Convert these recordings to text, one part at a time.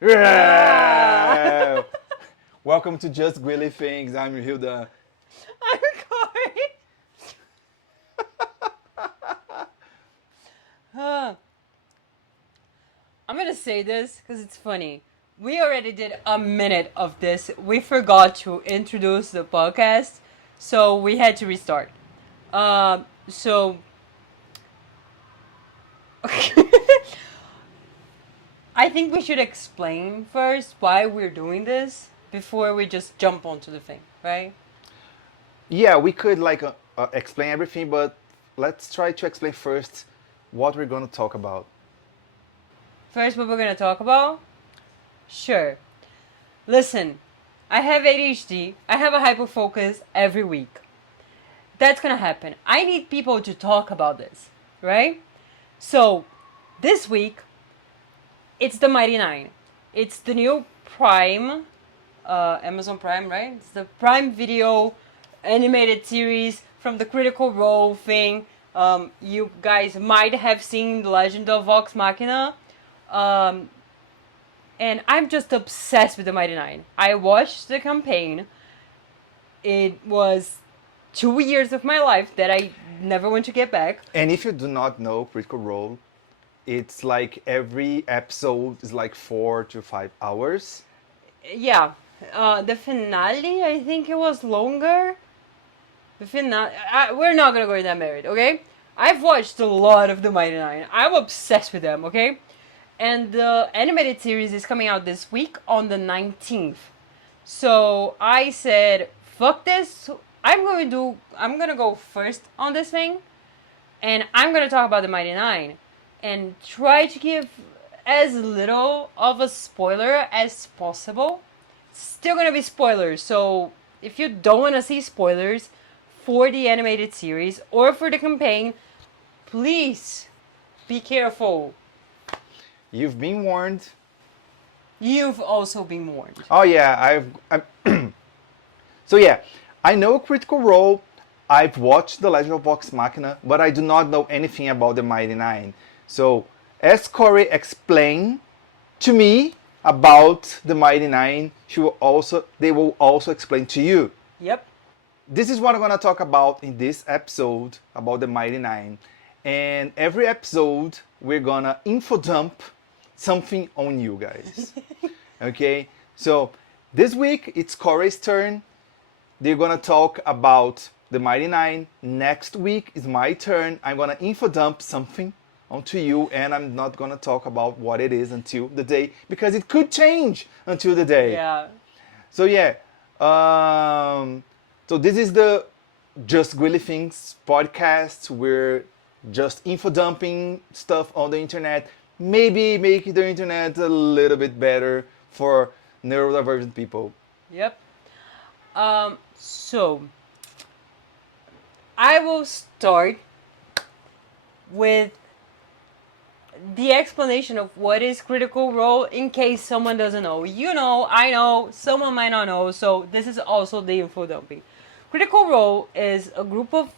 Yeah! Welcome to Just Gwilly Things. I'm Hilda. I'm Corey. Huh. I'm gonna say this because it's funny. We already did a minute of this. We forgot to introduce the podcast, so we had to restart. So I think we should explain first why we're doing this before we just jump onto the thing, right? Yeah, we could explain everything, but let's try to explain first what we're going to talk about. First, what we're gonna talk about? Sure. Listen, I have ADHD. I have a hyperfocus every week. That's gonna happen. I need people to talk about this, right? So, this week, it's the Mighty Nein. It's the new Prime, Amazon Prime, right? It's the Prime Video animated series from the Critical Role thing. You guys might have seen The Legend of Vox Machina. Um, and I'm just obsessed with the Mighty Nein. I watched the campaign. It was 2 years of my life that I never want to get back. And if you do not know Critical Role, it's like every episode is like 4 to 5 hours. Yeah, the finale, I think it was longer. The finale, we're not gonna go in that merit, okay? I've watched a lot of the Mighty Nein. I'm obsessed with them, okay? And the animated series is coming out this week on the 19th. So I said, fuck this. I'm gonna go first on this thing. And I'm gonna talk about the Mighty Nein. And try to give as little of a spoiler as possible. Still gonna be spoilers. So if you don't wanna see spoilers for the animated series or for the campaign, please be careful. You've been warned. You've also been warned. Oh yeah, So yeah, I know Critical Role. I've watched The Legend of Vox Machina, but I do not know anything about the Mighty Nein. So as Corey explained to me about the Mighty Nein, they will also explain to you. Yep. This is what I'm gonna talk about in this episode about the Mighty Nein. And every episode we're gonna infodump something on you guys. Okay? So this week it's Corey's turn. They're gonna talk about the Mighty Nein. Next week is my turn. I'm gonna infodump something onto you, and I'm not gonna talk about what it is until the day, because it could change until the day. Yeah. So yeah, so this is the Just Gwilly Things podcast. We're just info dumping stuff on the internet. Maybe make the internet a little bit better for neurodivergent people. Yep. So I will start with the explanation of what is Critical Role in case someone doesn't know. You know, I know, someone might not know, so this is also the info dumping. Critical Role is a group of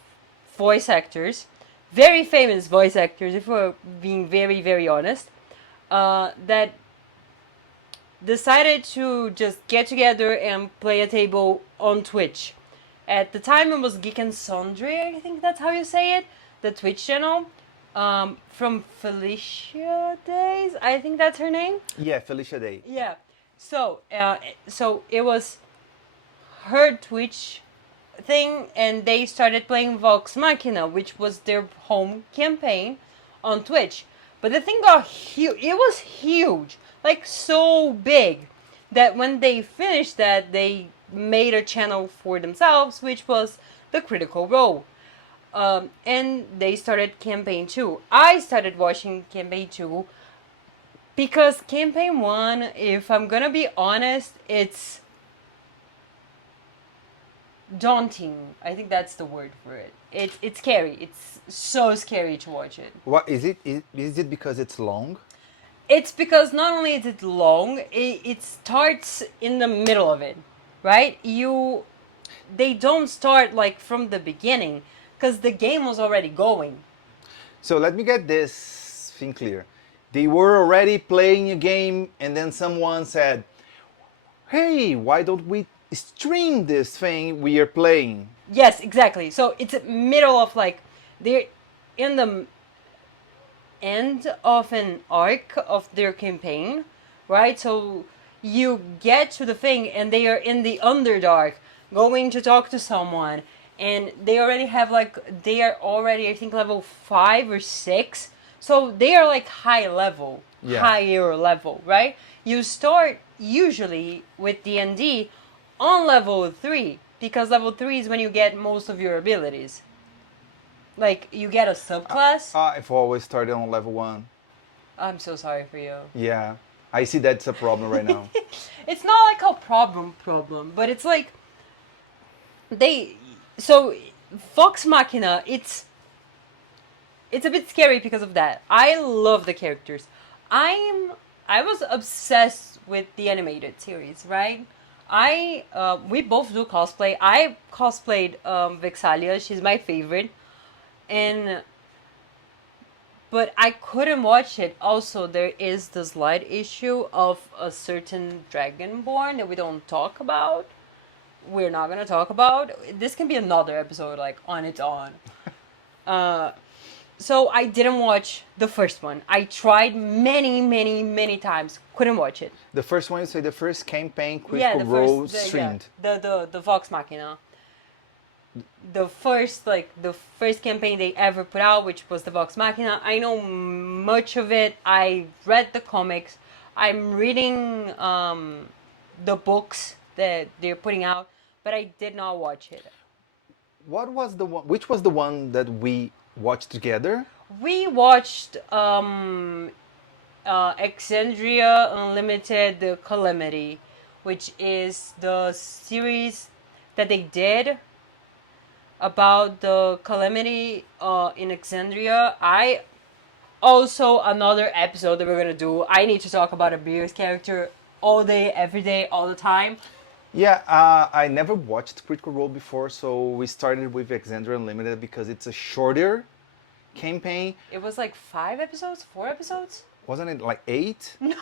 voice actors, very famous voice actors, if we're being very, very honest, that decided to just get together and play a table on Twitch. At the time, it was Geek and Sundry, I think that's how you say it, the Twitch channel. From Felicia Days, I think that's her name. Yeah, Felicia Day. Yeah. So it was her Twitch thing, and they started playing Vox Machina, which was their home campaign on Twitch. But the thing got huge. It was huge, like so big, that when they finished that, they made a channel for themselves, which was the Critical Role. And they started campaign 2. I started watching campaign 2 because campaign 1, if I'm gonna be honest, it's daunting. I think that's the word for it. It's scary. It's so scary to watch it. What is it? Is it because it's long? It's because not only is it long, it starts in the middle of it, right? They don't start like from the beginning, because the game was already going. So let me get this thing clear. They were already playing a game, and then someone said, "Hey, why don't we stream this thing we are playing?" Yes, exactly. So it's a middle of like they're in the end of an arc of their campaign, right? So you get to the thing and they are in the Underdark going to talk to someone, and they already have like they are already I think level 5 or 6. So they are like high level, Yeah. higher level, right? You start usually with D&D on level 3 because level 3 is when you get most of your abilities. Like you get a subclass. I've always started on level 1. I'm so sorry for you. Yeah, I see that's a problem right now. It's not like a problem, but it's like they so Vox Machina, it's a bit scary because of that. I love the characters. I was obsessed with the animated series, right? We both do cosplay. I cosplayed Vexalia. She's my favorite, and but I couldn't watch it. Also, there is the slight issue of a certain Dragonborn that we don't talk about. We're not gonna talk about. This can be another episode, like on its own. So I didn't watch the first one. I tried many times. Couldn't watch it. The first one, you say the first campaign Yeah, Critical the Role first, streamed. the Vox Machina. The first campaign they ever put out, which was the Vox Machina. I know much of it. I read the comics. I'm reading the books that they're putting out, but I did not watch it. What was the one? Which was the one that we watched together? We watched Exandria Unlimited The Calamity, which is the series that they did about the calamity in Exandria. I also another episode that we're gonna do. I need to talk about a Beer's character all day, every day, all the time. Yeah, I never watched Critical Role before, so we started with Exandria Unlimited because it's a shorter campaign. It was like 5 episodes, 4 episodes. Wasn't it like 8? No.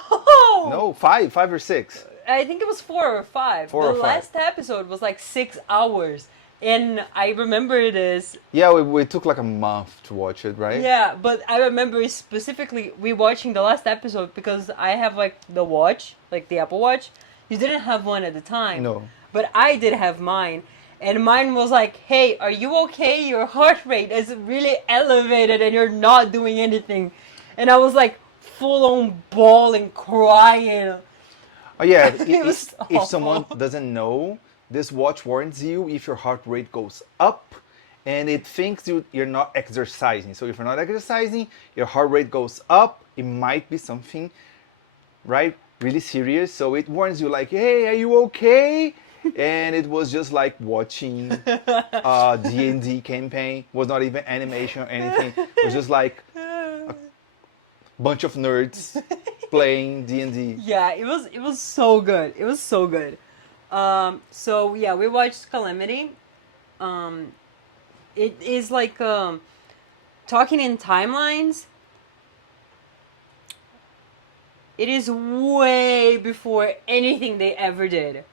No, 5 or 6. I think it was 4 or 5. 4 the or 5. last episode was like 6 hours. And I remember this. Yeah, we took like a month to watch it, right? Yeah, but I remember specifically we watching the last episode because I have like the watch, like the Apple Watch. You didn't have one at the time. No. But I did have mine. And mine was like, hey, are you okay? Your heart rate is really elevated and you're not doing anything. And I was like full on bawling, crying. Oh yeah, It was if someone awful. doesn't know, this watch warns you if your heart rate goes up and it thinks you're not exercising. So if you're not exercising, your heart rate goes up, it might be something, right, really serious. So it warns you like, hey, are you okay? And it was just like watching D&D campaign. Was not even animation or anything. It was just like a bunch of nerds playing D&D. Yeah, it was so good. It was so good. So yeah, we watched Calamity. It is like talking in timelines. It is way before anything they ever did.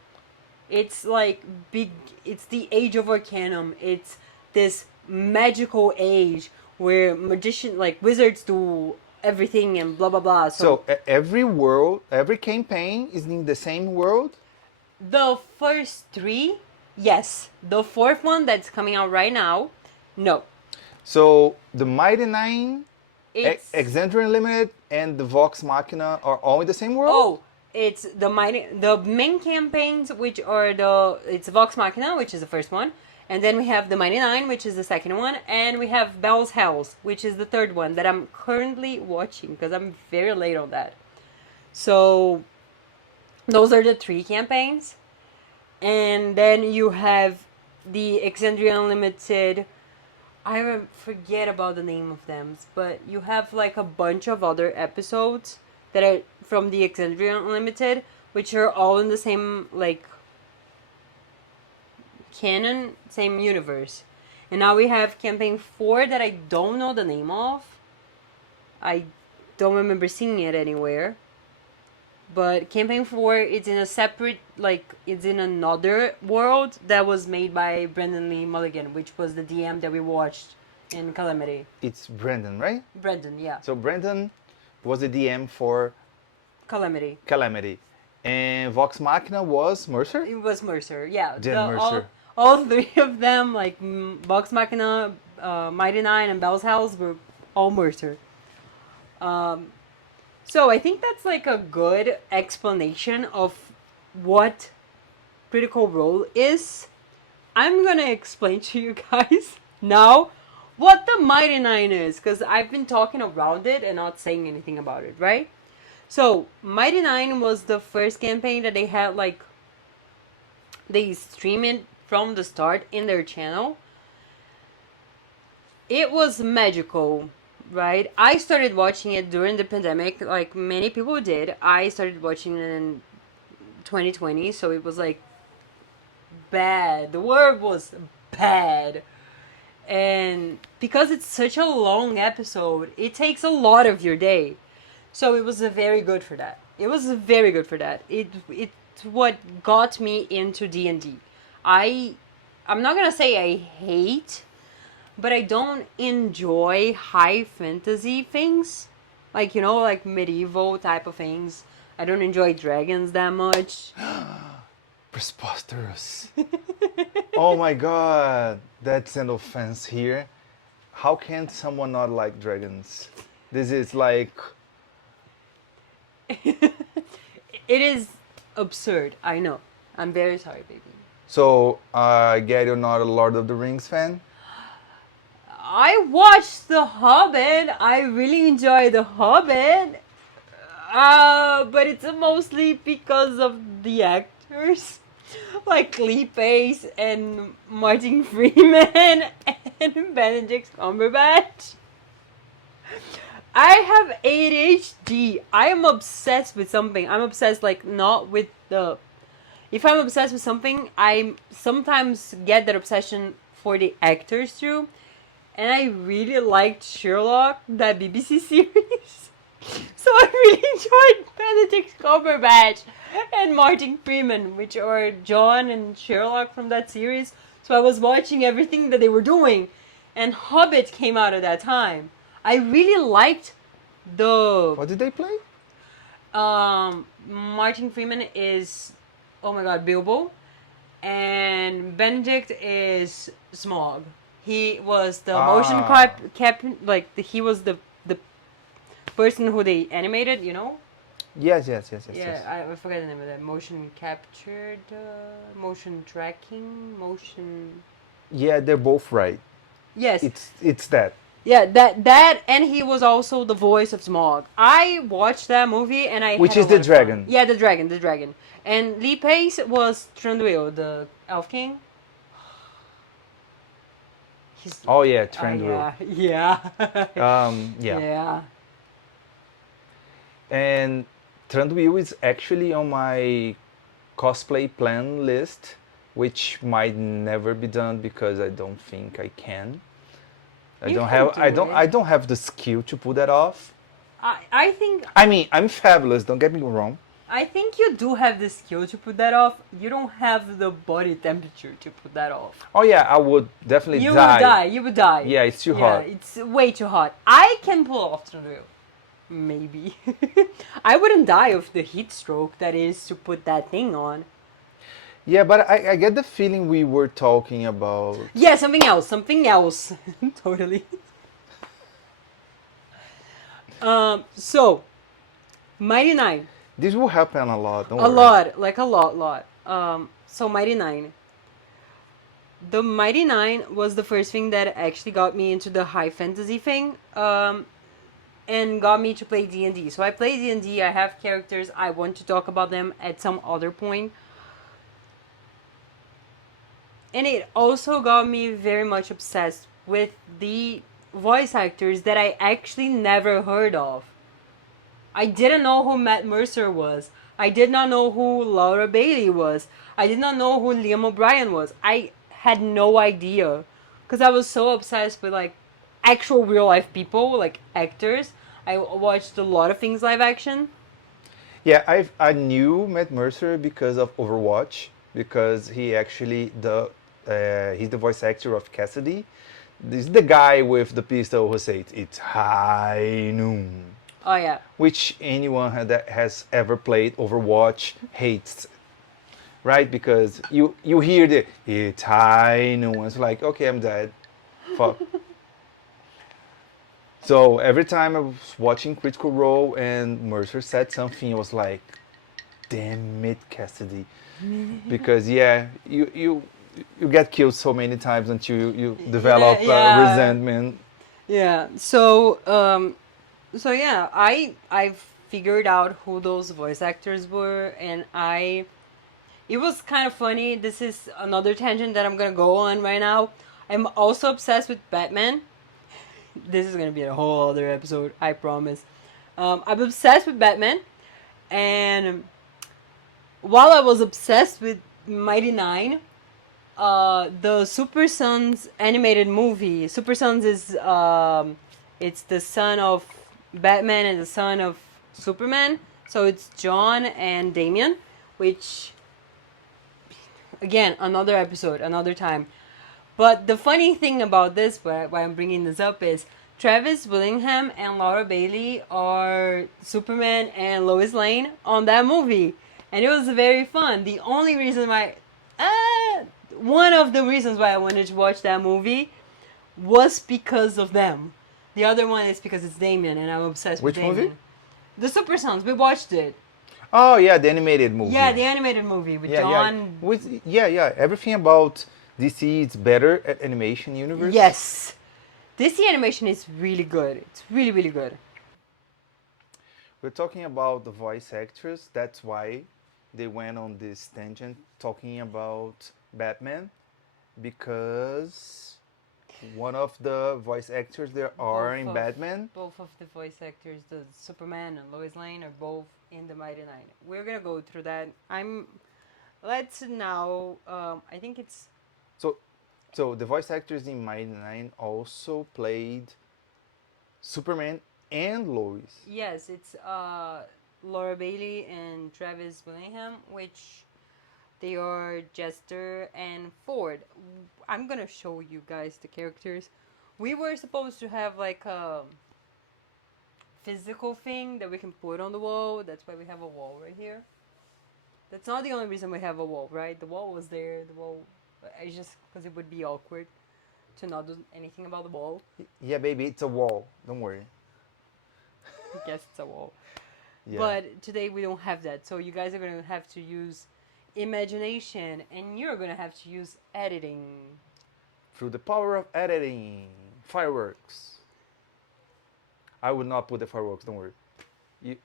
It's like big. It's the age of Arcanum. It's this magical age where like wizards do everything and blah blah blah. So every world, every campaign is in the same world? The first 3, yes. The 4th one that's coming out right now, no. So the Mighty Nein, It's Exandria Unlimited, and the Vox Machina are all in the same world? oh, it's the main campaigns, which are it's Vox Machina, which is the first one, and then we have the Mighty Nein, which is the second one, and we have Bell's Hells, which is the third one that I'm currently watching because I'm very late on that. So those are the 3 campaigns. And then you have the Exandria Unlimited. I forget about the name of them, but you have like a bunch of other episodes that are from the Exandria Unlimited, which are all in the same like canon, same universe. And now we have campaign 4 that I don't know the name of. don't remember seeing it anywhere. But Campaign 4, it's in a separate, like, it's in another world that was made by Brendan Lee Mulligan, which was the DM that we watched in Calamity. It's Brandon, right? Brendan, yeah. So Brandon was the DM for Calamity. Calamity. And Vox Machina was Mercer? It was Mercer, yeah. Dan Mercer. All three of them, like Vox Machina, Mighty Nein, and Bell's House, were all Mercer. So I think that's like a good explanation of what Critical Role is. I'm gonna explain to you guys now what the Mighty Nein is, because I've been talking around it and not saying anything about it, right? So, Mighty Nein was the first campaign that they had, like, they stream it from the start in their channel. It was magical, right? I started watching it during the pandemic, like many people did. I started watching it in 2020, so it was, like, bad. The word was bad. And because it's such a long episode, it takes a lot of your day. So it was very good for that. It was very good for that. It's what got me into D&D. I'm not gonna say I hate, but I don't enjoy high fantasy things. Like, you know, like medieval type of things. I don't enjoy dragons that much. Preposterous. Oh my god, that's an offense here. How can someone not like dragons? This is like... It is absurd, I know. I'm very sorry, baby. So, I get you're not a Lord of the Rings fan? I watched The Hobbit. I really enjoy The Hobbit. But it's mostly because of the actors. Like Lee Pace and Martin Freeman and Benedict Cumberbatch. I have ADHD. I am obsessed with something. I'm obsessed, like, not with the... If I'm obsessed with something, I sometimes get that obsession for the actors too. And I really liked Sherlock, that BBC series. So I really enjoyed Benedict Cumberbatch and Martin Freeman, which are John and Sherlock from that series. So I was watching everything that they were doing. And Hobbit came out at that time. I really liked the... What did they play? Martin Freeman is, oh my god, Bilbo. And Benedict is Smaug. He was the motion captain, like, he was the person who they animated, you know? Yes. Yeah, I forgot the name of that. Motion captured, motion tracking, motion... Yeah, they're both right. Yes. It's that. Yeah, that, and he was also the voice of Smaug. I watched that movie and I Which had is a the lot of dragon. fun. Yeah, the dragon. And Lee Pace was Thranduil, the Elf King. Oh yeah, Thranduil. Yeah. Yeah. Yeah. And Thranduil is actually on my cosplay plan list, which might never be done because I don't think I can. I don't have the skill to pull that off. I think... I mean, I'm fabulous, don't get me wrong. I think you do have the skill to put that off. You don't have the body temperature to put that off. Oh yeah, I would definitely You die. would die. Yeah, it's too hot. It's way too hot. I can pull off Thranduil. Maybe. I wouldn't die of the heat stroke that is to put that thing on. Yeah, but I get the feeling we were talking about... Yeah, something else. Totally. So, Mighty Nein. This will happen a lot, don't worry. A lot. So Mighty Nein. The Mighty Nein was the first thing that actually got me into the high fantasy thing, and got me to play D&D. So I play D&D, I have characters, I want to talk about them at some other point. And it also got me very much obsessed with the voice actors that I actually never heard of. I didn't know who Matt Mercer was. I did not know who Laura Bailey was. I did not know who Liam O'Brien was. I had no idea. Because I was so obsessed with, like, actual real life people, like actors. I watched a lot of things live action. Yeah, I knew Matt Mercer because of Overwatch, because he's the voice actor of Cassidy. This is the guy with the pistol who says it's high noon, Oh yeah. which anyone that has ever played Overwatch hates, right? Because you hear the it's high noon, it's like okay, I'm dead, fuck. So every time I was watching Critical Role and Mercer said something, I was like, damn it, Cassidy. Because yeah, you get killed so many times until you develop Yeah. resentment. Yeah. So yeah, I figured out who those voice actors were, and it was kind of funny. This is another tangent that I'm gonna go on right now. I'm also obsessed with Batman. This is gonna be a whole other episode, I promise. I'm obsessed with Batman, and while I was obsessed with Mighty Nein, the Super Sons animated movie. Super Sons is it's the son of Batman and the son of Superman. So it's John and Damian, which again another episode, another time. But the funny thing about this, why I'm bringing this up, is Travis Willingham and Laura Bailey are Superman and Lois Lane on that movie, and it was very fun. The only reason why, one of the reasons why I wanted to watch that movie was because of them. The other one is because it's Damien, and I'm obsessed with Which Damien. movie? The Super Sons. We watched it. Oh yeah, the animated movie. Yeah, the animated movie with yeah, John. yeah. Everything about DC is better at animation universe. Yes. DC animation is really good. It's really, really good. We're talking about the voice actors. That's why they went on this tangent talking about Batman, because one of the voice actors there are in Batman. Both of the voice actors, the Superman and Lois Lane, are both in the Mighty Nein. We're gonna go through that. Let's now. I think it's. So the voice actors in Mighty Nein also played Superman and Lois. Yes, it's Laura Bailey and Travis Willingham, which they are Jester and Ford. I'm gonna show you guys the characters. We were supposed to have like a physical thing that we can put on the wall. That's why we have a wall right here. That's not the only reason we have a wall, right? The wall was there. The wall, I just because it would be awkward to not do anything about the wall. Yeah, baby, it's a wall. Don't worry. I guess it's a wall. Yeah. But today we don't have that, so you guys are gonna have to use imagination, and you're gonna have to use editing. Through the power of editing, fireworks. I would not put the fireworks. Don't worry. You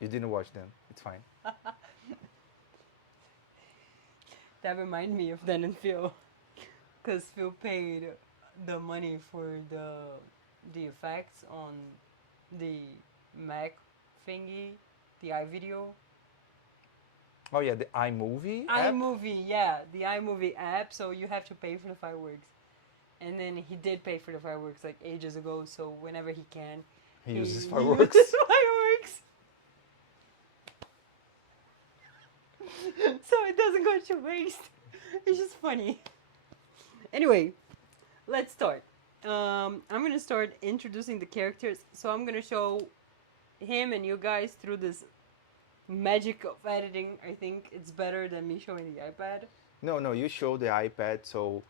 didn't watch them. It's fine. That reminded me of Dan and Phil, because Phil paid the money for the effects on the Mac thingy, the iVideo. Oh yeah, the iMovie app? iMovie, yeah, the iMovie app. So you have to pay for the fireworks, and then he did pay for the fireworks like ages ago. So whenever he can, He uses fireworks. Uses fireworks. So it doesn't go to waste. It's just funny. Anyway, let's start. I'm gonna start introducing the characters. So I'm gonna show him and you guys through this magic of editing. I think it's better than me showing the iPad. No, you show the iPad, so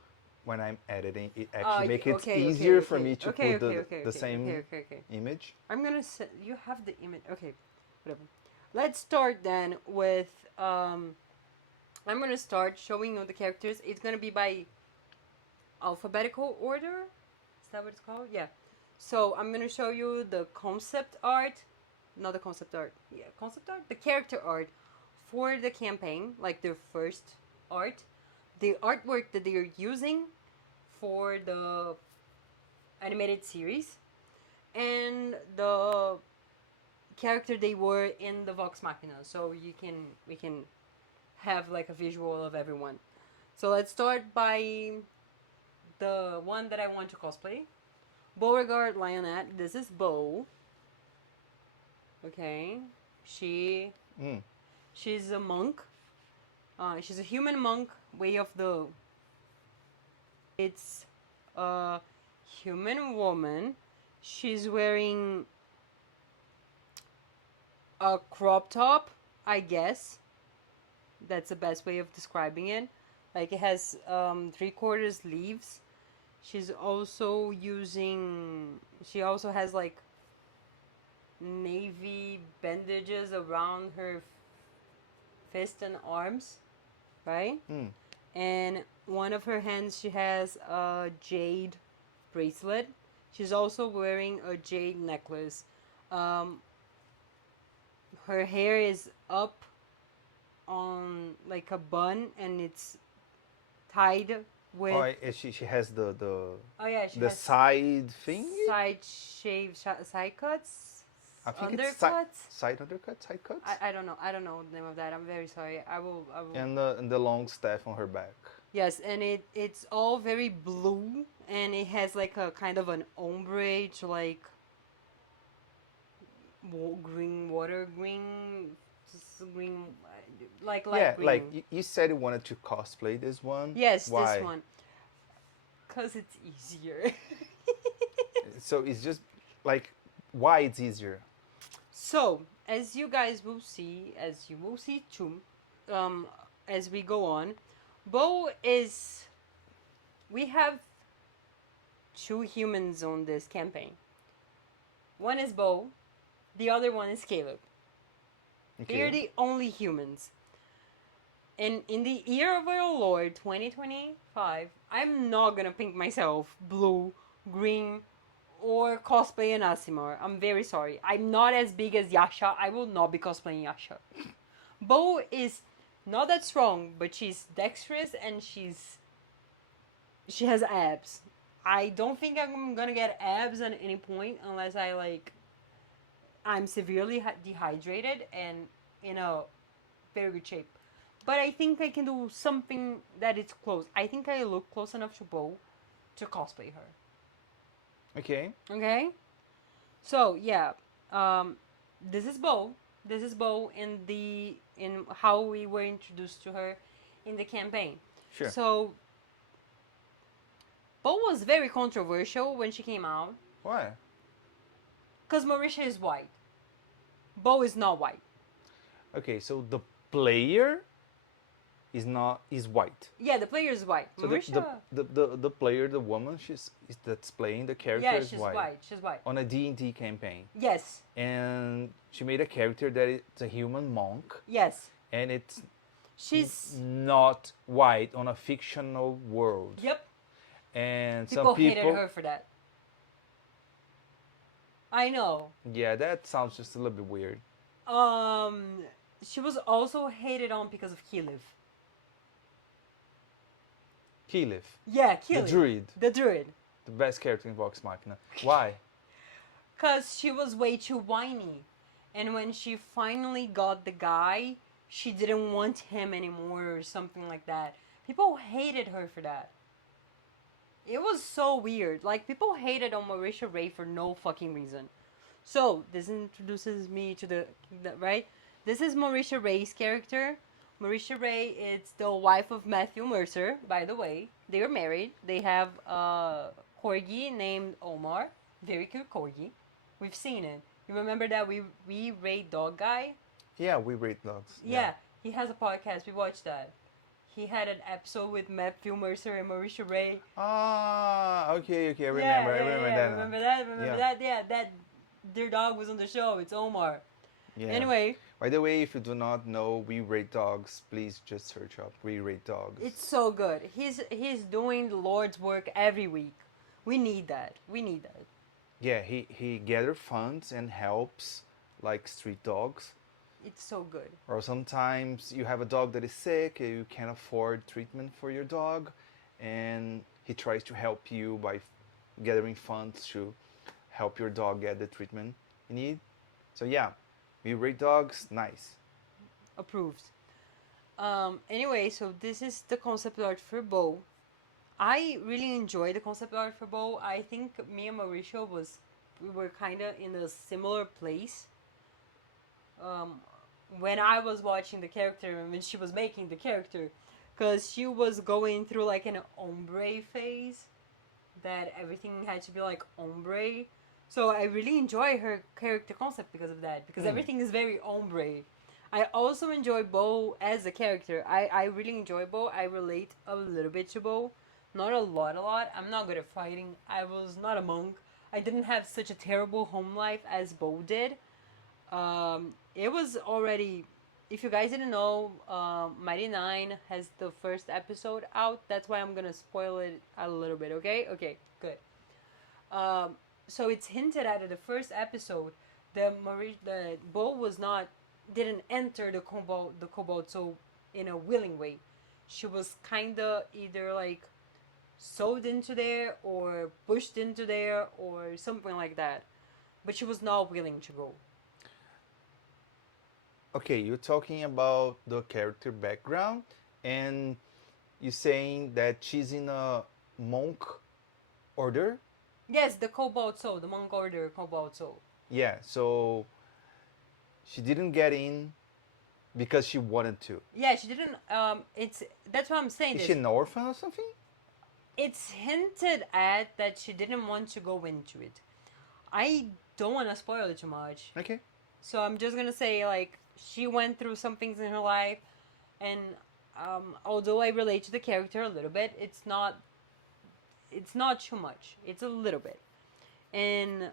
when I'm editing, it actually makes it okay, easier for okay. me to Okay, put okay, the same okay. image. I'm gonna set. You have the image. Okay, whatever. Let's start then with. I'm gonna start showing you the characters. It's gonna be by alphabetical order. Is that what it's called? Yeah. So I'm gonna show you the concept art, not the concept art. Yeah, concept art. The character art for the campaign, like their first art, the artwork that they are using for the animated series, and the character they were in the Vox Machina. So we can have like a visual of everyone. So let's start by the one that I want to cosplay. Beauregard Lionette. This is Bo. Okay. She Mm. she's a monk. She's a human monk. Way of the. It's a human woman. She's wearing a crop top, I guess. That's the best way of describing it. Like it has 3/4 sleeves. She's also using. She also has like navy bandages around her fist and arms, right? Mm. And one of her hands she has a jade bracelet. She's also wearing a jade necklace. Um, her hair is up on like a bun and it's tied Oh, with. she has Oh yeah, she the has side thing. side shave, side cuts, I think it's undercuts. side undercut, side cuts, I don't know. I don't know the name of that. I'm very sorry. I will. and the long staff on her back. Yes, and it's all very blue, and it has like a kind of an ombrage, like green water, green, just green, like light Yeah, like green. you said, you wanted to cosplay this one. Yes, Why? this one, cause it's easier. So it's just like why it's easier. So, as you guys will see, as you will see too, um, as we go on, Bo is. We have two humans on this campaign. One is Bo, the other one is Caleb. They are Okay. the only humans. And in the year of our Lord 2025, I'm not gonna paint myself blue, green, or cosplay an Asimar. I'm very sorry. I'm not as big as Yasha. I will not be cosplaying Yasha. Bo is not that strong, but she's dexterous and she has abs. I don't think I'm gonna get abs at any point unless I'm severely dehydrated and in a very good shape. But I think I can do something that is close. I think I look close enough to Bo to cosplay her. Okay. Okay? So yeah, um, this is Bo. This is Bo in how we were introduced to her in the campaign. Sure. So Bo was very controversial when she came out Why? because Marisha is white. Bo is not white. Okay, so the player is white. Yeah, the player is white. So Marisha. the player, the woman that's playing the character Yeah, is she's white. white. She's white. On a D&D campaign. Yes. And she made a character that it's a human monk, Yes. and it's She's. not white on a fictional world. Yep. And People some people hated her for that. I know. Yeah, that sounds just a little bit weird. She was also hated on because of Kiliv. Keyleth, Yeah, the Kiliv. druid, The druid. the best character in Vox Machina. Why? Because she was way too whiny. And when she finally got the guy, she didn't want him anymore or something like that. People hated her for that. It was so weird. Like, people hated on Marisha Ray for no fucking reason. So, this introduces me to the right? This is Marisha Ray's character. Marisha Ray is the wife of Matthew Mercer, by the way. They are married. They have a corgi named Omar. Very cute corgi. We've seen it. You remember that we rate dog guy? Yeah, we rate dogs. Yeah, he has a podcast. We watched that. He had an episode with Matthew Mercer and Marisha Ray. Ah, okay, I remember. I remember that. now. Remember that? Remember Yeah. that? Yeah, that their dog was on the show. It's Omar. Yeah. Anyway, By the way, if you do not know We Rate Dogs, please just search up We Rate Dogs. it's so good. He's doing the Lord's work every week. We need that. We need that. Yeah, he gathers funds and helps like street dogs. It's so good. Or sometimes you have a dog that is sick and you can't afford treatment for your dog, and he tries to help you by gathering funds to help your dog get the treatment you need. So yeah, We Rate Dogs, nice. Approved. Anyway, so this is the concept art for Bo. I really enjoy the concept art for Bo. I think me and Mauricio we were kind of in a similar place when I was watching the character and when she was making the character, because she was going through like an ombre phase, that everything had to be like ombre. So I really enjoy her character concept because of that, because everything is very ombre. I also enjoy Bo as a character. I really enjoy Bo. I relate a little bit to Bo. Not a lot. I'm not good at fighting. I was not a monk. I didn't have such a terrible home life as Bo did. It was already. If you guys didn't know, Mighty Nein has the first episode out. That's why I'm gonna spoil it a little bit. Okay. Okay. Good. So it's hinted at in the first episode that the Bo didn't enter the cobalt so in a willing way. She was kinda either like sewed into there or pushed into there or something like that. But she was not willing to go. Okay, you're talking about the character background, and you're saying that she's in a monk order. Yes, the Cobalt Soul, the monk order Cobalt Soul. Yeah, so she didn't get in because she wanted to. Yeah, she didn't. That's what I'm saying. Is she an orphan or something? It's hinted at that she didn't want to go into it. I don't want to spoil it too much. Okay. So I'm just gonna say like she went through some things in her life, and although I relate to the character a little bit, it's not too much. It's a little bit, and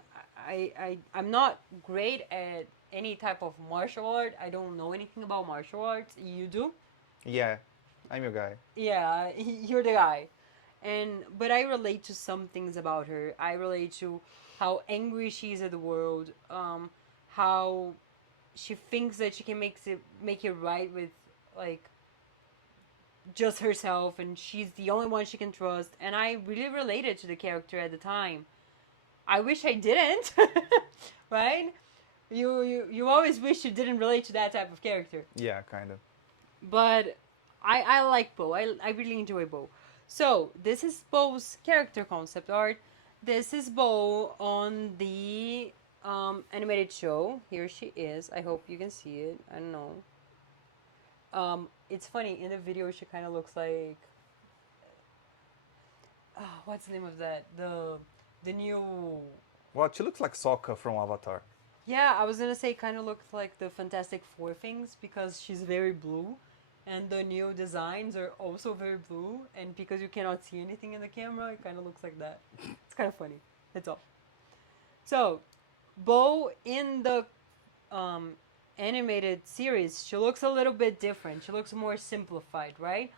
I'm not great at any type of martial art. I don't know anything about martial arts. You do? Yeah, I'm your guy. Yeah, you're the guy. But I relate to some things about her. I relate to how angry she is at the world, how she thinks that she can make it right with like just herself, and she's the only one she can trust. And I really related to the character at the time. I wish I didn't, right? You always wish you didn't relate to that type of character. Yeah, kind of. But I like Bo. I really enjoy Bo. So this is Bo's character concept art. This is Bo on the animated show. Here she is. I hope you can see it. I don't know. It's funny, in the video she kind of looks like what's the name of that, the new, Well, she looks like Sokka from Avatar. yeah, I was gonna say kind of looks like the Fantastic Four things, because she's very blue, and the new designs are also very blue, and because you cannot see anything in the camera, it kind of looks like that. It's kind of funny. That's all. So Bo in the animated series, she looks a little bit different. She looks more simplified, right?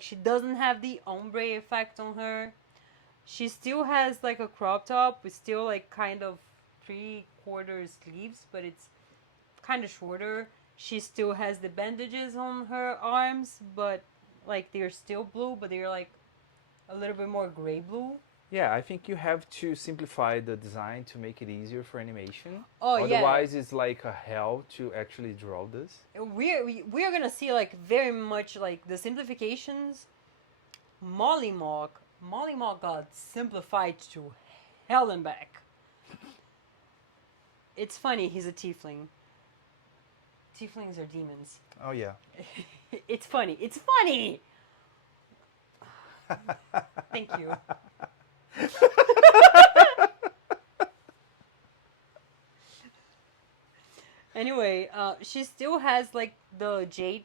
She doesn't have the ombre effect on her. She still has like a crop top with still like kind of 3/4 sleeves, but it's kind of shorter. She still has the bandages on her arms, but like they're still blue, but they're like a little bit more gray blue. Yeah, I think you have to simplify the design to make it easier for animation. Oh, yeah. Otherwise, it's like a hell to actually draw this. We're gonna see like very much like the simplifications. Molly Mock got simplified to hell and back. It's funny, he's a tiefling. Tieflings are demons. Oh yeah. It's funny. It's funny. Thank you. Anyway, she still has like the jade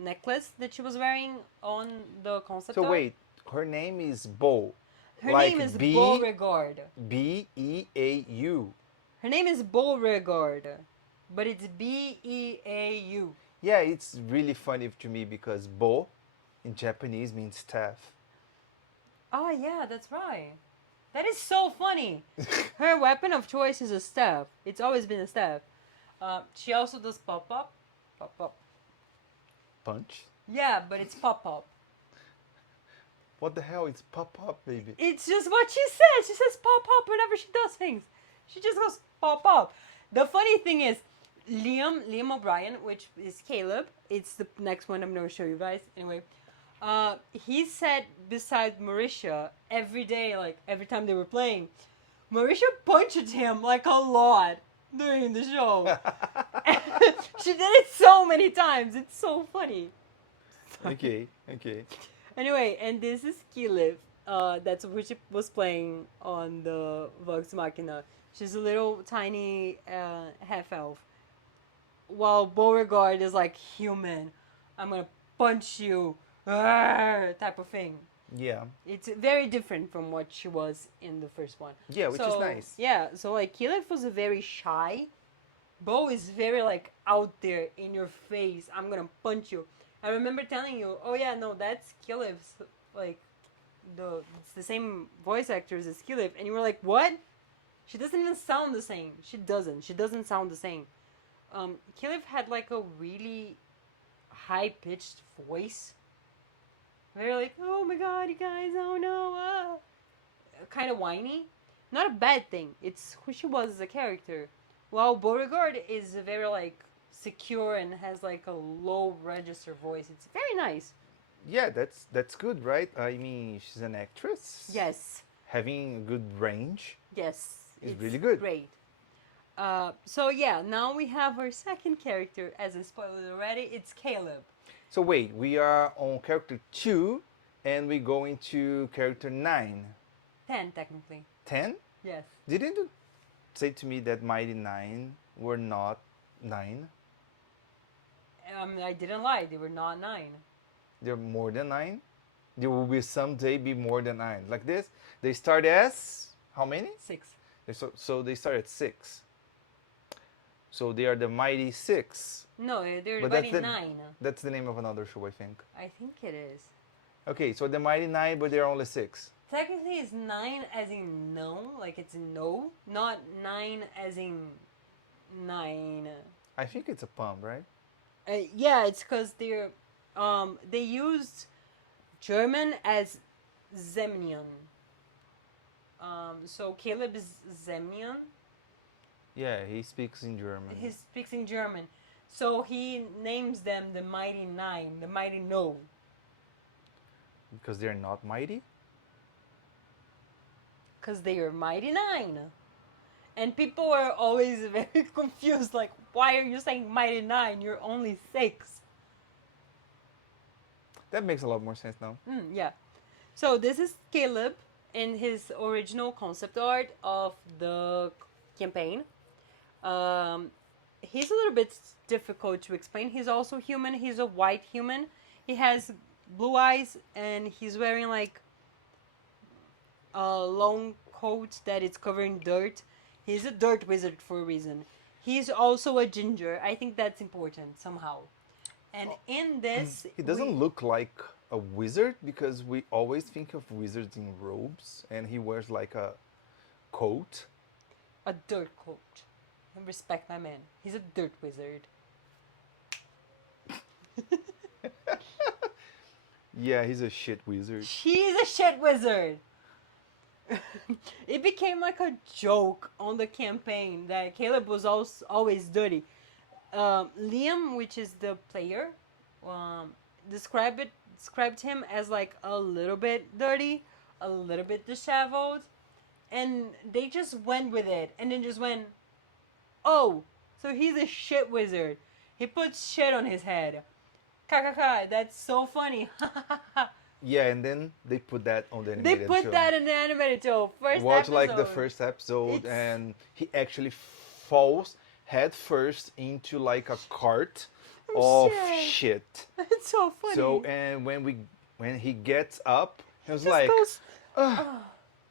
necklace that she was wearing on the concept So art. wait, her name is Bo. Her like name is B- Beauregard. Beau. Her name is Beauregard, but it's Beau. Yeah, it's really funny to me because Bo in Japanese means staff. Oh yeah, that's right. That is so funny. Her weapon of choice is a staff. It's always been a staff. She also does pop up. Punch? Yeah, but it's pop up. What the hell? It's pop up, baby. It's just what she says. She says pop up whenever she does things. She just goes pop up. The funny thing is, Liam O'Brien, which is Caleb, it's the next one I'm going to show you guys. Anyway, he said beside Marisha every day, like every time they were playing, Marisha punched him like a lot. during the show. She did it so many times. It's so funny. Okay, okay. Anyway, and this is Keyleth. That's what she was playing on the Vox Machina. She's a little tiny half elf. While Beauregard is like human. I'm gonna punch you. Type of thing. Yeah. It's very different from what she was in the first one. Yeah, which is nice. Yeah, so like Keyleth was very shy. Bo is very like out there in your face. I'm gonna punch you. I remember telling you, oh yeah, no, that's Keyleth's like it's the same voice actors as Keyleth, and you were like, what? She doesn't even sound the same. She doesn't sound the same. Keyleth had like a really high pitched voice. Very like, oh my god, you guys, oh no, kind of whiny. Not a bad thing. It's who she was as a character. While Beauregard is very like secure and has like a low register voice. It's very nice. Yeah, that's good, right? I mean, she's an actress. Yes. Having a good range. Yes. It's really good. Great. So yeah, now we have our second character. As I spoiled already, it's Caleb. So wait, we are on character 2 and we go into character 9. 10 technically. 10? Yes. Didn't you say to me that Mighty Nein were not 9? I didn't lie. They were not 9. They're more than 9? There will be someday be more than 9. Like this, they start as how many? 6. So they start at 6. So they are the Mighty 6. No, they're But Mighty 9. That's the name of another show, I think. I think it is. Okay, so the Mighty 9, but they're only 6. Technically, it's 9 as in no, like it's no, not 9 as in 9. I think it's a pun, right? Yeah, it's because they used German as Zemnian. So Caleb is Zemnian. Yeah, he speaks in German. He speaks in German. So he names them the Mighty Nine, the Mighty No. Because they're not mighty? Because they are Mighty Nine. And people are always very confused, like, why are you saying Mighty Nine? You're only 6. That makes a lot more sense now. Yeah. So this is Caleb in his original concept art of the campaign. He's a little bit difficult to explain. He's also human. He's a white human. He has blue eyes and he's wearing like a long coat that is covered in dirt. He's a dirt wizard for a reason. He's also a ginger. I think that's important somehow. And in this... He doesn't look like a wizard because we always think of wizards in robes and he wears like a coat. A dirt coat. Respect my man. He's a dirt wizard. Yeah, he's a shit wizard. He's a shit wizard. It became like a joke on the campaign that Caleb was always dirty. Liam, which is the player, described him as like a little bit dirty, a little bit disheveled, and they just went with it and then just went, oh, so he's a shit wizard. He puts shit on his head. Kakaka, that's so funny. Yeah, and then they put that on the animated They put show. that in the animated show. Watch like the episode. first episode It's- and he actually falls head first into like a cart of shit. It's so funny. So and when he gets up, he was Just like, goes,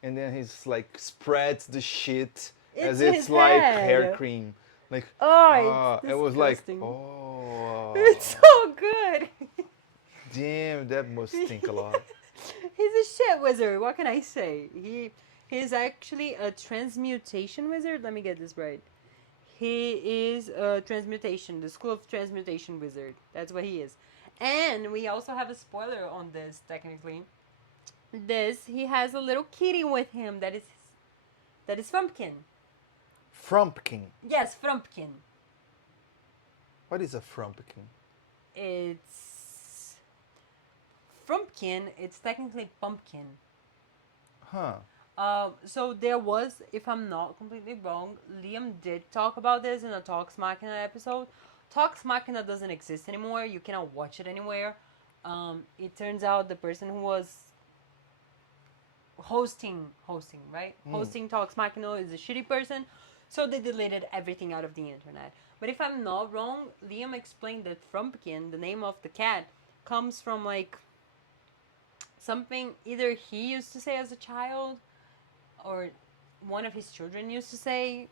and then he's like spreads the shit as It's it's his like head. hair cream. Like it's it was like disgusting. oh It's so good. damn, that must stink a lot. He's a shit wizard. What can I say? He's actually a transmutation wizard. Let me get this right. He is a transmutation, the school of transmutation wizard. That's what he is. And we also have a spoiler on this, technically. He has a little kitty with him that is Frumpkin. Frumpkin. Yes, Frumpkin. What is a frumpkin? It's Frumpkin. It's technically pumpkin. Huh. So there was, if I'm not completely wrong, Liam did talk about this in a Talks Machina episode. Talks Machina doesn't exist anymore. You cannot watch it anywhere. It turns out the person who was hosting, right? Hosting Talks Machina is a shitty person, so they deleted everything out of the internet. But if I'm not wrong, Liam explained that Frumpkin, the name of the cat, comes from like something either he used to say as a child or one of his children used to say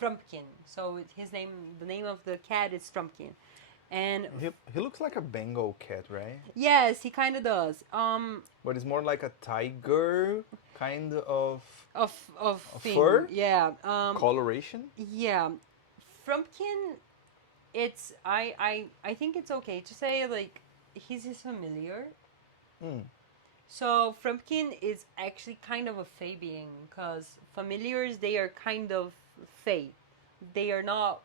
Frumpkin. So his name, the name of the cat is Frumpkin. And He looks like a Bengal cat, right? yes, he kind of does. But it's more like a tiger kind of Of thing, fur? yeah. Coloration. Yeah, Frumpkin. It's I think it's okay to say like he's his familiar. Mm. So Frumpkin is actually kind of a fae being because familiars they are kind of fae. They are not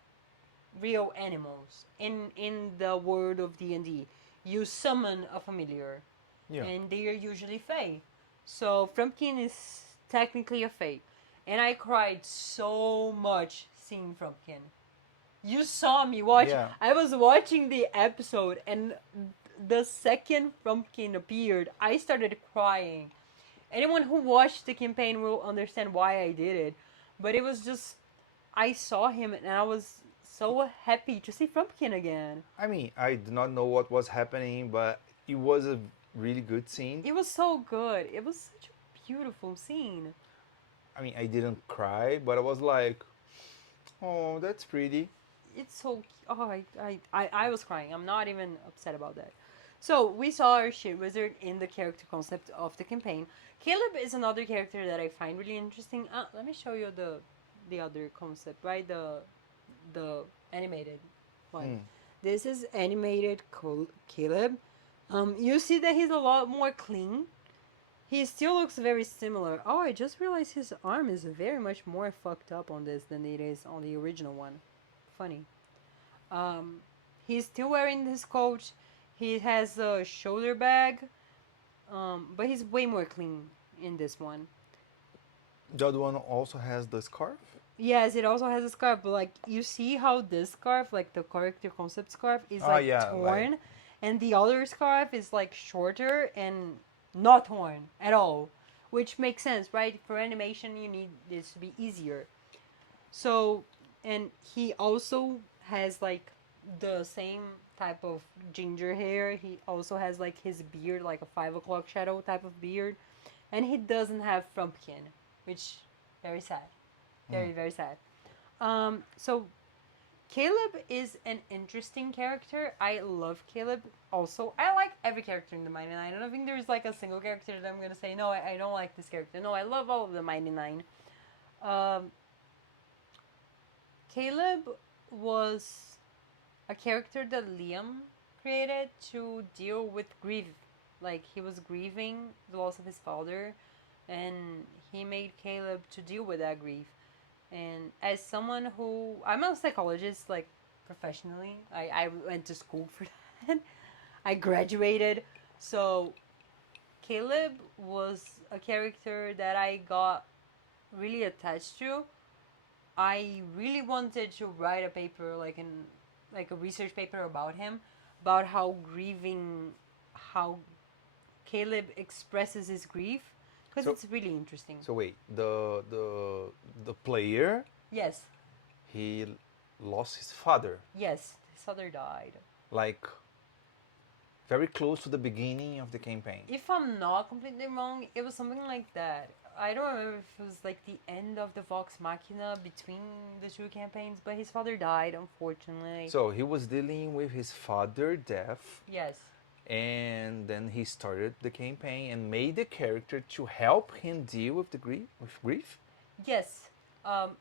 real animals. In the world of D&D, you summon a familiar, Yeah. and they are usually fae. So Frumpkin is technically a fae, and I cried so much seeing Frumpkin. You saw me watch. Yeah. I was watching the episode, and the second Frumpkin appeared, I started crying. Anyone who watched the campaign will understand why I did it. But it was just, I saw him, and I was so happy to see Frumpkin again. I mean, I do not know what was happening, but it was a really good scene. It was so good. It was such a beautiful scene. I mean, I didn't cry, but I was like, oh, that's pretty. It's so, oh, I was crying. I'm not even upset about that. So we saw our shit wizard in the character concept of the campaign. Caleb is another character that I find really interesting. Let me show you the other concept, right? The animated one. This is animated Caleb. You see that he's a lot more clean. He still looks very similar. Oh, I just realized his arm is very much more fucked up on this than it is on the original one. Funny. He's still wearing his coat. He has a shoulder bag. But he's way more clean in this one. The other one also has the scarf. Yes, it also has a scarf, but like you see how this scarf, like the character concept scarf, is Oh, like yeah, torn, like- and the other scarf is like shorter and not torn at all, which makes sense, right? For animation, you need this to be easier. So, and he also has like the same type of ginger hair. He also has like his beard, like a 5 o'clock shadow type of beard, and he doesn't have Frumpkin, which very sad, very sad. So Caleb is an interesting character. I love Caleb. Also, I like every character in the Mighty Nein. I don't think there's like a single character that I'm gonna say no. I don't like this character. No, I love all of the Mighty Nein. Caleb was a character that Liam created to deal with grief. Like he was grieving the loss of his father, and he made Caleb to deal with that grief. And as someone who I'm a psychologist, like professionally, I went to school for that. I graduated, so Caleb was a character that I got really attached to. I really wanted to write a paper, like a research paper about him, about how grieving, how Caleb expresses his grief, because So- it's really interesting. So wait, the player, Yes, he lost his father, yes, his father died. like very close to the beginning of the campaign. If I'm not completely wrong, it was something like that. I don't remember if it was like the end of the Vox Machina between the two campaigns, but his father died, unfortunately. So he was dealing with his father death, Yes. and then he started the campaign and made the character to help him deal with the grief. Yes.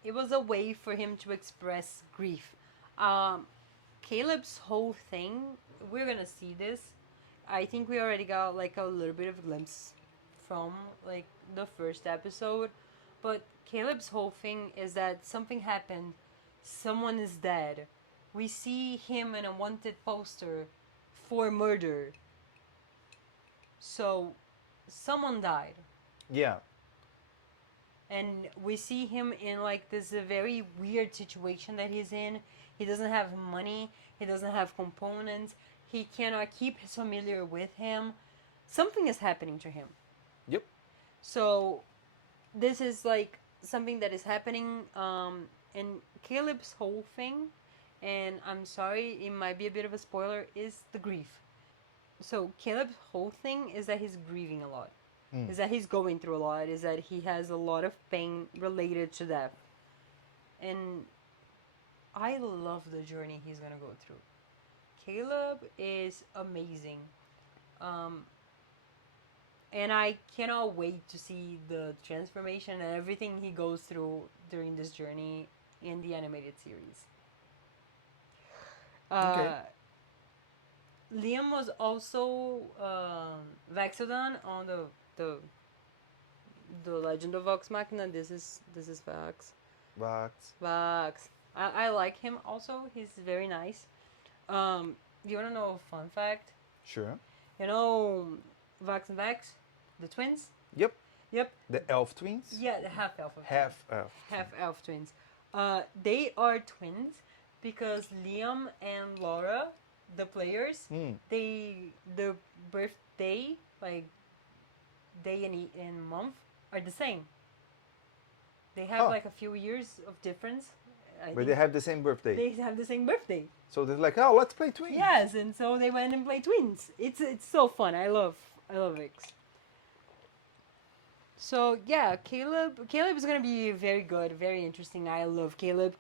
It was a way for him to express grief. Caleb's whole thing, we're gonna see this. I think we already got like a little bit of a glimpse from like the first episode, but Caleb's whole thing is that something happened, someone is dead. We see him in a wanted poster for murder. So, someone died. Yeah, and we see him in like this very weird situation that he's in. He doesn't have money, he doesn't have components, he cannot keep his familiar with him. Something is happening to him. Yep. So this is like something that is happening, and Caleb's whole thing, and I'm sorry, it might be a bit of a spoiler, is the grief. So Caleb's whole thing is that he's grieving a lot. Is that he's going through a lot, is that he has a lot of pain related to death. And I love the journey he's gonna go through. Caleb is amazing. And I cannot wait to see the transformation and everything he goes through during this journey in the animated series. Okay. Liam was also Vaxodon on the Legend of Vox Machina. This is Vax. Vax. I like him also. He's very nice. You wanna know a fun fact? Sure. You know Vax and Vax, the twins. Yep. Yep. The elf twins. Yeah, the half elf. Half elf. Half elf twins. They are twins because Liam and Laura, the players, the birthday, like day and month, are the same. They have like a few years of difference. But they have the same birthday. They have the same birthday. So they're like, oh, let's play twins. Yes, and so they went and played twins. It's so fun. I love it. So yeah, Caleb is gonna be very good, very interesting. I love Caleb.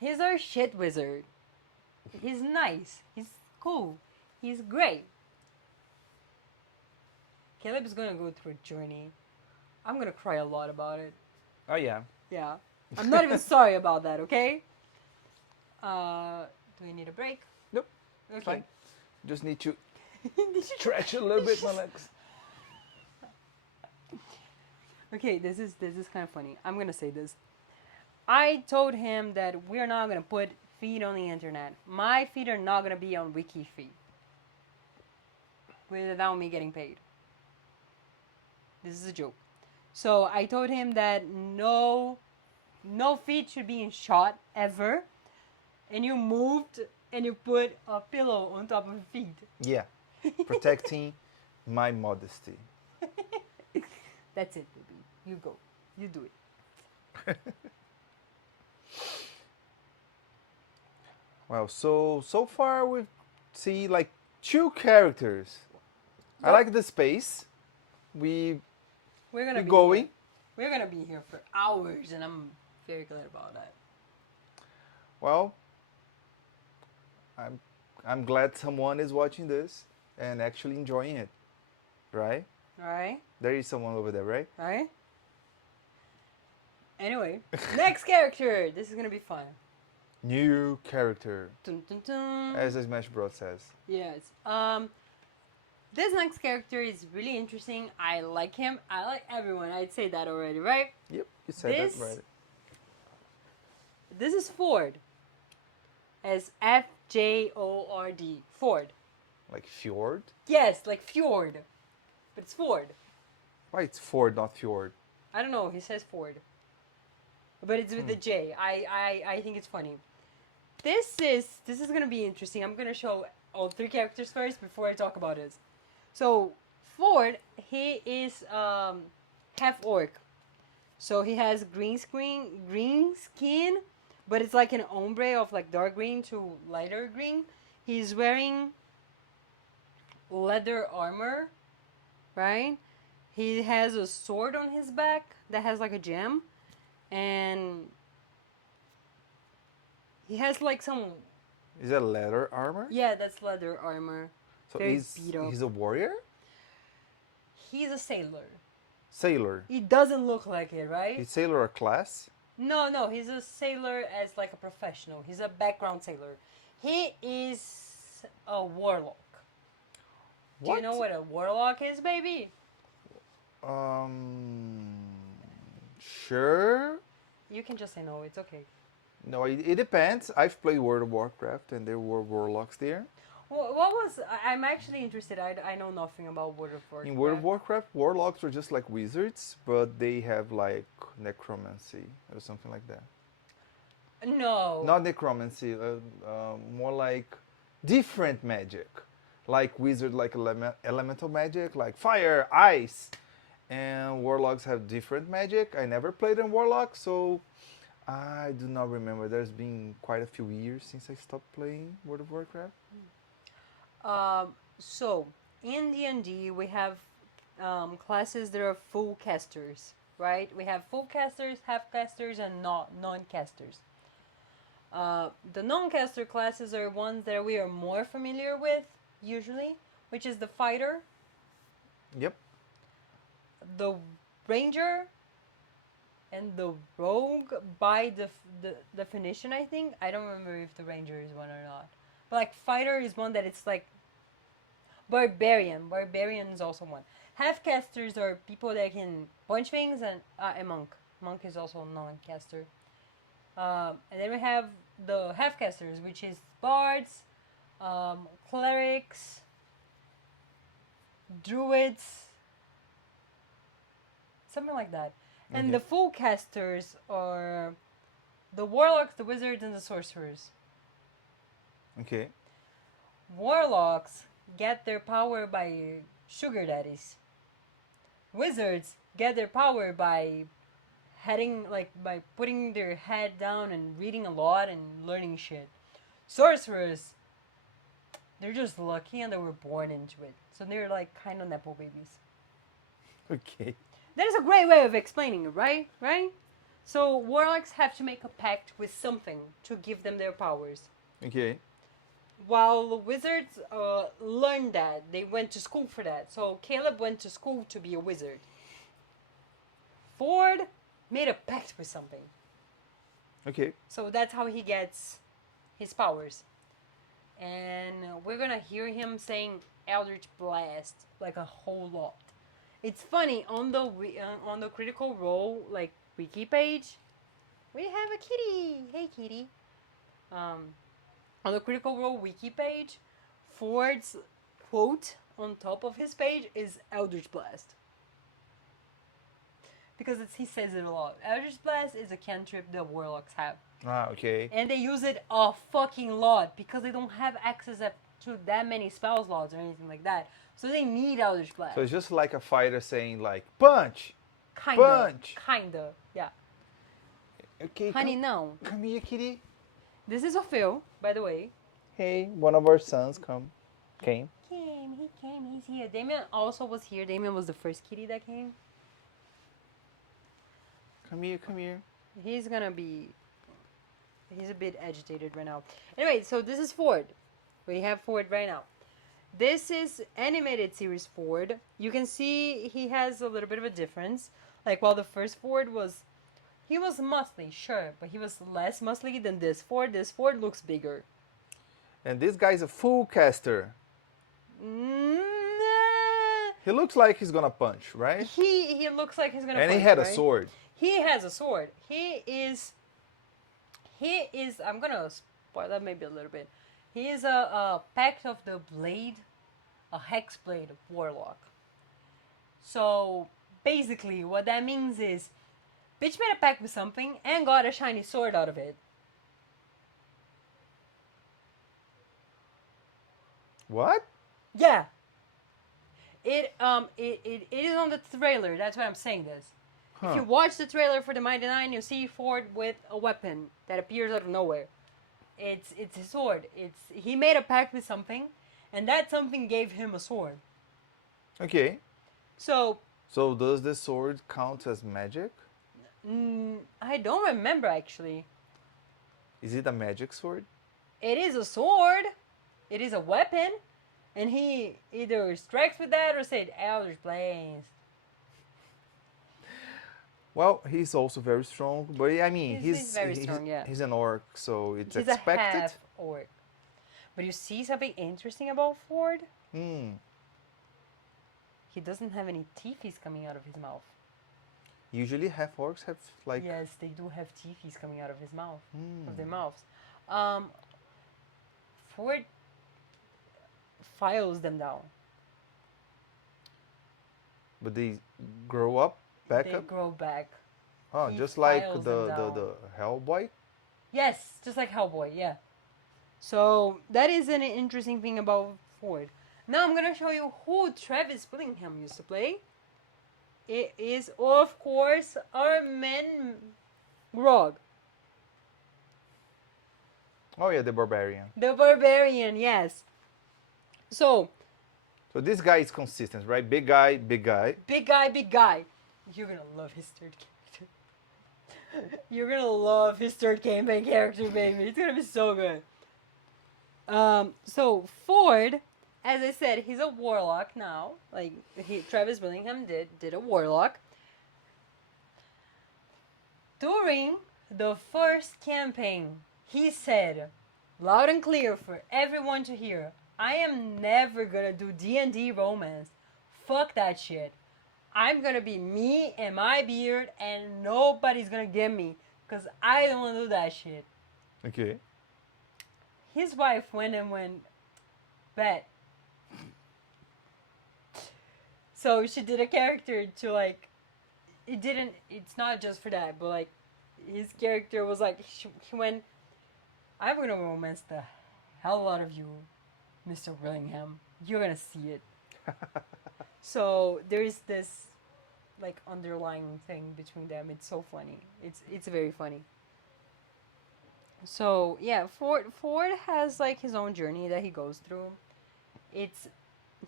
He's our shit wizard. He's nice. He's cool. He's great. Caleb is gonna go through a journey. I'm gonna cry a lot about it. Oh yeah. Yeah. I'm not even sorry about that, okay? Do we need a break? Nope. Okay. Fine. Just need to stretch a little bit my legs. Okay, this is kind of funny. I'm gonna say this. I told him that we're not gonna put feed on the internet. My feed are not gonna be on WikiFeed without me getting paid. This is a joke. So I told him that no feed should be in shot ever. And you moved and you put a pillow on top of a feed. Yeah. Protecting my modesty. That's it, baby. You go. You do it. Well, so far we've seen like 2 characters. I Yep. like the space. We're We're going. We're gonna be here for hours, and I'm very glad about that. Well, I'm glad someone is watching this and actually enjoying it, right? All right. There is someone over there, right? All right. Anyway, next character. This is gonna be fun. New character, Dun, dun, dun. as the Smash Bros says. Yes. This next character is really interesting. I like him. I like everyone. I'd say that already, right? Yep, you said This- that right. This is Ford. As FJORD. Ford. Like Fjord? Yes, like Fjord. But it's Ford. Why it's Ford, not Fjord? I don't know. He says Ford. But it's with the J. I think it's funny. This is gonna be interesting. I'm gonna show all 3 characters first before I talk about it. So Ford, he is half orc. So he has green skin, but it's like an ombre of like dark green to lighter green. He's wearing leather armor, right? He has a sword on his back that has like a gem, and he has like some, Is that leather armor? yeah, that's leather armor. So very he's beat up. he's a warrior? He's a sailor. Sailor. He doesn't look like it, right? Is sailor a class? No, he's a sailor as like a professional. He's a background sailor. He is a warlock. Do you know what a warlock is, baby? Sure. You can just say no, it's okay. No, it depends. I've played World of Warcraft and there were warlocks there. What was? I'm actually interested. I know nothing about World of Warcraft. In World of Warcraft, warlocks are just like wizards, but they have like necromancy or something like that. No. Not necromancy, more like different magic. Like wizard, like elemental magic, like fire, ice. And warlocks have different magic. I never played in warlock, so I do not remember. There's been quite a few years since I stopped playing World of Warcraft. So in D&D we have classes that are full casters, right? We have full casters, half casters, and non-casters. The non-caster classes are ones that we are more familiar with, usually, which is the fighter, Yep. the ranger, and the rogue by the definition, I think. I don't remember if the ranger is one or not. But like fighter is one that it's like barbarian. Barbarian is also one. Half casters are people that can punch things, and a monk. Monk is also non-caster. And then we have the half casters, which is bards, clerics, druids, something like that. And Okay. the full casters are the warlocks, the wizards, and the sorcerers. Okay. Warlocks get their power by sugar daddies. Wizards get their power by by putting their head down and reading a lot and learning shit. Sorcerers, they're just lucky and they were born into it. So they're like kind of nepo babies. Okay. That is a great way of explaining it, right? Right? So warlocks have to make a pact with something to give them their powers. Okay. While the wizards learned that, they went to school for that. So Caleb went to school to be a wizard. Ford made a pact with something. Okay. So that's how he gets his powers. And we're gonna hear him saying Eldritch Blast like a whole lot. It's funny, on the Critical Role like wiki page, we have a kitty. Hey kitty. On the Critical Role wiki page, Ford's quote on top of his page is Eldritch Blast. Because he says it a lot. Eldritch Blast is a cantrip that warlocks have. Ah, okay. And they use it a fucking lot because they don't have access to that many spell slots or anything like that. So they need Eldritch Blast. So it's just like a fighter saying like punch. Kinda. Punch. Kinda. Yeah. Okay. Honey, no. Come here, kitty. This is Ophil, by the way. Hey, one of our sons came. He came, he's here. Damien also was here. Damien was the first kitty that came. Come here. He's a bit agitated right now. Anyway, so this is Ford. We have Ford right now. This is animated series Ford. You can see he has a little bit of a difference. Like while the first Ford he was muscly, sure, but he was less muscly than this Ford. This Ford looks bigger. And this guy's a full caster. Nah. He looks like he's gonna punch, right? He looks like he's gonna And punch, he had a right? sword. He has a sword. He is. I'm gonna spoil that maybe a little bit. He is a Pact of the Blade, a Hex Blade warlock. So basically, what that means is, bitch made a pact with something and got a shiny sword out of it. What? Yeah. It is on the trailer. That's why I'm saying this. If you watch the trailer for the Mighty Nein, you see Ford with a weapon that appears out of nowhere. It's his sword. He made a pact with something, and that something gave him a sword. Okay. So does this sword count as magic? I don't remember actually. Is it a magic sword? It is a sword. It is a weapon, and he either strikes with that or said Eldritch Blast. Well, he's also very strong, but I mean, He's very strong, yeah. He's an orc, so it's He's expected. a half orc. But you see something interesting about Ford? He doesn't have any teethies coming out of his mouth. Usually half orcs have like... Yes, they do have teethies coming out of his mouth, of their mouths. Ford, files them down. But they grow up, back They up. grow back. Oh, He just like files the them down. the Hellboy. Yes, just like Hellboy, yeah. So that is an interesting thing about Ford. Now I'm gonna show you who Travis Willingham used to play. It is, of course, our man Grog, Oh yeah, the Barbarian. the Barbarian. Yes. So So this guy is consistent, right? Big guy, big guy. big guy, big guy. You're gonna love his third character. You're gonna love his third campaign character, baby. It's gonna be so good. So Ford, as I said, he's a warlock now. Like Travis Willingham did a warlock. During the first campaign, he said, loud and clear for everyone to hear, I am never gonna do D&D romance. Fuck that shit. I'm gonna be me and my beard and nobody's gonna get me. Cause I don't wanna do that shit. Okay. His wife went, bet. So she did a character to like, it's not just for that, but like, his character was like, he went, I'm gonna romance the hell out of you, Mr. Willingham. You're gonna see it. So there's this like underlying thing between them. It's so funny. It's very funny. So yeah, Ford has like his own journey that he goes through. It's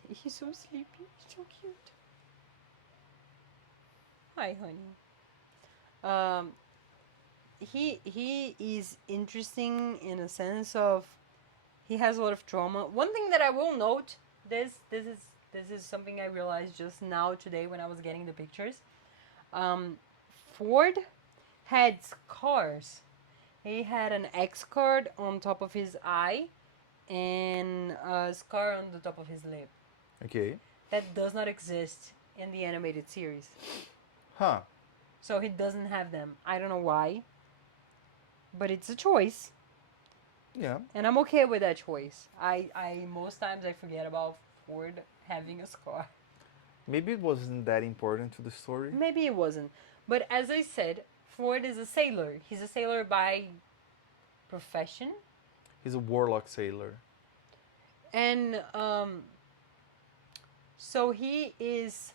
he's so sleepy. He's so cute. Hi, honey. Um, he is interesting in a sense of he has a lot of trauma. One thing that I will note, this is something I realized just now today when I was getting the pictures. Ford had scars. He had an X card on top of his eye and a scar on the top of his lip. Okay. That does not exist in the animated series. Huh. So he doesn't have them. I don't know why. But it's a choice. Yeah. And I'm okay with that choice. I most times I forget about Ford having a scar. Maybe it wasn't that important to the story. Maybe it wasn't. But as I said, Ford is a sailor. He's a sailor by profession. He's a warlock sailor. And so he's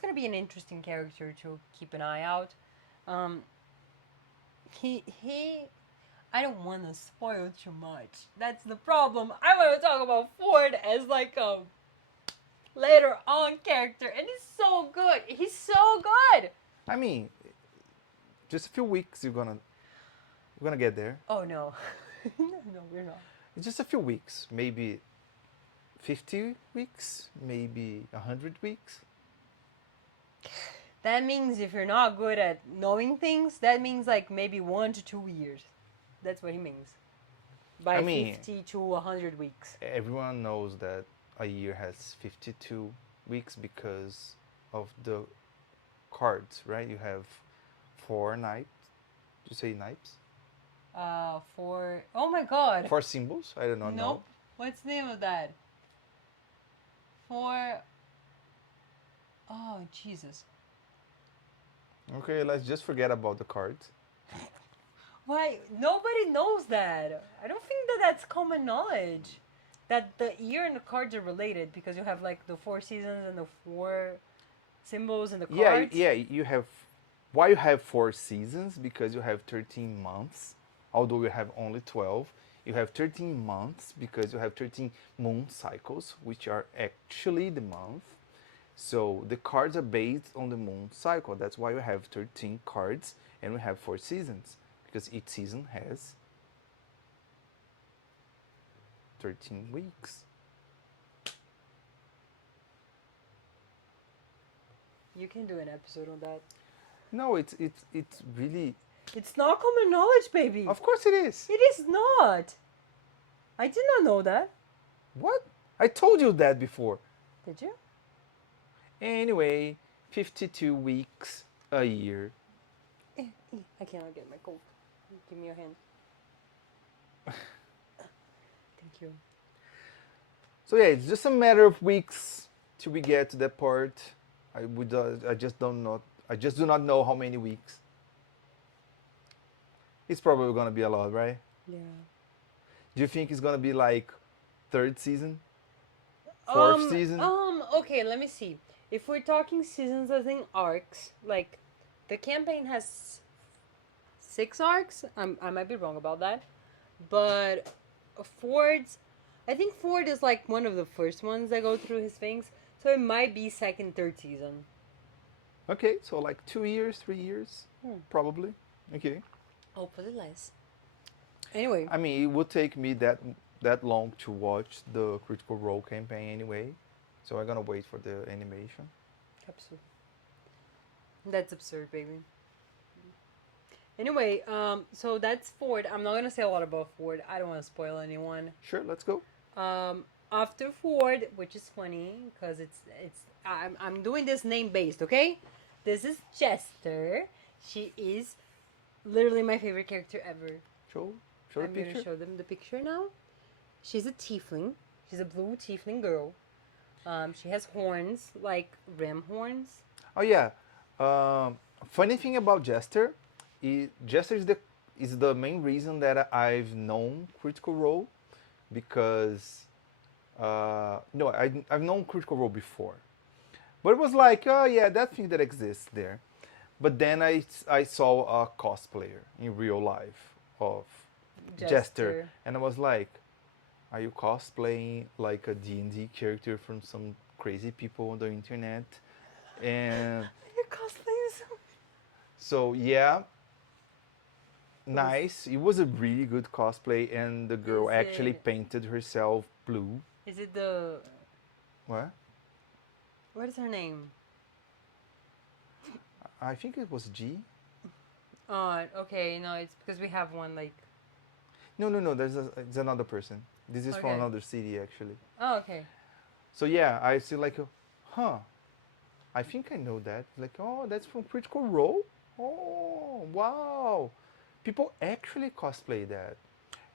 gonna be an interesting character to keep an eye out. He I don't want to spoil too much. That's the problem. I want to talk about Ford as like a later on character, and he's so good. He's so good. I mean, just a few weeks we're gonna get there. Oh no, no, we're not. It's just a few weeks, maybe 50 weeks, maybe 100 weeks. That means if you're not good at knowing things, that means like maybe 1 to 2 years. That's what he means. By I mean, 50 to 100 weeks. Everyone knows that a year has 52 weeks because of the cards, right? You have 4 knights. Did you say knights? Oh my god. 4 symbols? I don't know. Nope. What's the name of that? Oh, Jesus. Okay, let's just forget about the cards. Why? Nobody knows that. I don't think that that's common knowledge. That the year and the cards are related because you have like the 4 seasons and the 4 symbols and the cards. Yeah, you have. Why you have 4 seasons? Because you have 13 months, although you have only 12. You have 13 months because you have 13 moon cycles, which are actually the month. So the cards are based on the moon cycle. That's why we have 13 cards and we have 4 seasons, because each season has 13 weeks. You can do an episode on that. No, it's really. It's not common knowledge, baby. Of course it is. It is not. I did not know that. What? I told you that before. Did you? Anyway, 52 weeks a year. I cannot get my coat. Give me your hand. Thank you. So yeah, it's just a matter of weeks till we get to that part. I just don't know. I just do not know how many weeks. It's probably gonna be a lot, right? Yeah. Do you think it's gonna be like third season, fourth season? Okay, let me see. If we're talking seasons, I think arcs, like, the campaign has 6 arcs. I might be wrong about that. But Ford's, I think Ford is like one of the first ones that go through his things. So it might be second, third season. Okay, so like 2 years, 3 years, probably. Okay. Hopefully less. Anyway. I mean, it would take me that long to watch the Critical Role campaign anyway, so I'm gonna wait for the animation. Absurd. That's absurd, baby. Anyway, so that's Ford. I'm not gonna say a lot about Ford. I don't want to spoil anyone. Sure, let's go. After Ford, which is funny because I'm doing this name based, okay? This is Jester. She is literally my favorite character ever. Show the I'm picture. gonna show them the picture now. She's a tiefling. She's a blue tiefling girl. She has horns, like ram horns. Oh yeah. Funny thing about Jester, Jester is the main reason that I've known Critical Role, because no, I've known Critical Role before, but it was like, oh yeah, that thing that exists there. But then I saw a cosplayer in real life of Jester, and I was like, are you cosplaying like a D&D character from some crazy people on the internet? And You're cosplaying so yeah, nice. It was a really good cosplay, and the girl Is actually it- painted herself blue. Is it the... What? What is her name? I think it was G. Okay, no, it's because we have one, like... No. It's another person. This is from Okay. another city actually. Oh, okay. So yeah, I see like, huh? I think I know that. Like, oh, that's from Critical Role. Oh, wow! People actually cosplay that.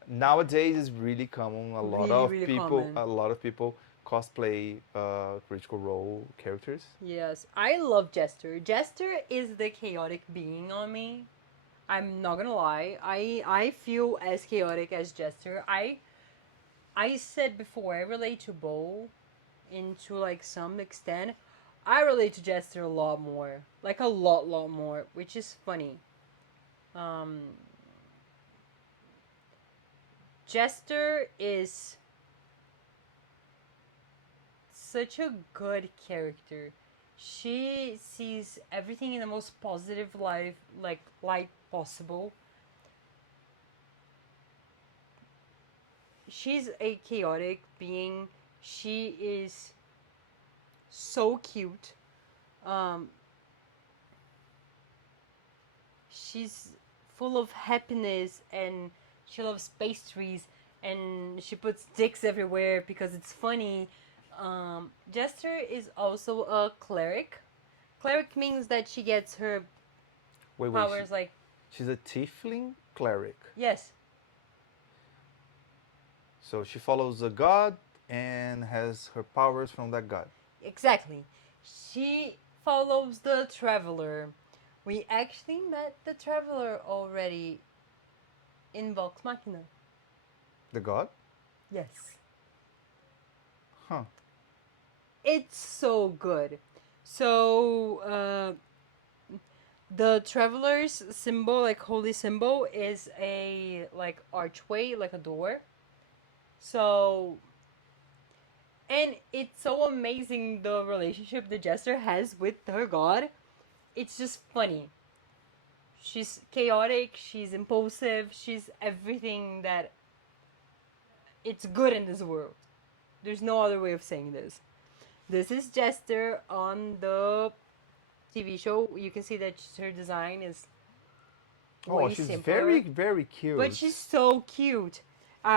Nowadays, it's really common. A lot of people cosplay Critical Role characters. Yes, I love Jester. Jester is the chaotic being on me. I'm not gonna lie. I feel as chaotic as Jester. I said before, I relate to Bo into like some extent. I relate to Jester a lot more. Like a lot more, which is funny. Jester is such a good character. She sees everything in the most positive light possible. She's a chaotic being. She is so cute. She's full of happiness, and she loves pastries, and she puts dicks everywhere because it's funny. Jester is also a cleric. Cleric means that she gets her Wait, powers like... she's a tiefling cleric. Yes. So she follows a god and has her powers from that god. Exactly. She follows the Traveler. We actually met the Traveler already in Vox Machina. The god? Yes. Huh. It's so good. So, the Traveler's symbol, like holy symbol, is a like archway, like a door. So, and it's so amazing the relationship the Jester has with her god. It's just funny. She's chaotic, she's impulsive, she's everything that it's good in this world. There's no other way of saying this. This is Jester on the TV show. You can see that her design is way She's simpler. very, very cute. But she's so cute. We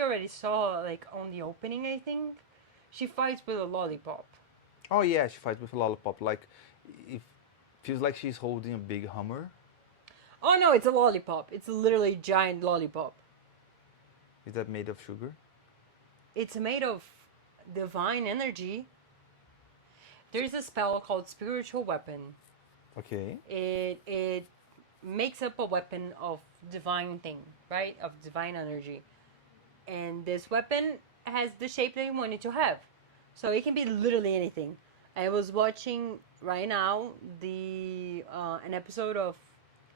already saw like on the opening, I think. She fights with a lollipop. Oh yeah, she fights with a lollipop. Like, it feels like she's holding a big hammer. Oh no, it's a lollipop. It's literally a giant lollipop. Is that made of sugar? It's made of divine energy. There's a spell called Spiritual Weapon. Okay. It makes up a weapon of divine thing, right? Of divine energy. And this weapon has the shape that you want it to have. So it can be literally anything. I was watching right now an episode of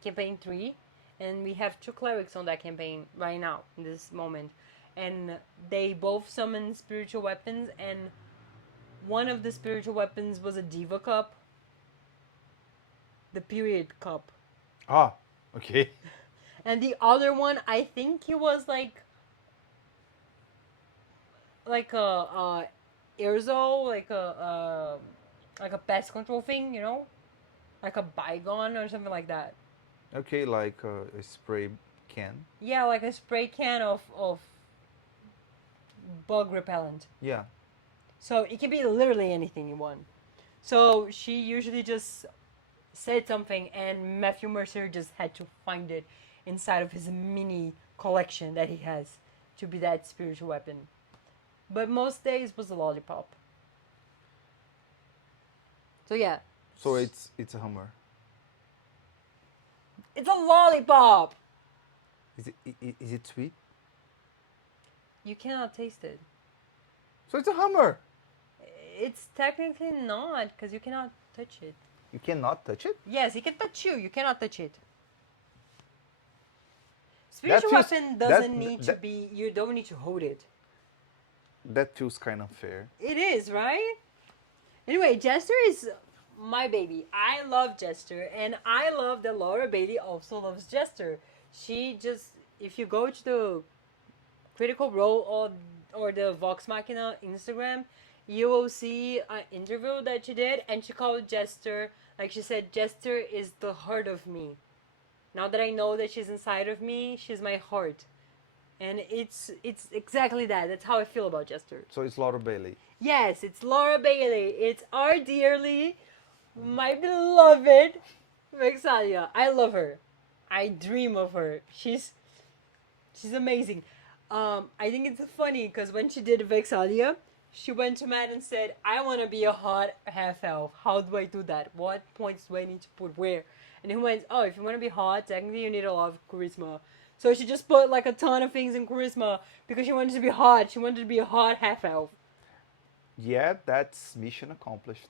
campaign 3, and we have 2 clerics on that campaign right now in this moment, and they both summon spiritual weapons, and one of the spiritual weapons was a diva cup, the period cup, Ah, okay. and the other one I think it was like a aerosol, like a pest control thing, you know, like a bygone or something like that. Okay, like a spray can. Yeah, like a spray can of bug repellent. Yeah. So it can be literally anything you want. So she usually just said something, and Matthew Mercer just had to find it inside of his mini collection that he has to be that spiritual weapon. But most days was a lollipop. So yeah. So it's a hammer. It's a lollipop! Is it sweet? You cannot taste it. So it's a hammer. It's technically not, because you cannot touch it. You cannot touch it? Yes, he can touch you. You cannot touch it. Spiritual feels- weapon doesn't that- need to that- be. You don't need to hold it. That feels kind of fair. It is, right? Anyway, Jester is my baby. I love Jester, and I love that Laura Bailey also loves Jester. She just, if you go to the Critical Role or the Vox Machina Instagram, you will see an interview that she did, and she called Jester, like she said, Jester is the heart of me. Now that I know that she's inside of me, she's my heart. And it's exactly that. That's how I feel about Jester. So it's Laura Bailey. Yes, it's Laura Bailey. It's our dearly, my beloved Vexalia. I love her. I dream of her. She's amazing. I think it's funny because when she did Vexalia, she went to Matt and said, I want to be a hot half elf. How do I do that? What points do I need to put where? And he went, oh, if you want to be hot, technically you need a lot of charisma. So she just put like a ton of things in charisma because she wanted to be hot. She wanted to be a hot half elf. Yeah, that's mission accomplished.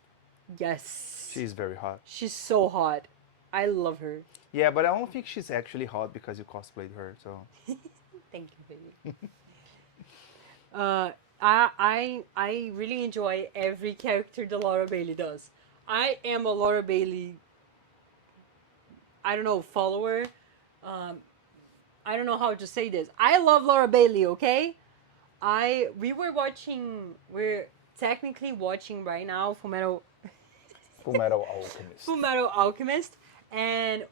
Yes. She's very hot. She's so hot. I love her. Yeah, but I don't think she's actually hot because you cosplayed her, so. Thank you, baby. I really enjoy every character that Laura Bailey does. I am a Laura Bailey, I don't know, follower. I don't know how to say this. I love Laura Bailey, okay? We're technically watching right now Fullmetal Alchemist. Fullmetal Alchemist, and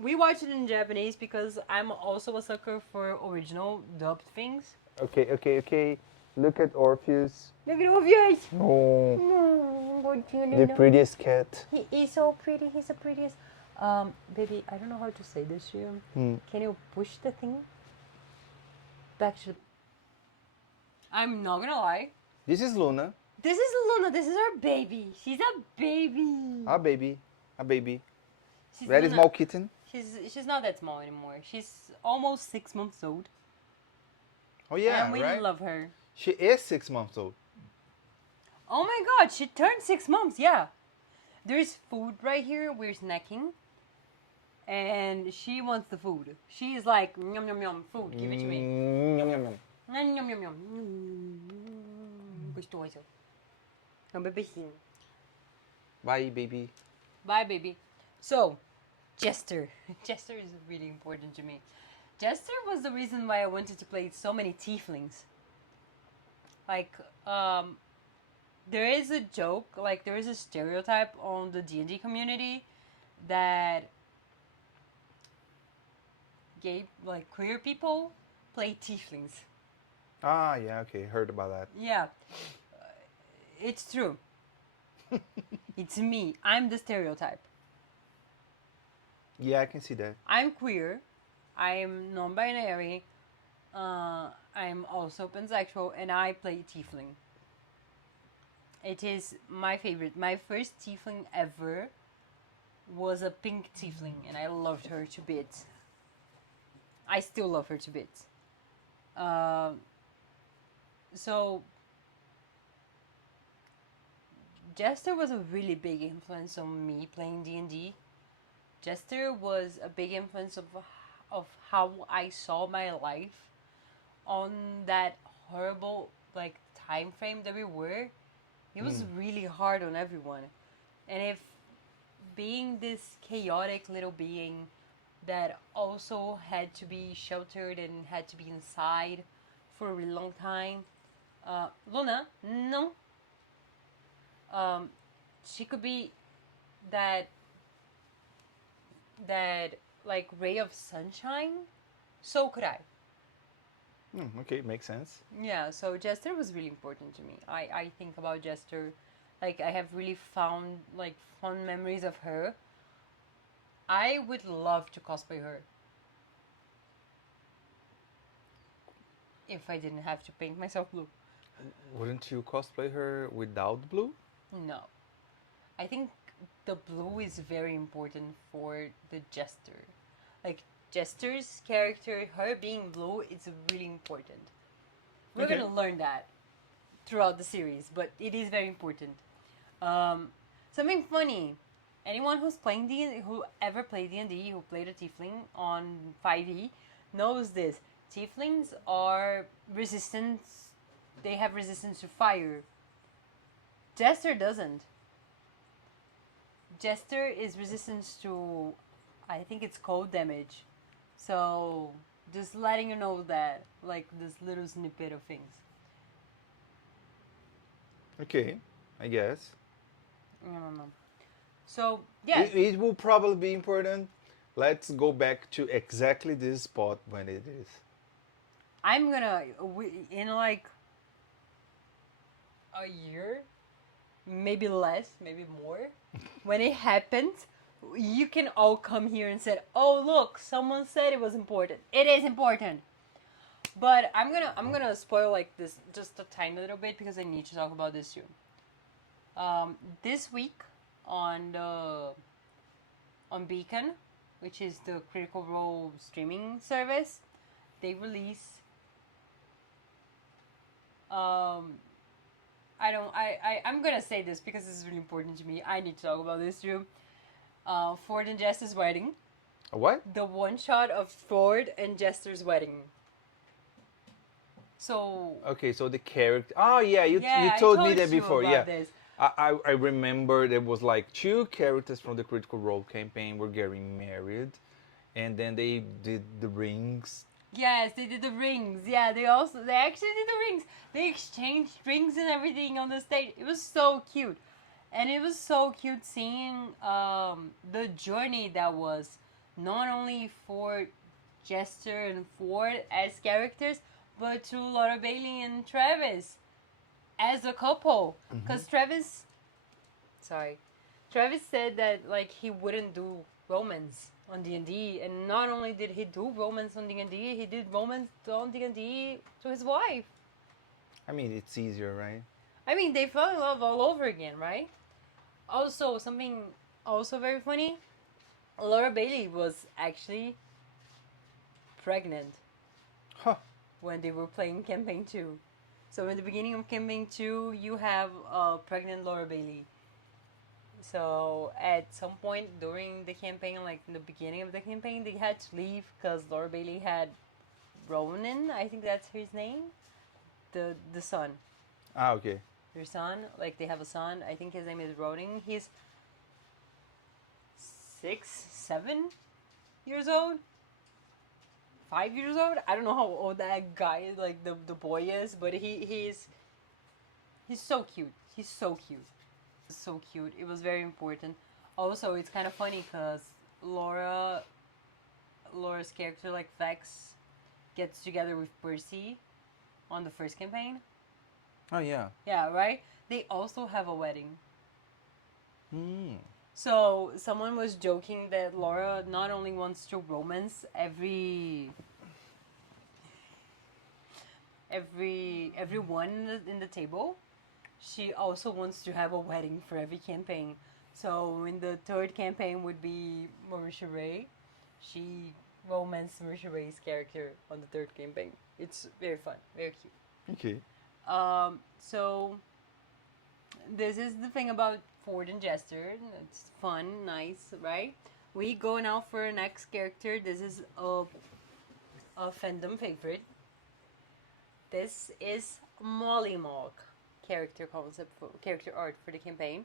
we watch it in Japanese because I'm also a sucker for original dubbed things. Okay. Look at Orpheus. Look at Orpheus! Oh, The the prettiest cat. He is so pretty. He's the prettiest. Baby, I don't know how to say this to you. Can you push the thing back to the... I'm not gonna lie. This is Luna. This is Luna. This is our baby. She's a baby. A baby. She's Very Luna. small kitten. She's not that small anymore. She's almost 6 months old. Oh yeah, And we right? love her. She is 6 months old. Oh my god, she turned 6 months, yeah. There's food right here, we're snacking. And she wants the food. She is like, yum yum yum, food, give it to me. Yum, yum, yum. Yum yum yum yum. Gostoso. É um bebezinho. Bye, baby. Bye, baby. So, Jester. Jester is really important to me. Jester was the reason why I wanted to play so many tieflings. Like, there is a joke, like there is a stereotype on the D&D community that gay, like queer people play tieflings. Ah, yeah, okay, heard about that. Yeah, it's true. It's me. I'm the stereotype. Yeah, I can see that. I'm queer. I'm non-binary. I'm also pansexual, and I play tiefling. It is my favorite. My first tiefling ever was a pink tiefling, and I loved her to bits. I still love her to bits. So Jester was a really big influence on me playing D&D. Jester was a big influence of how I saw my life on that horrible like time frame that we were. It was really hard on everyone. And if being this chaotic little being that also had to be sheltered and had to be inside for a really long time, Luna, no. She could be that like ray of sunshine. So could I. Okay, makes sense. Yeah, so Jester was really important to me. I think about Jester, like I have really found like fond memories of her. I would love to cosplay her. If I didn't have to paint myself blue. Wouldn't you cosplay her without blue? No. I think the blue is very important for the Jester. Like Jester's character, her being blue, is really important. We're Okay. gonna learn that throughout the series, but it is very important. Something funny. Anyone who's playing who ever played D&D, who played a tiefling on 5e, knows this. Tieflings are resistant. They have resistance to fire. Jester doesn't. Jester is resistant to, I think it's cold damage. So just letting you know that, like this little snippet of things. Okay, I guess. I don't know. So yeah, It will probably be important. Let's go back to exactly this spot when it is. I'm gonna in like a year, maybe less, maybe more. When it happens, you can all come here and say, "Oh, look, someone said it was important. It is important." But I'm gonna spoil like this just a tiny little bit because I need to talk about this too. This week on Beacon, which is the Critical Role streaming service, they release. I'm gonna say this because this is really important to me. I need to talk about this too. Ford and Jester's wedding. A what? The one shot of Ford and Jester's wedding. So Okay, so the character. Oh yeah, you I told me that you before. about Yeah, this. I remember there was like two characters from the Critical Role campaign were getting married, and then they did the rings. Yes, they did the rings. Yeah, they actually did the rings. They exchanged rings and everything on the stage. It was so cute. And it was so cute seeing the journey that was not only for Jester and Ford as characters, but to Laura Bailey and Travis as a couple. Because Travis said that like he wouldn't do romance on D&D, and not only did he do romance on D&D, he did romance on D&D to his wife. I mean, it's easier, right? I mean, they fell in love all over again, right? Also, something also very funny, Laura Bailey was actually pregnant Huh. when they were playing Campaign 2. So in the beginning of Campaign 2, you have pregnant Laura Bailey. So at some point during the campaign, like in the beginning of the campaign, they had to leave because Laura Bailey had Ronan, I think that's his name, the son. Ah, okay. Their son, like they have a son. I think his name is Ronan. He's 6, 7 years old, 5 years old. I don't know how old that guy, like the boy is, but he's so cute. He's so cute. So cute. It was very important. Also, it's kind of funny because Laura's character, like Vex, gets together with Percy on the first campaign. Oh yeah. Yeah, right? They also have a wedding. Hmm. So someone was joking that Laura not only wants to romance every everyone in the table, she also wants to have a wedding for every campaign. So in the third campaign would be Marisha Ray. She romanced Marisha Ray's character on the third campaign. It's very fun, very cute. Okay. So this is the thing about Ford and Jester. It's fun, nice, right? We go now for our next character. This is a fandom favorite. This is Molly Mock character concept for character art for the campaign.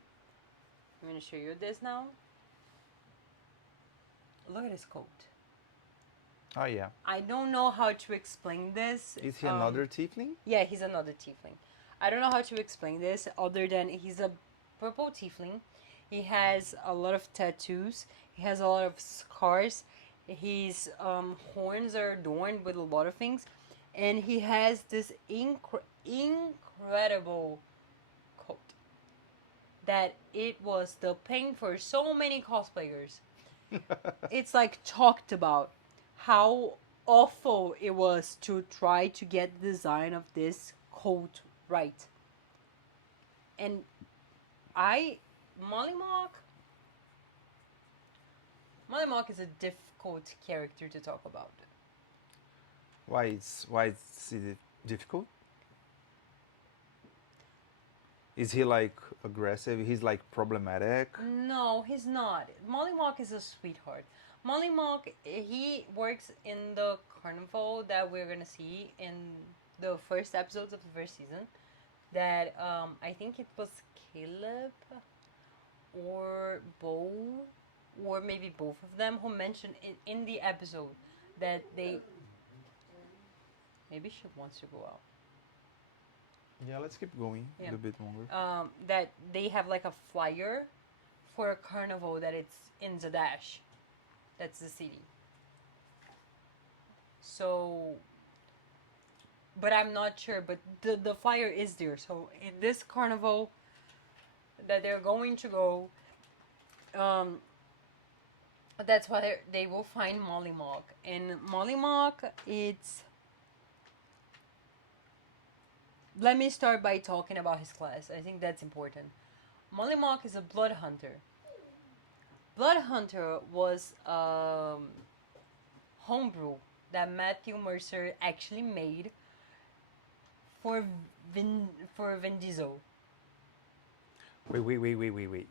I'm gonna show you this now. Look at his coat. Oh yeah. I don't know how to explain this. Is he another tiefling? Yeah, he's another tiefling. I don't know how to explain this other than he's a purple tiefling. He has a lot of tattoos. He has a lot of scars. His horns are adorned with a lot of things. And he has this incredible coat that it was the pain for so many cosplayers. It's like talked about how awful it was to try to get the design of this coat right. And Molly Mock is a difficult character to talk about. Why is it difficult? Is he like aggressive? He's like problematic? No, he's not. Molly Mock is a sweetheart. Molly Mock, he works in the carnival that we're gonna see in the first episodes of the first season. That I think it was Caleb or Bo, or maybe both of them, who mentioned it in the episode that they. Maybe she wants to go out. Yeah, let's keep going a little bit longer. That they have like a flyer for a carnival that it's in Zadash. That's the city. So, but I'm not sure. But the flyer is there. So in this carnival that they're going to go, that's why they will find Molly Mock. And Molly Mock, it's. Let me start by talking about his class. I think that's important. Molly Mock is a blood hunter. Blood hunter was homebrew that Matthew Mercer actually made for Vin Diesel. Wait.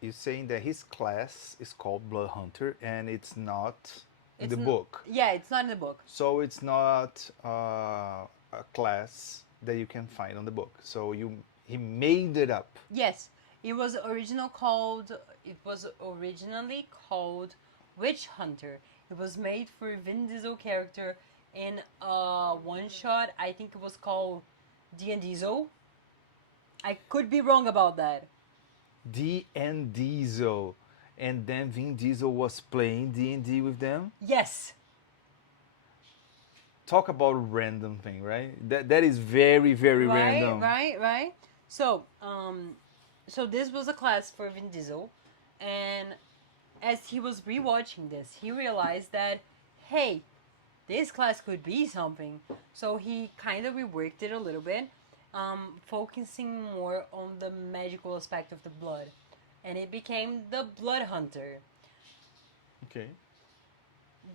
You're saying that his class is called Blood Hunter and it's not in the book. Yeah, it's not in the book. So it's not a class that you can find on the book. So he made it up. Yes, it was originally called Witch Hunter. It was made for Vin Diesel character in a one shot. I think it was called D&Diesel. I could be wrong about that. D&Diesel. And then Vin Diesel was playing D&D with them? Yes. Talk about a random thing, right? That is very, very random. Right. So, so this was a class for Vin Diesel, and as he was rewatching this, he realized that, hey, this class could be something. So he kind of reworked it a little bit, focusing more on the magical aspect of the blood. And it became the Blood Hunter. Okay.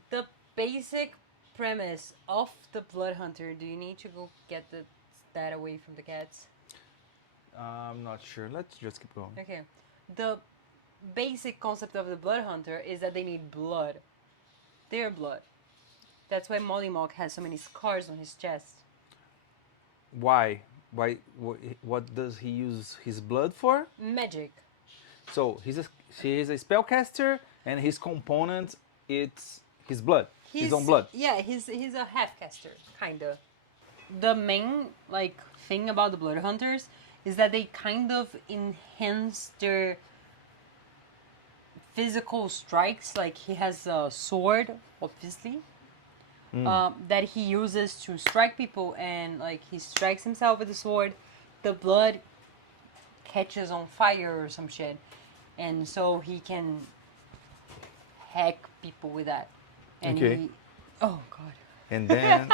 The basic premise of the Blood Hunter. Do you need to go get that away from the cats? I'm not sure. Let's just keep going. Okay. The basic concept of the Blood Hunter is that they need blood. Their blood. That's why Molly Mock has so many scars on his chest. Why? What does he use his blood for? Magic. So he is a spellcaster, and his component it's his blood, his own blood. Yeah, he's a half caster, kinda. The main thing about the Blood Hunters is that they kind of enhance their physical strikes. Like he has a sword, obviously, that he uses to strike people, and he strikes himself with the sword. The blood catches on fire or some shit. And so he can hack people with that. And okay. Oh, God. And then,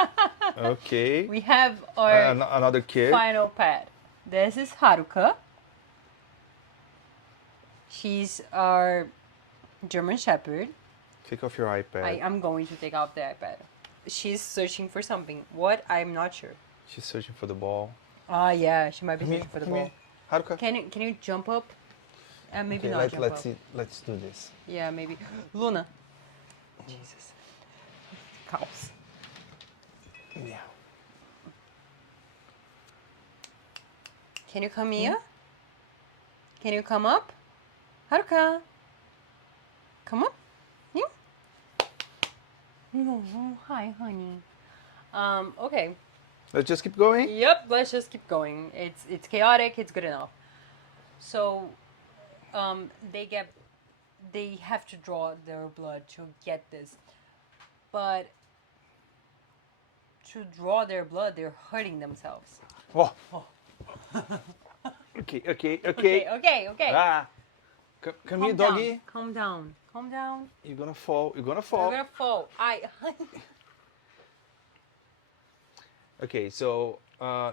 okay, We have our another kid. final pet. This is Haruka. She's our German Shepherd. Take off your iPad. I'm going to take out the iPad. She's searching for something. What? I'm not sure. She's searching for the ball. Ah, yeah, she might be Come here, searching for the come ball. here. Haruka. Can you jump up? Maybe Okay, not jump let's up. see. Let's do this. Yeah, maybe. Luna. Jesus. Cows. Yeah. Can you come here? Can you come up? Haruka. Come up. Yeah. No, hi, honey. Okay. Let's just keep going. Yep, let's just keep going. It's chaotic, it's good enough. So they have to draw their blood to get this. But to draw their blood, they're hurting themselves. Oh. Oh. Okay. Okay. Ah. Come here, doggy. Calm down. You're gonna fall. You're gonna You're fall. gonna fall. Okay, so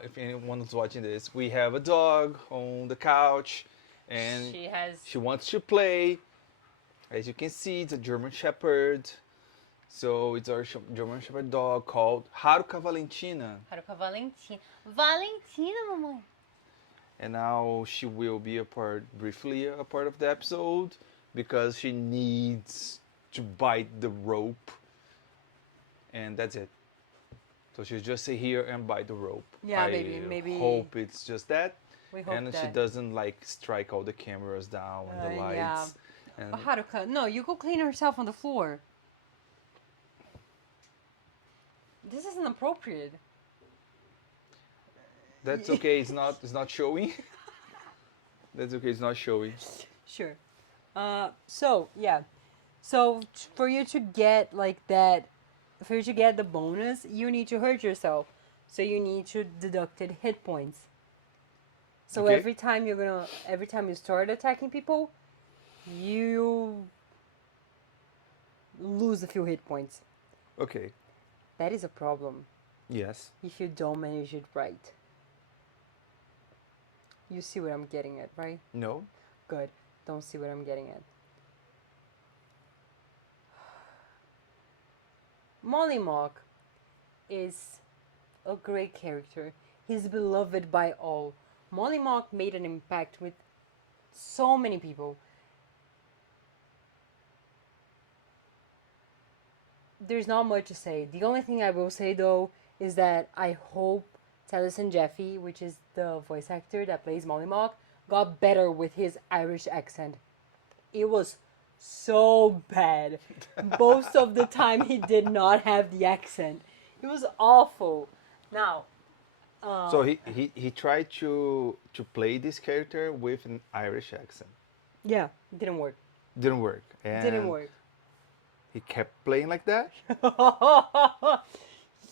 if anyone is watching this, we have a dog on the couch, and she wants to play. As you can see, it's a German Shepherd. So it's our German Shepherd dog called Haruka Valentina. Haruka Valentina. Valentina, mamãe. And now she will be briefly a part of the episode because she needs to bite the rope. And that's it. So she'll just sit here and bite the rope. Yeah, I maybe. hope it's just that. We hope And that. she doesn't like strike all the cameras down and the lights. Yeah. And But Haruka, no, you go clean yourself on the floor. This isn't appropriate. that's okay. It's not showing. That's okay. It's not showing. Sure. So yeah. So for you to get like that, for you to get the bonus, you need to hurt yourself. So you need to deduct hit points. So Okay. every time you start attacking people, you lose a few hit points. Okay. That is a problem Yes. if you don't manage it right. You see what I'm getting at, right? No. Good. Don't see what I'm getting at. Molly Mock is a great character. He's beloved by all. Molly Mock made an impact with so many people. There's not much to say. The only thing I will say though is that I hope Taliesin Jeffy, which is the voice actor that plays Molly Mock, got better with his Irish accent. It was so bad. Most of the time he did not have the accent. It was awful. Now, So he tried to play this character with an Irish accent. yeah, it didn't work. Didn't work. And Didn't work. He kept playing like that.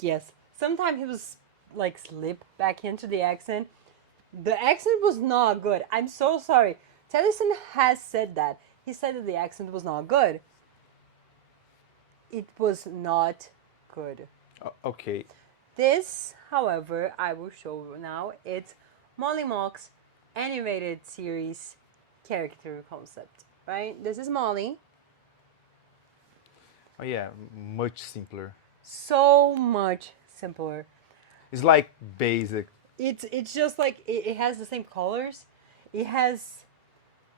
Yes. Sometimes he was like slip back into the accent. The accent was not good. I'm so sorry. Taliesin has said that. He said that the accent was not good. It was not good. Okay. This, however, I will show you now. It's Molly Mock's animated series character concept. Right? This is Molly. Oh yeah, much simpler. So much simpler. It's like basic. It's just like it has the same colors. It has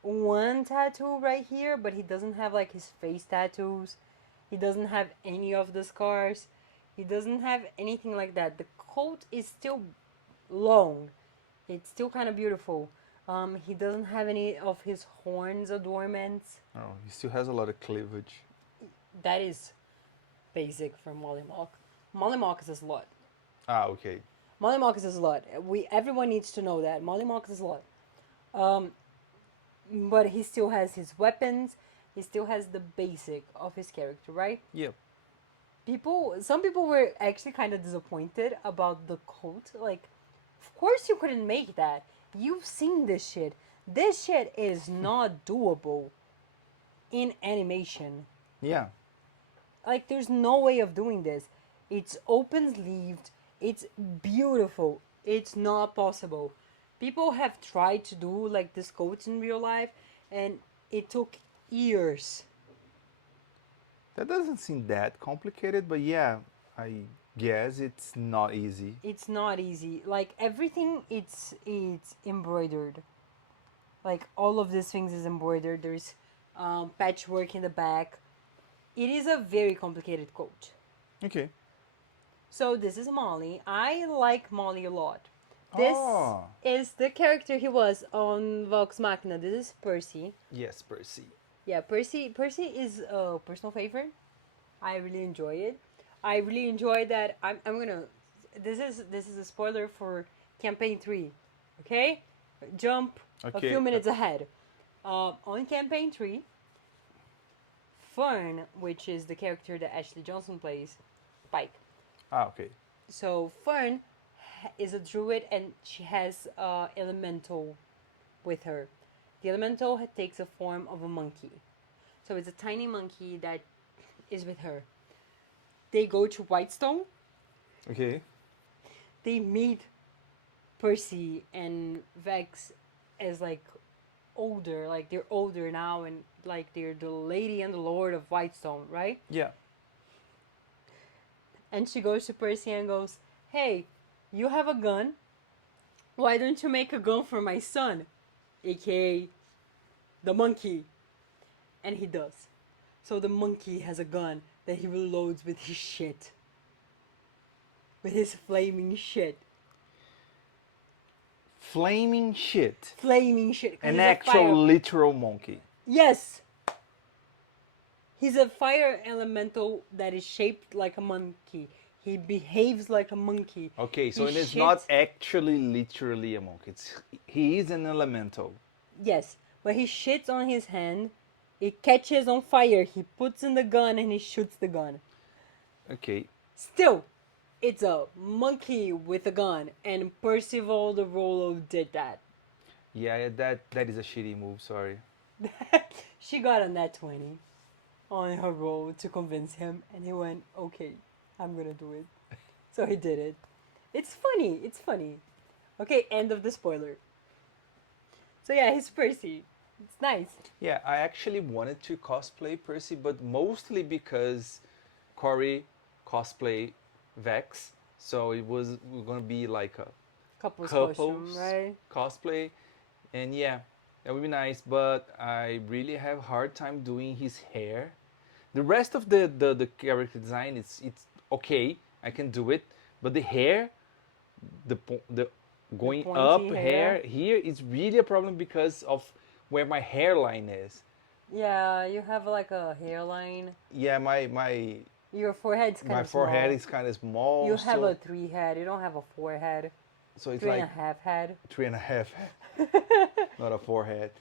one tattoo right here, but he doesn't have like his face tattoos. He doesn't have any of the scars. He doesn't have anything like that. The coat is still long. It's still kind of beautiful. He doesn't have any of his horns adornments. Oh, he still has a lot of cleavage. That is basic for Molly Mock. Molly Mock is a slut. Ah, okay. Molly Mock is a slut. Everyone needs to know that. Molly Mock is a slut. But he still has his weapons. He still has the basic of his character, right? Yep. Some people were actually kind of disappointed about the coat. Like, of course you couldn't make that. You've seen this shit. This shit is not doable in animation. Yeah. Like, there's no way of doing this. It's open sleeved. It's beautiful. It's not possible. People have tried to do like this coats in real life, and it took years. That doesn't seem that complicated, but yeah, I guess it's not easy. It's not easy. Like everything, it's embroidered. Like all of these things is embroidered. There's patchwork in the back. It is a very complicated coat. Okay. So this is Molly. I like Molly a lot. This Oh. is the character he was on Vox Machina. This is Percy. Yes, Percy. Yeah, Percy is a personal favorite. I really enjoy it. I really enjoy that. I'm gonna. This is a spoiler for campaign 3. Okay, jump a Okay. few minutes ahead. On campaign 3, Fern, which is the character that Ashley Johnson plays, Pike. Ah, okay. So Fern is a druid and she has elemental with her. The elemental takes the form of a monkey. So it's a tiny monkey that is with her. They go to Whitestone. Okay. They meet Percy and Vex as like older, like they're older now and like they're the lady and the lord of Whitestone, right? Yeah. And she goes to Percy and goes, "Hey, you have a gun. Why don't you make a gun for my son, aka the monkey?" And he does. So the monkey has a gun that he reloads with his shit. With his flaming shit. Flaming shit. Flaming shit. 'Cause An he's a actual fire- literal monkey. Yes! He's a fire elemental that is shaped like a monkey. He behaves like a monkey. Okay, so He it is not shits- actually literally a monkey. He is an elemental. Yes, but he shits on his hand. It catches on fire. He puts in the gun and he shoots the gun. Okay. Still, it's a monkey with a gun, and Percival the Rolo did that. Yeah, that is a shitty move, sorry. She got a net 20 on her roll to convince him, and he went, "Okay, I'm gonna do it." So he did it. It's funny. It's funny. Okay, end of the spoiler. So yeah, he's Percy. It's nice. Yeah, I actually wanted to cosplay Percy, but mostly because Corey cosplay Vex, so it was gonna be like a Couples couples costume, right? cosplay, and yeah, that would be nice. But I really have hard time doing his hair. The rest of the character design it's okay. I can do it, but the hair, the going pointy up hair. hair here is really a problem because of where my hairline is. Yeah, you have like a hairline. Yeah, my Your forehead's kind my of forehead small. is kind of small. You have so, a 3 head. You don't have a 4 head. so it's 3 and like a half head. 3.5, not a forehead.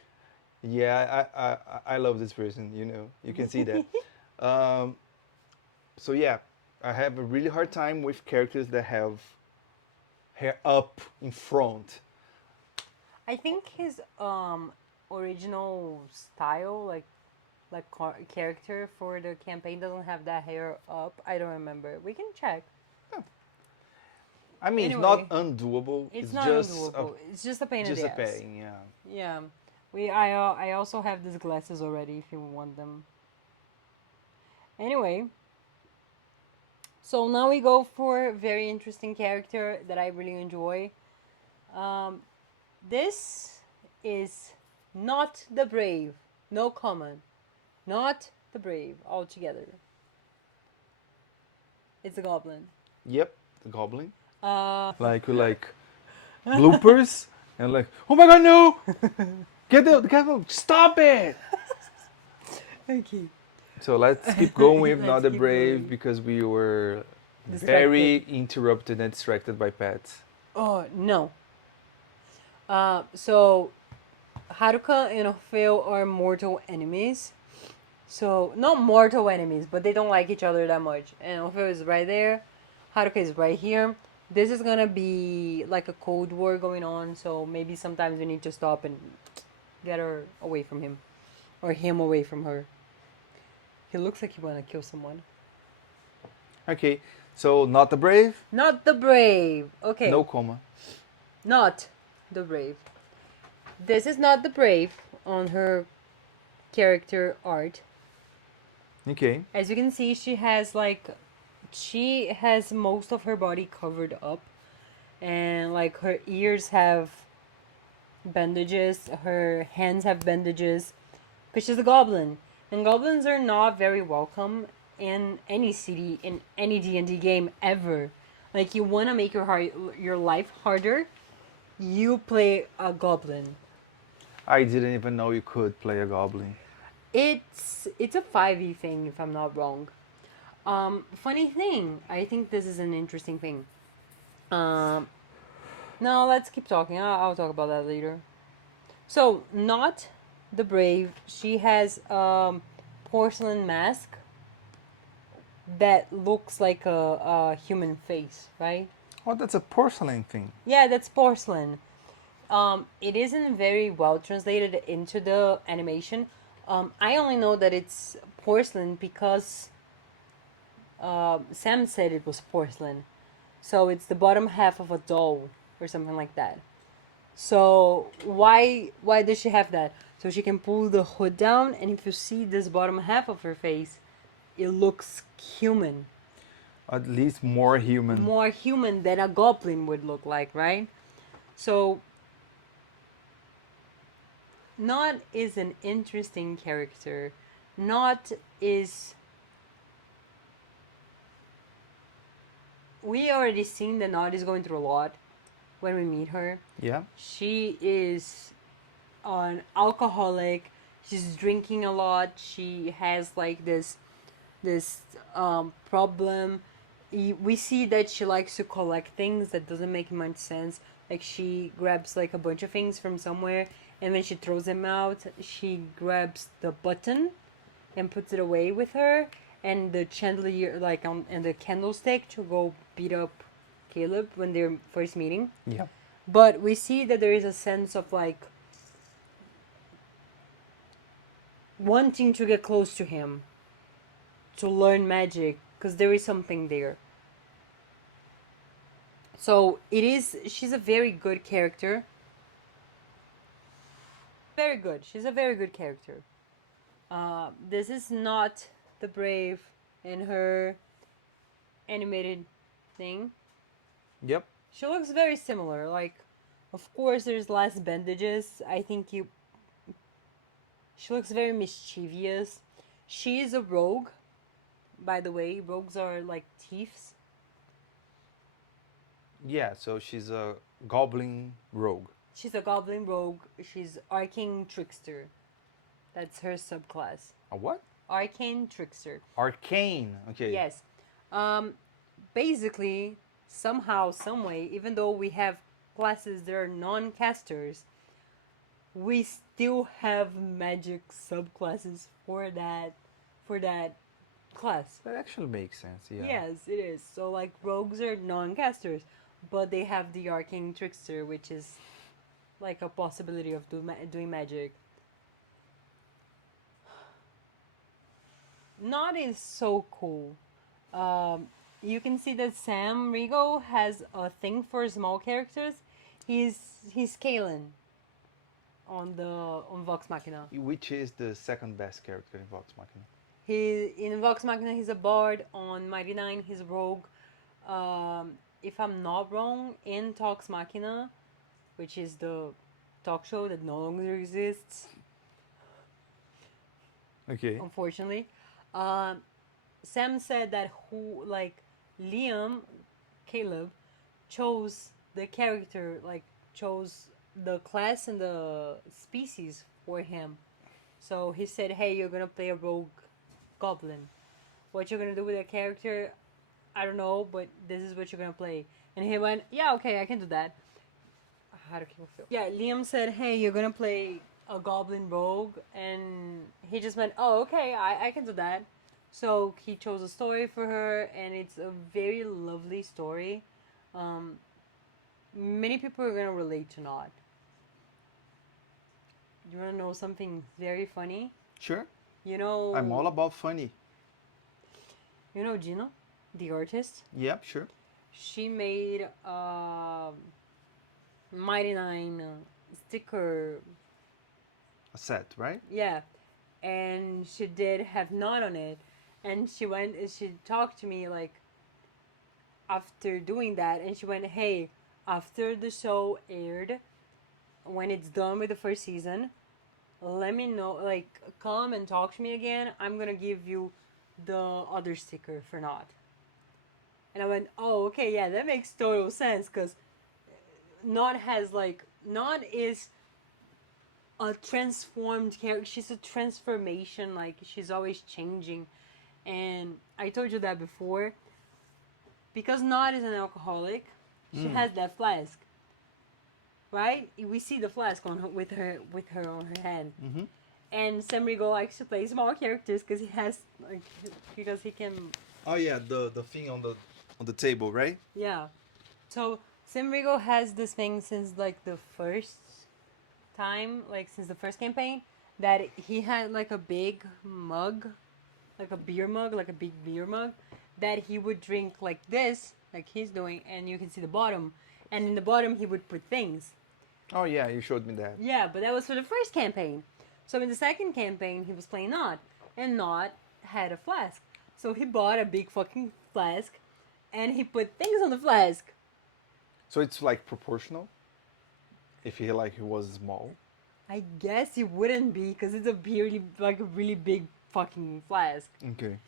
Yeah, I love this person. You can see that. So yeah, I have a really hard time with characters that have hair up in front. I think his original style, like character for the campaign doesn't have that hair up. I don't remember. We can check. I mean, Anyway, it's not undoable. It's not just undoable. It's just a pain in just the a ass. pain. Yeah. Yeah. I also have these glasses already if you want them. Anyway. So now we go for a very interesting character that I really enjoy. This is not the brave. No comment. Not the brave altogether. It's a goblin. Yep, the goblin. Uh, Like bloopers and like, oh my god, no! Get the stop it! okay. So let's keep going with Let's not the keep brave going. because we were Distracted. very interrupted and distracted by pets. Oh no. So Haruka and Ophiel are mortal enemies. So not mortal enemies, but they don't like each other that much. And Ophiel is right there. Haruka is right here. This is gonna be like a cold war going on, so maybe sometimes we need to stop and get her away from him. Or him away from her. He looks like he wanna kill someone. Okay, so not the brave, Not the brave. Okay. no comma. Not the brave. This is not the brave on her character art. Okay, As you can see, she has most of her body covered up, and like her ears have bandages, her hands have bandages, because she's a goblin, and goblins are not very welcome in any city in any D&D game ever. Like you want to make your life harder, you play a goblin. I didn't even know you could play a goblin. It's a 5e thing if I'm not wrong. Funny thing, I think this is an interesting thing. No, let's keep talking. I'll talk about that later. So, not the brave. She has porcelain mask that looks like a human face, right? Oh, that's a porcelain thing. Yeah, that's porcelain. It isn't very well translated into the animation. I only know that it's porcelain because Sam said it was porcelain. So it's the bottom half of a doll or something like that. So why does she have that? So she can pull the hood down, and if you see this bottom half of her face, it looks human. At least more human. More human than a goblin would look like, right? So Nod is an interesting character. Nod is... We already seen that Nod is going through a lot when we meet her. Yeah. She is an alcoholic. She's drinking a lot. She has like this problem. We see that she likes to collect things that doesn't make much sense. Like she grabs like a bunch of things from somewhere and then she throws them out. She grabs the button and puts it away with her, and the chandelier, like and the candlestick to go beat up Caleb when they're first meeting. Yeah. But we see that there is a sense of like wanting to get close to him, to learn magic, because there is something there. So she's a very good character. Very good. She's a very good character. This is not the brave in her animated thing. Yep. She looks very similar. Like, of course, there's less bandages. She looks very mischievous. She is a rogue, by the way. Rogues are like thieves. Yeah, so she's a goblin rogue. She's a goblin rogue. She's arcane trickster. That's her subclass. A what? Arcane trickster. Arcane. Okay. Yes. Basically, somehow, some way, even though we have classes that are non-casters, we still have magic subclasses for that class. That actually makes sense. Yeah. Yes, it is. So like rogues are non-casters, but they have the arcane trickster, which is like a possibility of doing magic. Nod is so cool. You can see that Sam Rigo has a thing for small characters. He's Kalen on Vox Machina. Which is the second best character in Vox Machina? In Vox Machina he's a bard. On Mighty Nein he's a rogue. If I'm not wrong, in Vox Machina, which is the talk show that no longer exists, Okay. unfortunately, Sam said that Liam, Caleb, chose the character, chose the class and the species for him. So he said, hey, you're gonna play a rogue goblin. What you're gonna do with that character, I don't know, but this is what you're gonna play. And he went, yeah, okay, I can do that. How do people feel? Yeah, Liam said, hey, you're gonna play a goblin rogue, and he just went, oh, okay, I can do that. So he chose a story for her, and it's a very lovely story. Many people are gonna relate to Nod. You wanna know something very funny? Sure. You know... I'm all about funny. You know Gino? the artist. Yep, sure. She made Mighty Nein sticker. A set, right? Yeah, and she did have not on it, and she talked to me like after doing that, and she went, "Hey, after the show aired, when it's done with the first season, let me know, like, come and talk to me again. I'm gonna give you the other sticker for not." And I went, "Oh, okay, yeah, that makes total sense, because not is a transformed character. She's a transformation. Like, she's always changing." And I told you that before. Because Not is an alcoholic, she has that flask, right? We see the flask on her, with her on her hand. Mm-hmm. And Sam Riegel likes to play small characters because he has like because he can. Oh yeah, the thing on the table, right? Yeah. So Sam Riegel has this thing since like the first time, like since the first campaign, that he had like a big mug, like a beer mug, like a big beer mug, that he would drink like this, like he's doing, and you can see the bottom. And in the bottom, he would put things. Oh yeah, you showed me that. Yeah, but that was for the first campaign. So in the second campaign, he was playing Not, and Not had a flask. So he bought a big fucking flask, and he put things on the flask. So it's like proportional. If he was small. I guess it wouldn't be, because it's a really, like a really big fucking flask. Okay.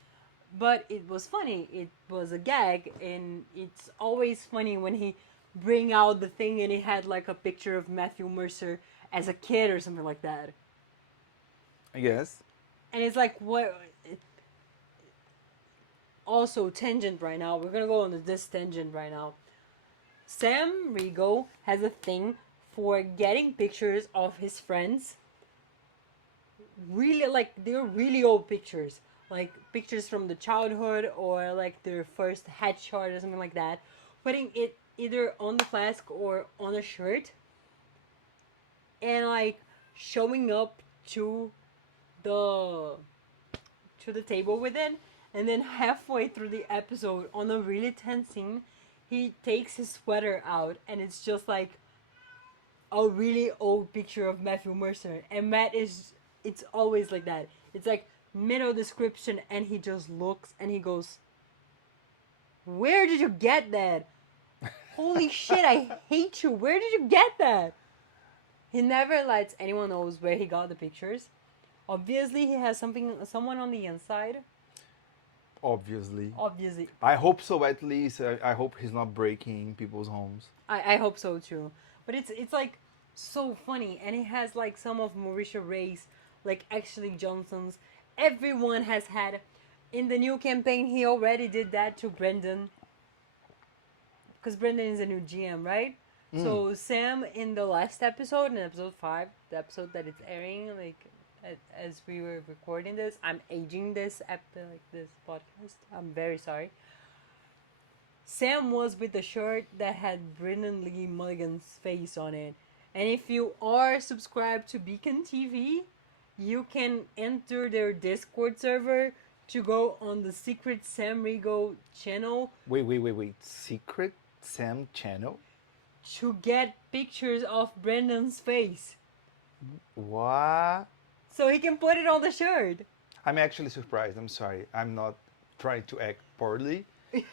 But it was funny. It was a gag, and it's always funny when he bring out the thing and he had like a picture of Matthew Mercer as a kid or something like that. I guess. And it's like, what? Also, tangent right now. We're gonna go on this tangent right now. Sam Riegel has a thing for getting pictures of his friends. Really, like, they're really old pictures. Like, pictures from the childhood or, like, their first headshot or something like that. Putting it either on the flask or on a shirt. And, like, showing up to the table with it. And then halfway through the episode, on a really tense scene, he takes his sweater out, and it's just like a really old picture of Matthew Mercer. And it's always like that. It's like middle description, and he just looks and he goes, "Where did you get that? Holy shit, I hate you. Where did you get that?" He never lets anyone knows where he got the pictures. Obviously, he has someone on the inside. Obviously. Obviously. I hope so. At least I hope he's not breaking people's homes. I hope so too. But it's like so funny, and he has like some of Mauricia Ray's, like Ashley Johnson's. Everyone has had. In the new campaign, he already did that to Brendan. Because Brendan is a new GM, right? So Sam, in the last episode, in episode 5, the episode that it's airing, like as we were recording this, I'm aging this this podcast. I'm very sorry. Sam was with the shirt that had Brendan Lee Mulligan's face on it. And if you are subscribed to Beacon TV, you can enter their Discord server to go on the Secret Sam Rigo channel. Wait. Secret Sam channel? To get pictures of Brendan's face. What? So he can put it on the shirt. I'm actually surprised. I'm sorry. I'm not trying to act poorly.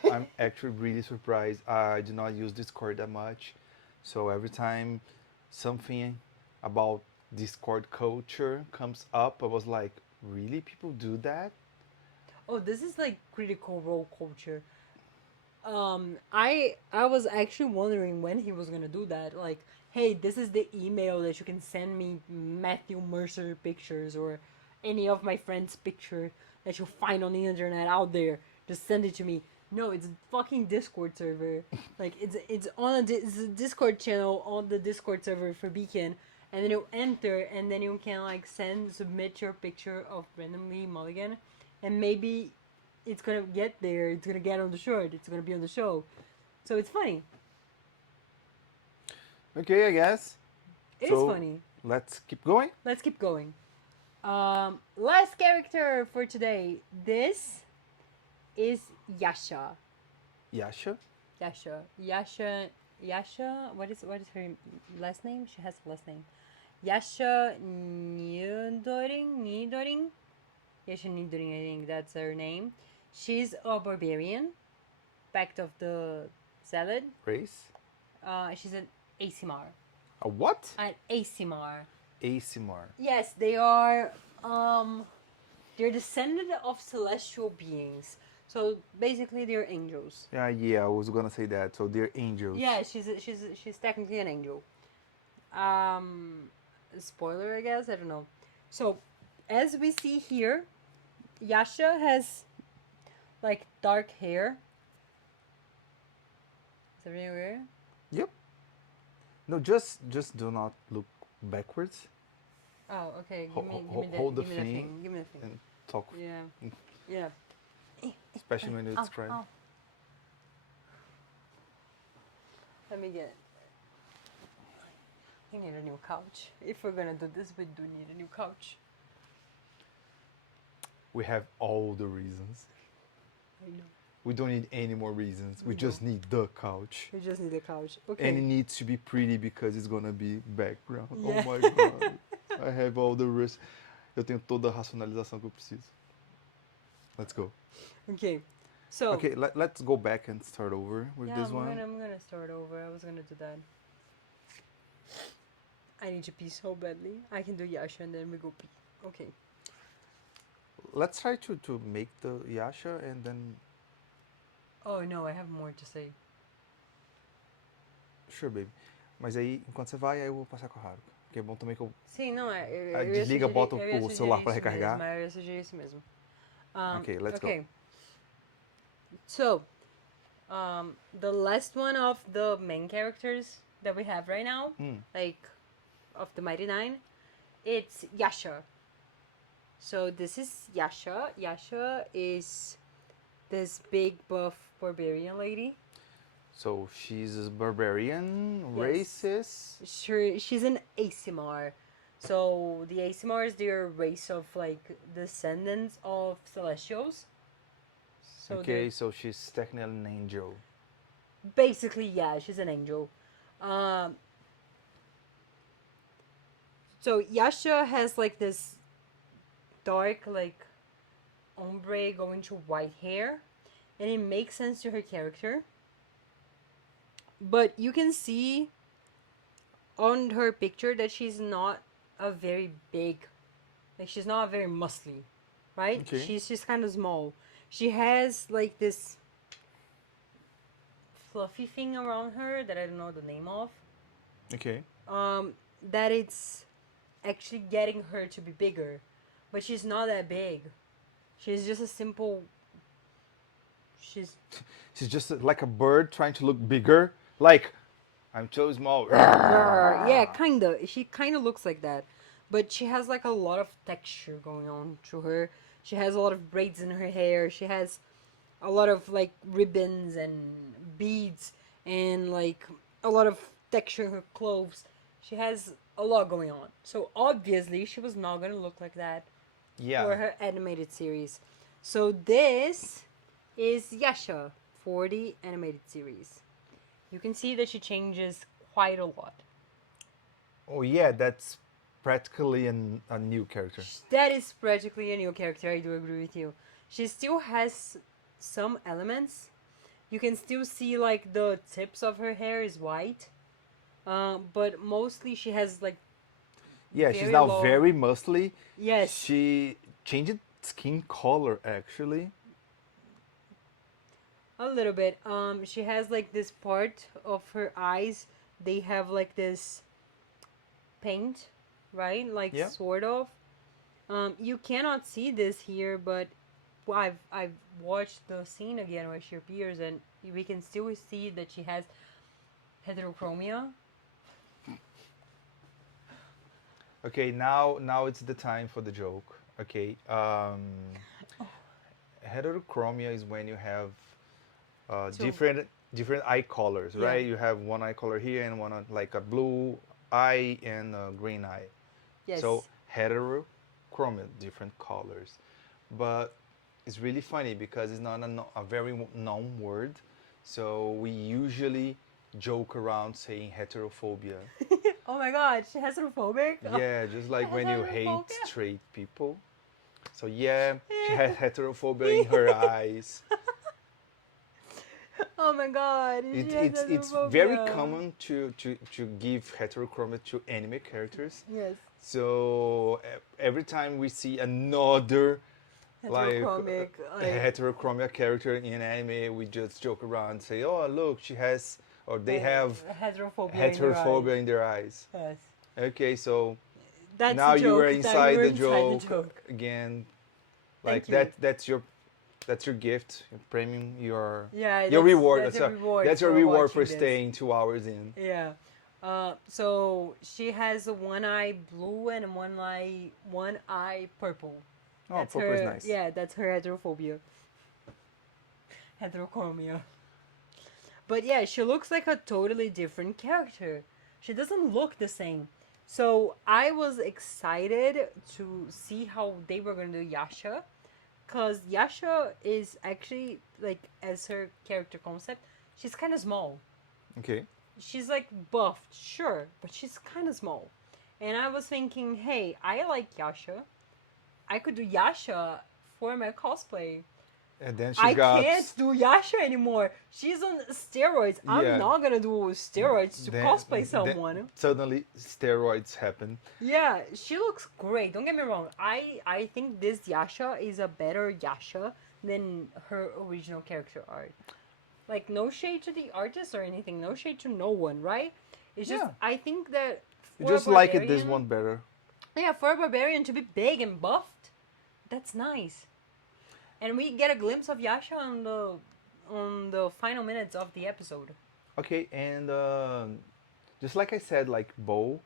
I'm actually really surprised. I do not use Discord that much. So every time something about Discord culture comes up, I was like, really? People do that? Oh, this is like Critical Role culture. I was actually wondering when he was gonna do that. Like, hey, this is the email that you can send me Matthew Mercer pictures or any of my friends' picture that you'll find on the internet out there. Just send it to me. No, it's a fucking Discord server. Like, it's it's a Discord channel on the Discord server for Beacon, and then you enter, and then you can like submit your picture of Brendan Lee Mulligan, and maybe it's gonna get there. It's gonna get on the shirt. It's gonna be on the show. So it's funny. Okay, I guess. It is funny. Let's keep going. Let's keep going. Last character for today. This is Yasha. Yasha? Yasha. What is her last name? She has a last name. Yasha Nidoring. Yasha Nidoring, I think that's her name. She's a barbarian, pact of the Zealot. Race? She's an Asimar. A what? An Asimar. Asimar. Yes, they are. They're descended of celestial beings. So basically, they're angels. Yeah, I was gonna say that. So they're angels. Yeah, she's technically an angel. Spoiler, I guess. I don't know. So, as we see here, Yasha has like dark hair. Is everything weird? Yep. No, just do not look backwards. Oh, okay. Hold the thing. Give me the thing. And talk. Yeah. Yeah. Especially when you describe. Ow. Let me get. We need a new couch. If we're gonna do this, we do need a new couch. We have all the reasons. I know. We don't need any more reasons. We just need the couch. We just need a couch. Okay. And it needs to be pretty because it's gonna be background. Yeah. Oh my god. I have all the risk. Eu tenho toda a racionalização que eu preciso. Let's go. Okay. So. Okay, let's go back and start over with Yeah, this one. I'm gonna start over. I was gonna do that. I need to pee so badly. I can do Yasha and then we go pee. Okay. Let's try to make the Yasha and then... Oh no, I have more to say. Sure, baby. Mas aí, enquanto você vai, aí eu vou passar com a Haruka. Porque é bom também que eu... Sim, não é. Desliga, bota o celular pra recarregar. Mas eu ia sugerir isso mesmo. Okay, let's go. So, the last one of the main characters that we have right now, like of the Mighty Nein, it's Yasha. So this is Yasha. Yasha is this big buff barbarian lady. So she's a barbarian, Yes. racist. She's an Asimar. So the Asimars, they're a race of like descendants of Celestials. So Okay, so she's technically an angel. basically, yeah, she's an angel. So Yasha has like this dark, like ombre going to white hair, and it makes sense to her character. But you can see on her picture that she's not a very big, like she's not very muscly, right? Okay. She's just kind of small. She has like this fluffy thing around her that I don't know the name of. Okay. That it's actually getting her to be bigger, but she's not that big. She's just a simple. She's just like a bird trying to look bigger. Like, I'm too small. yeah, kinda. She kinda looks like that, but she has like a lot of texture going on to her. She has a lot of braids in her hair. She has a lot of like ribbons and beads and like a lot of texture in her clothes. She has a lot going on. So obviously she was not gonna look like that Yeah. for her animated series. So this is Yasha for the animated series. You can see that she changes quite a lot. Oh yeah, that's practically a new character. That is practically a new character, I do agree with you. She still has some elements. You can still see like the tips of her hair is white. But mostly she has like Yeah, she's very now long- very muscly. Yes. She changed skin color actually. A little bit. She has like this part of her eyes. They have like this paint, right? Like Yeah. sort of. You cannot see this here, but I've watched the scene again where she appears, and we can still see that she has heterochromia. Okay, now it's the time for the joke. Okay. Heterochromia is when you have So- different eye colors, Yeah. right? You have one eye color here and one like a blue eye and a green eye. Yes. So heterochromia, different colors. But it's really funny because it's not a very known word. So we usually joke around saying heterophobia. Oh my god, she heterophobic? Yeah, just like when you hate Heterophobia? straight people. So yeah, she has heterophobia in her eyes. Oh my god, she has It's very heterophobia. common to give heterochromia to anime characters. Yes. So every time we see another like Heterochromic, like heterochromia character in anime, we just joke around and say, "Oh, look, she has or they have heterophobia in your eyes. heterophobia in their eyes." Yes. Okay, so That's now the you were joke. Now you inside were the inside the joke joke. again. Like Thank you. that's your gift, your premium, Yeah, your reward. that's a reward That's your for reward for watching this. staying 2 hours in. Yeah. So she has one eye blue and one eye purple. Oh, That's purple is her. nice. Yeah, that's her heterophobia. Heterochromia. But yeah, she looks like a totally different character. She doesn't look the same. So I was excited to see how they were gonna do Yasha, cause Yasha is actually like as her character concept, she's kind of small. Okay. She's like buffed, sure, but she's kind of small. And I was thinking, hey, I like Yasha. I could do Yasha for my cosplay. And then she I got can't do Yasha anymore. She's on steroids. Yeah. I'm not gonna do steroids to then- cosplay then someone. suddenly steroids happen. Yeah, she looks great. Don't get me wrong. I think this Yasha is a better Yasha than her original character art. Like, no shade to the artist or anything. No shade to no one, right? It's just, Yeah. I think that You for a just like it this barbarian- one better. Yeah, for a barbarian to be big and buffed, that's nice. And we get a glimpse of Yasha on the final minutes of the episode. Okay, and just like I said, like bow,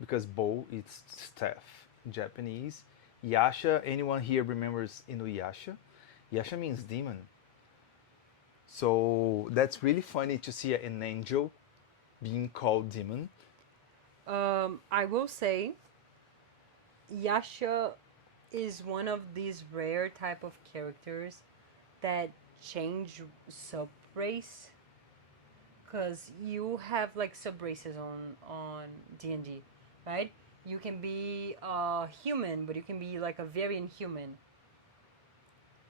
because bow is staff in Japanese. Yasha, anyone here remembers Inuyasha? Yasha means demon. So that's really funny to see an angel being called demon. I will say, Yasha is one of these rare type of characters that change sub race. Cause you have like sub races on D&D, right? You can be a human, but you can be like a variant human.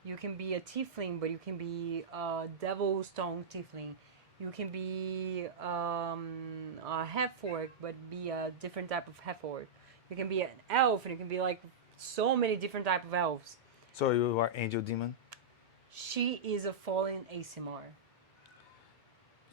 You can be a tiefling, but you can be a devil stone tiefling. You can be a half orc, but be a different type of half orc. You can be an elf, and you can be like so many different type of elves. So you are angel demon. She is a fallen Asimar.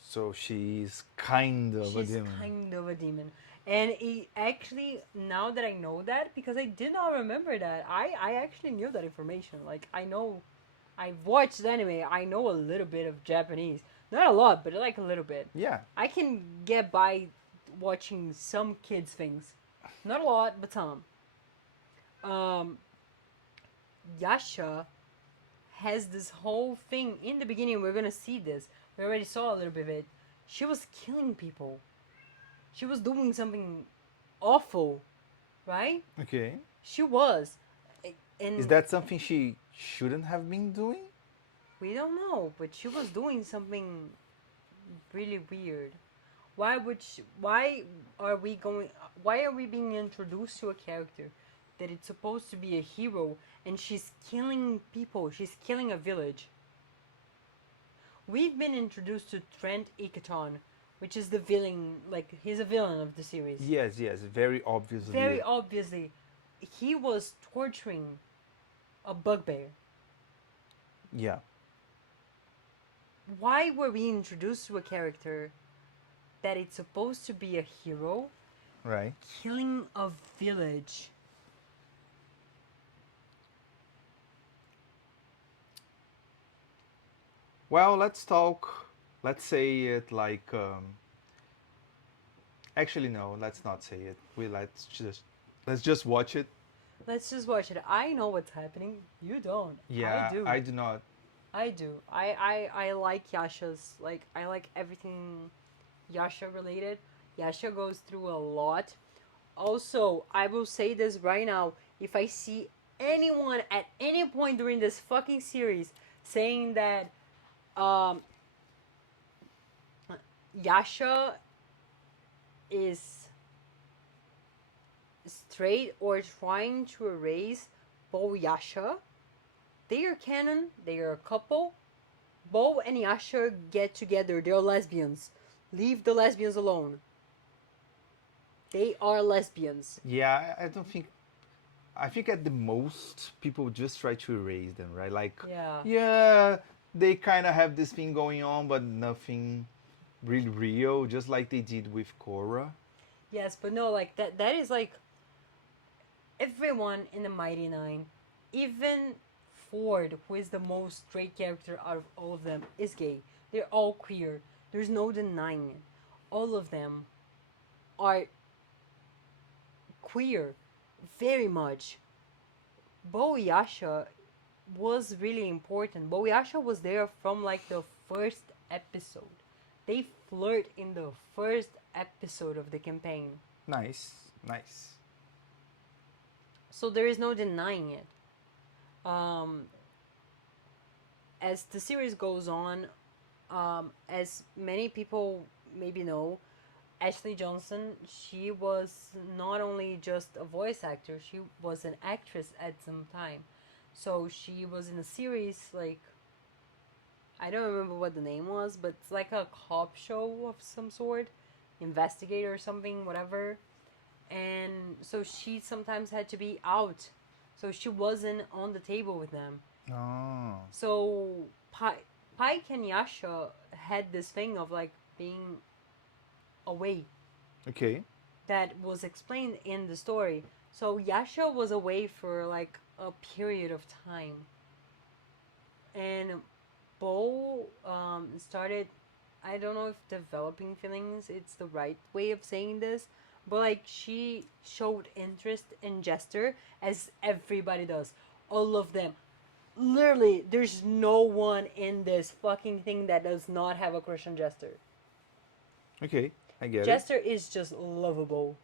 So she's kind of a She's demon. kind of a demon. And it actually, now that I know that, because I did not remember that, I actually knew that information. Like, I've watched anime, I know a little bit of Japanese. Not a lot, but like a little bit. Yeah. I can get by watching some kids' things. Not a lot, but some. Yasha has this whole thing. In the beginning, we're gonna see this. We already saw a little bit of it. She was killing people. She was doing something awful, right? Okay. She was. And Is that something she shouldn't have been doing? we don't know, but she was doing something really weird. Why are we going? Why are we being introduced to a character that it's supposed to be a hero and she's killing people? She's killing a village. We've been introduced to Trent Ikaton, which is the villain. Like, he's a villain of the series. Yes, yes, very obviously. Very obviously, he was torturing a bugbear. Yeah. Why were we introduced to a character that it's supposed to be a hero Right. killing a village? Well, let's talk. Let's say it like. Actually, no. Let's not say it. Let's just watch it. Let's just watch it. I know what's happening. You don't. Yeah, I do. I do not. I do. I like Yasha's, like, I like everything Yasha related. Yasha goes through a lot. Also, I will say this right now. If I see anyone at any point during this fucking series saying that um, Yasha is straight or trying to erase Bo Yasha. They are canon, they are a couple. Bo and Yasha get together, they're lesbians. Leave the lesbians alone. They are lesbians. Yeah, I don't think. I think at the most people just try to erase them, right? Like, Yeah. yeah, they kind of have this thing going on, but nothing really real, just like they did with Korra. Yes, but no, like that is like everyone in the Mighty Nein, even Ford, who is the most straight character out of all of them, is gay. They're all queer. There's no denying it. All of them are queer, very much. Boyasha was really important. Boyasha was there from like the first episode. They flirt in the first episode of the campaign. Nice, nice. So there is no denying it. As the series goes on, as many people maybe know, Ashley Johnson, she was not only just a voice actor, she was an actress at some time. So she was in a series like, I don't remember what the name was, but it's like a cop show of some sort, investigator or something, whatever. And so she sometimes had to be out, so she wasn't on the table with them. Oh, So Pike and Yasha had this thing of like being away okay. that was explained in the story. So Yasha was away for like a period of time, and Bo started. I don't know if developing feelings it's the right way of saying this, but like she showed interest in Jester as everybody does. All of them. Literally, there's no one in this fucking thing that does not have a crush on Jester. Okay, I get it. Jester is just lovable.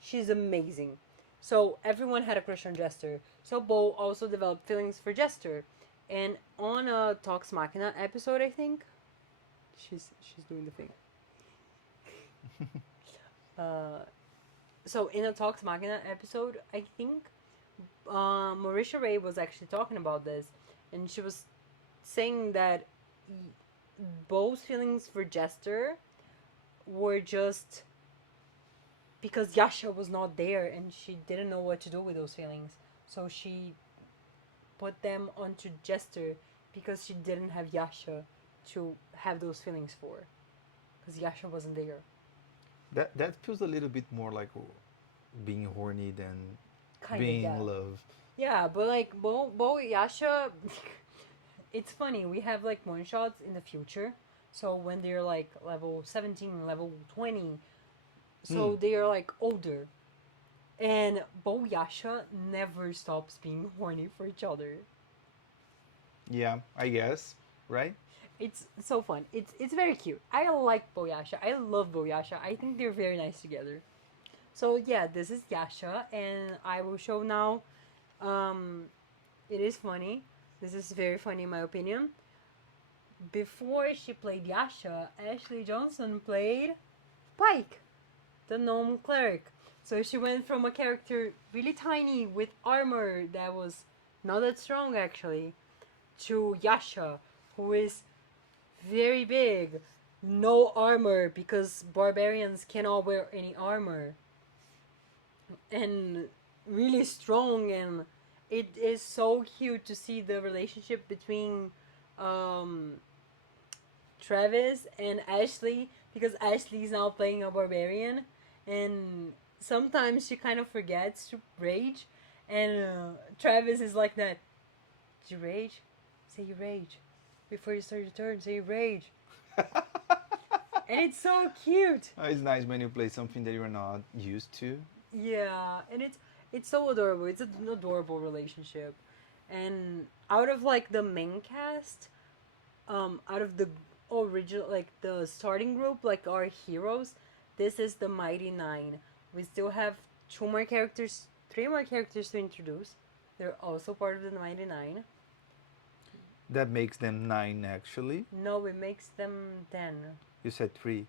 She's amazing. So everyone had a crush on Jester. So Bo also developed feelings for Jester. And on a Talks Machina episode, I think, she's doing the thing. So in a Talks Machina episode, I think Marisha Ray was actually talking about this, and she was saying that Bo's feelings for Jester were just because Yasha was not there and she didn't know what to do with those feelings. So she put them onto Jester because she didn't have Yasha to have those feelings for. Because Yasha wasn't there. That feels a little bit more like being horny than Kind being of, in yeah. love. Yeah, but like Bo Yasha, it's funny. We have like one shots in the future. So when they're like level 17, level 20, so they are like older. And Bo Yasha never stops being horny for each other. Yeah, I guess, right? It's so fun. It's very cute. I like Boyasha. I love Boyasha. I think they're very nice together. So yeah, this is Yasha, and I will show now. It is funny. This is very funny in my opinion. Before she played Yasha, Ashley Johnson played Pike, the gnome cleric. So she went from a character really tiny with armor that was not that strong actually, to Yasha, who is very big, no armor because barbarians cannot wear any armor, and really strong. And it is so cute to see the relationship between Travis and Ashley, because Ashley is now playing a barbarian, and sometimes she kind of forgets to rage, and Travis is like that. Did you rage? Say you rage. Before you start your turn, say you rage. And it's so cute. It's nice when you play something that you're not used to. Yeah, and it's so adorable. It's an adorable relationship. And out of like the main cast, out of the original, like the starting group, like our heroes, this is the Mighty Nein. We still have three more characters to introduce. They're also part of the Mighty Nein. That makes them 9 actually. No, it makes them 10. You said 3.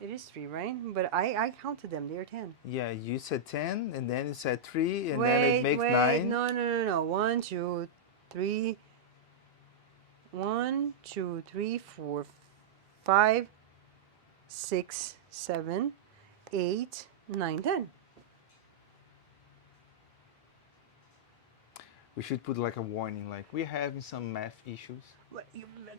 It is 3, right? But I counted them. They're 10. Yeah, you said 10, and then you said 3, and wait, then it makes wait, 9. No. 1, 2, 3. 1, 2, 3, 4, 5, 6, 7, 8, 9, 10. We should put like a warning, like we're having some math issues.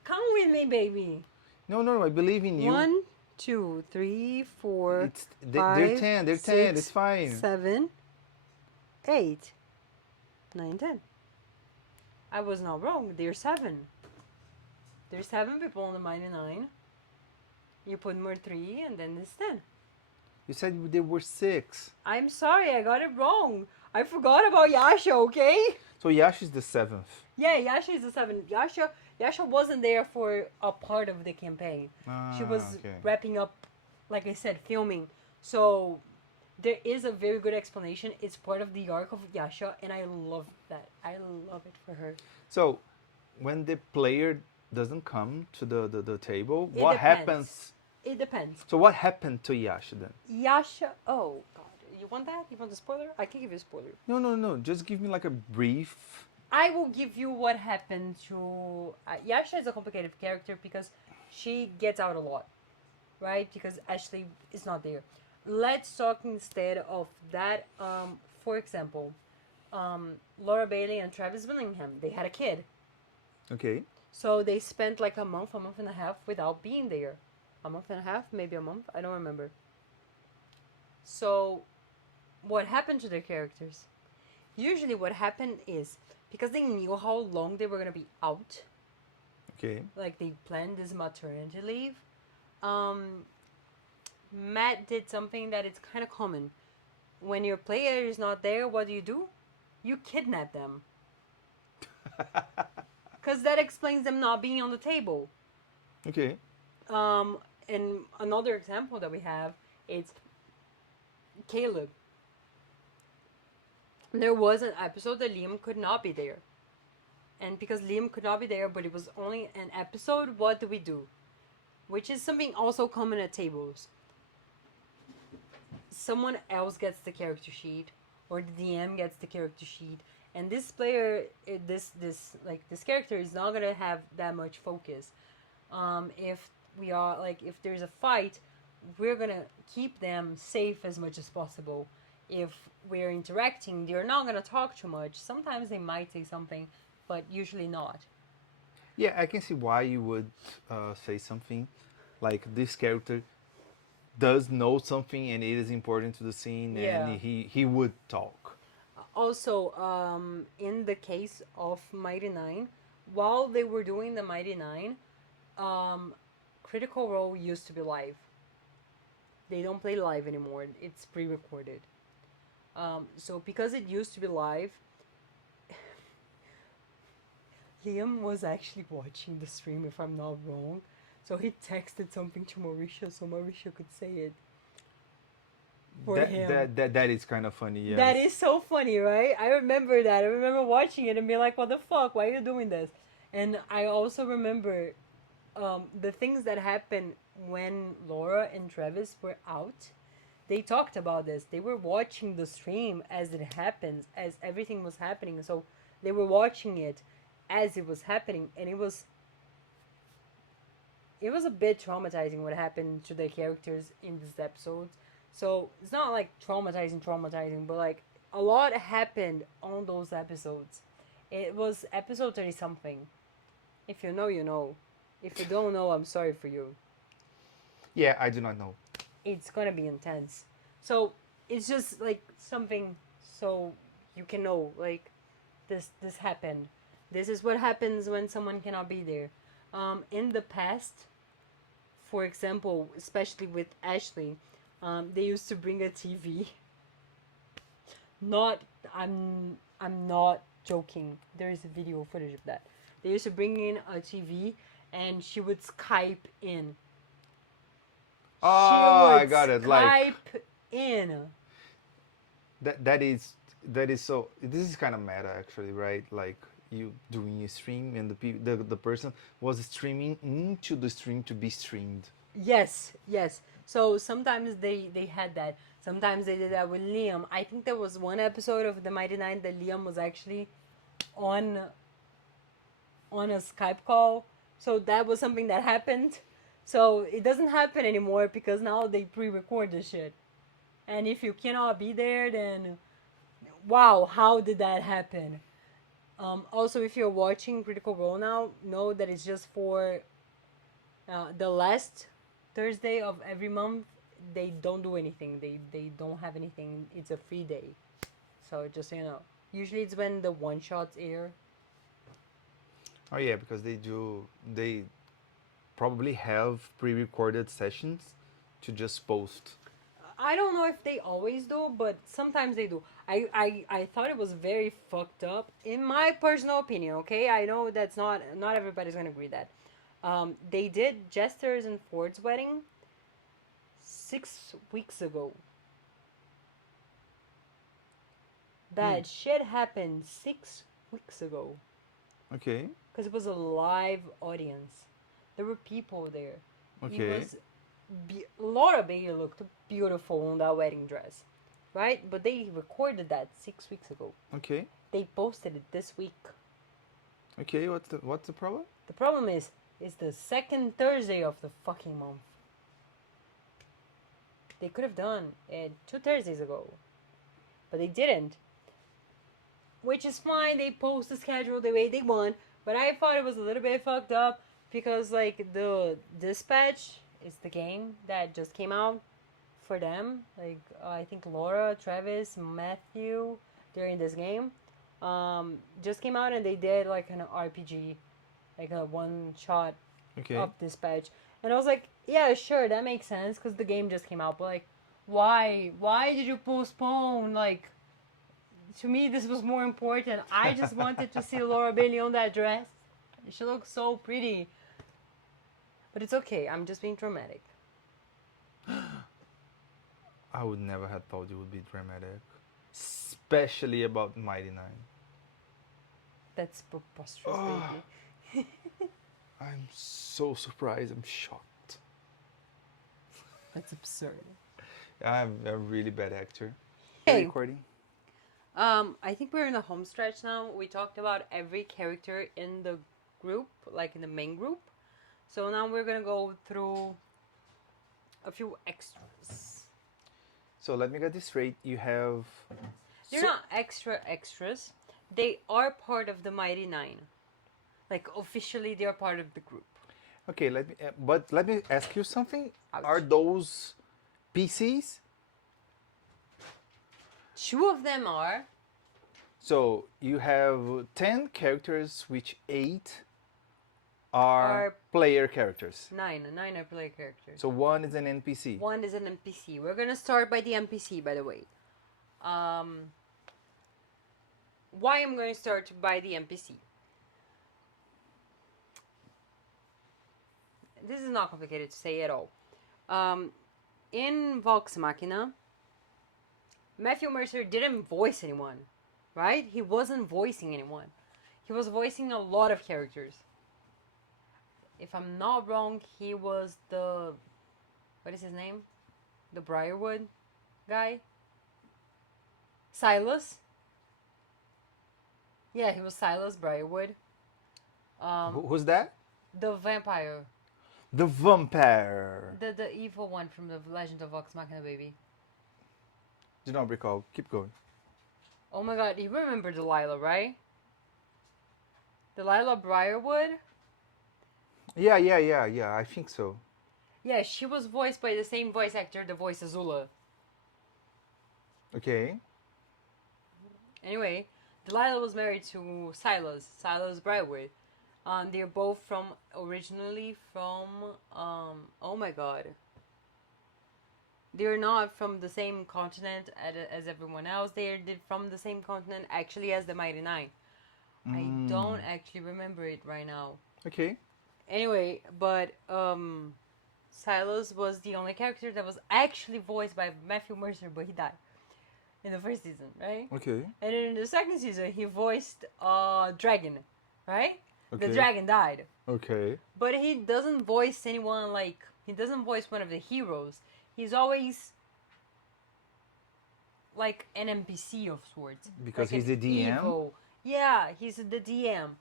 Come with me, baby. No, I believe in you. 1, 2, 3, 4, They're 5, 10, they're 10, 6, it's fine. 7, 8, 9, 10. I was not wrong. There's 7. There's 7 people on the Mighty Nein. You put more 3, and then it's 10. You said there were 6. I'm sorry, I got it wrong. I forgot about Yasha, okay? So Yasha's the 7th. Yeah, Yasha is the 7th. Yasha wasn't there for a part of the campaign. She was Okay. wrapping up, like I said, filming. So there is a very good explanation. It's part of the arc of Yasha, and I love that. I love it for her. So when the player doesn't come to the table, It what depends. happens? It depends. So what happened to Yasha then? Yasha, oh god, you want that? You want the spoiler? I can give you a spoiler. No. Just give me like a brief. I will give you what happened to Yasha is a complicated character because she gets out a lot, right? Because Ashley is not there. Let's talk instead of that. For example, Laura Bailey and Travis Willingham, they had a kid. Okay. So they spent like a month and a half without being there. A month and a half, maybe a month, I don't remember. So what happened to their characters? Usually what happened is, because they knew how long they were going to be out, Okay. like they planned this maternity leave, Matt did something that is kind of common. When your player is not there, what do? You kidnap them. Because that explains them not being on the table. Okay. And another example that we have is Caleb. There was an episode that Liam could not be there. And because Liam could not be there, but it was only an episode, what do? Which is something also common at tables. Someone else gets the character sheet, or the DM gets the character sheet, and this player, this character is not gonna have that much focus. If there's a fight, we're gonna keep them safe as much as possible. If we're interacting, they're not gonna talk too much. Sometimes they might say something, but usually not. Yeah, I can see why you would say something like this character does know something and it is important to the scene, Yeah. and he would talk. Also, in the case of Mighty Nein, while they were doing the Mighty Nein, Critical Role used to be live. They don't play live anymore. It's pre-recorded. So because it used to be live, Liam was actually watching the stream, if I'm not wrong. So he texted something to Mauricio so Mauricio could say it for him. That is kind of funny, yes. That is so funny, right? I remember that. I remember watching it and being like, what the fuck? Why are you doing this? And I also remember the things that happened when Laura and Travis were out. They talked about this. They were watching the stream as it happens, as everything was happening. So they were watching it as it was happening, and it was a bit traumatizing what happened to the characters in this episode. So it's not like traumatizing, but like a lot happened on those episodes. It was episode 30 something. If you know, you know. If you don't know, I'm sorry for you. Yeah, I do not know. It's gonna be intense. So it's just like something so you can know, like this happened. This is what happens when someone cannot be there. In the past, for example, especially with Ashley, they used to bring a TV. I'm not joking. There is a video footage of that. They used to bring in a TV and she would Skype in. Oh, I got it. Skype Like in. that is that is so. This is kind of meta, actually, right? Like you doing a stream, and the person was streaming into the stream to be streamed. Yes, yes. So sometimes they had that. Sometimes they did that with Liam. I think there was one episode of the Mighty Nein that Liam was actually on a Skype call. So that was something that happened. So it doesn't happen anymore because now they pre-record the shit. And if you cannot be there, then wow, how did that happen? Also, if you're watching Critical Role now, know that it's just for the last Thursday of every month. They don't do anything. They don't have anything. It's a free day. So just so you know. Usually it's when the one shots air. Oh yeah, because they probably have pre-recorded sessions to just post. I don't know if they always do, but sometimes they do. I thought it was very fucked up, in my personal opinion. Okay, I know that's not everybody's gonna agree that. They did Jester's and Ford's wedding 6 weeks ago. That shit happened 6 weeks ago. Okay. Because it was a live audience. There were people there. Okay. Laura Bailey looked beautiful in that wedding dress, right? But they recorded that 6 weeks ago. Okay. They posted it this week. Okay. What's the problem? The problem is, it's the second Thursday of the fucking month. They could have done it 2 Thursdays ago, but they didn't. Which is fine. They post the schedule the way they want, but I thought it was a little bit fucked up because like the Dispatch is the game that just came out for them. Like I think Laura, Travis, Matthew, they're in this game. Just came out and they did like an RPG, like a one shot Okay. of Dispatch, and I was like, yeah, sure, that makes sense because the game just came out. But like, why did you postpone? Like, to me, this was more important. I just wanted to see Laura Bailey on that dress. She looks so pretty. But it's okay. I'm just being dramatic. I would never have thought you would be dramatic, especially about Mighty Nein. That's preposterous, baby. I'm so surprised. I'm shocked. That's absurd. I'm a really bad actor. Hey. Recording. I think we're in the home stretch now. We talked about every character in the group, like in the main group. So now we're gonna go through a few extras. So let me get this straight. You have. They're not extras. They are part of the Mighty Nein. Like officially, they are part of the group. Okay, but let me ask you something. Ouch. Are those PCs? 2 of them are. So you have 10 characters, which 8 are player characters. 9 are player characters. So one is an NPC. One is an NPC. We're gonna start by the NPC, by the way. Why I'm going to start by the NPC? This is not complicated to say at all. In Vox Machina, Matthew Mercer didn't voice anyone, right? He wasn't voicing anyone. He was voicing a lot of characters. If I'm not wrong, he was the... What is his name? The Briarwood guy? Silas? Yeah, he was Silas Briarwood. Who's that? The vampire. The vampire. The evil one from the Legend of Vox Machina, baby. Do not recall. Keep going. Oh my god, you remember Delilah, right? Delilah Briarwood? Yeah. I think so. Yeah, she was voiced by the same voice actor that voiced Azula. Okay. Anyway, Delilah was married to Silas Briarwood. They're both originally from, oh my god. They're not from the same continent as everyone else. They're from the same continent actually as the Mighty Nein. I don't actually remember it right now. Okay. Anyway, but Silas was the only character that was actually voiced by Matthew Mercer, but he died. in the first season, right? Okay. And then in the second season, he voiced dragon, right? The Okay. dragon died. Okay. But he doesn't voice anyone like, he doesn't voice one of the heroes. He's always like an NPC of sorts. Because like he's an the DM? Evil. Yeah, he's the DM.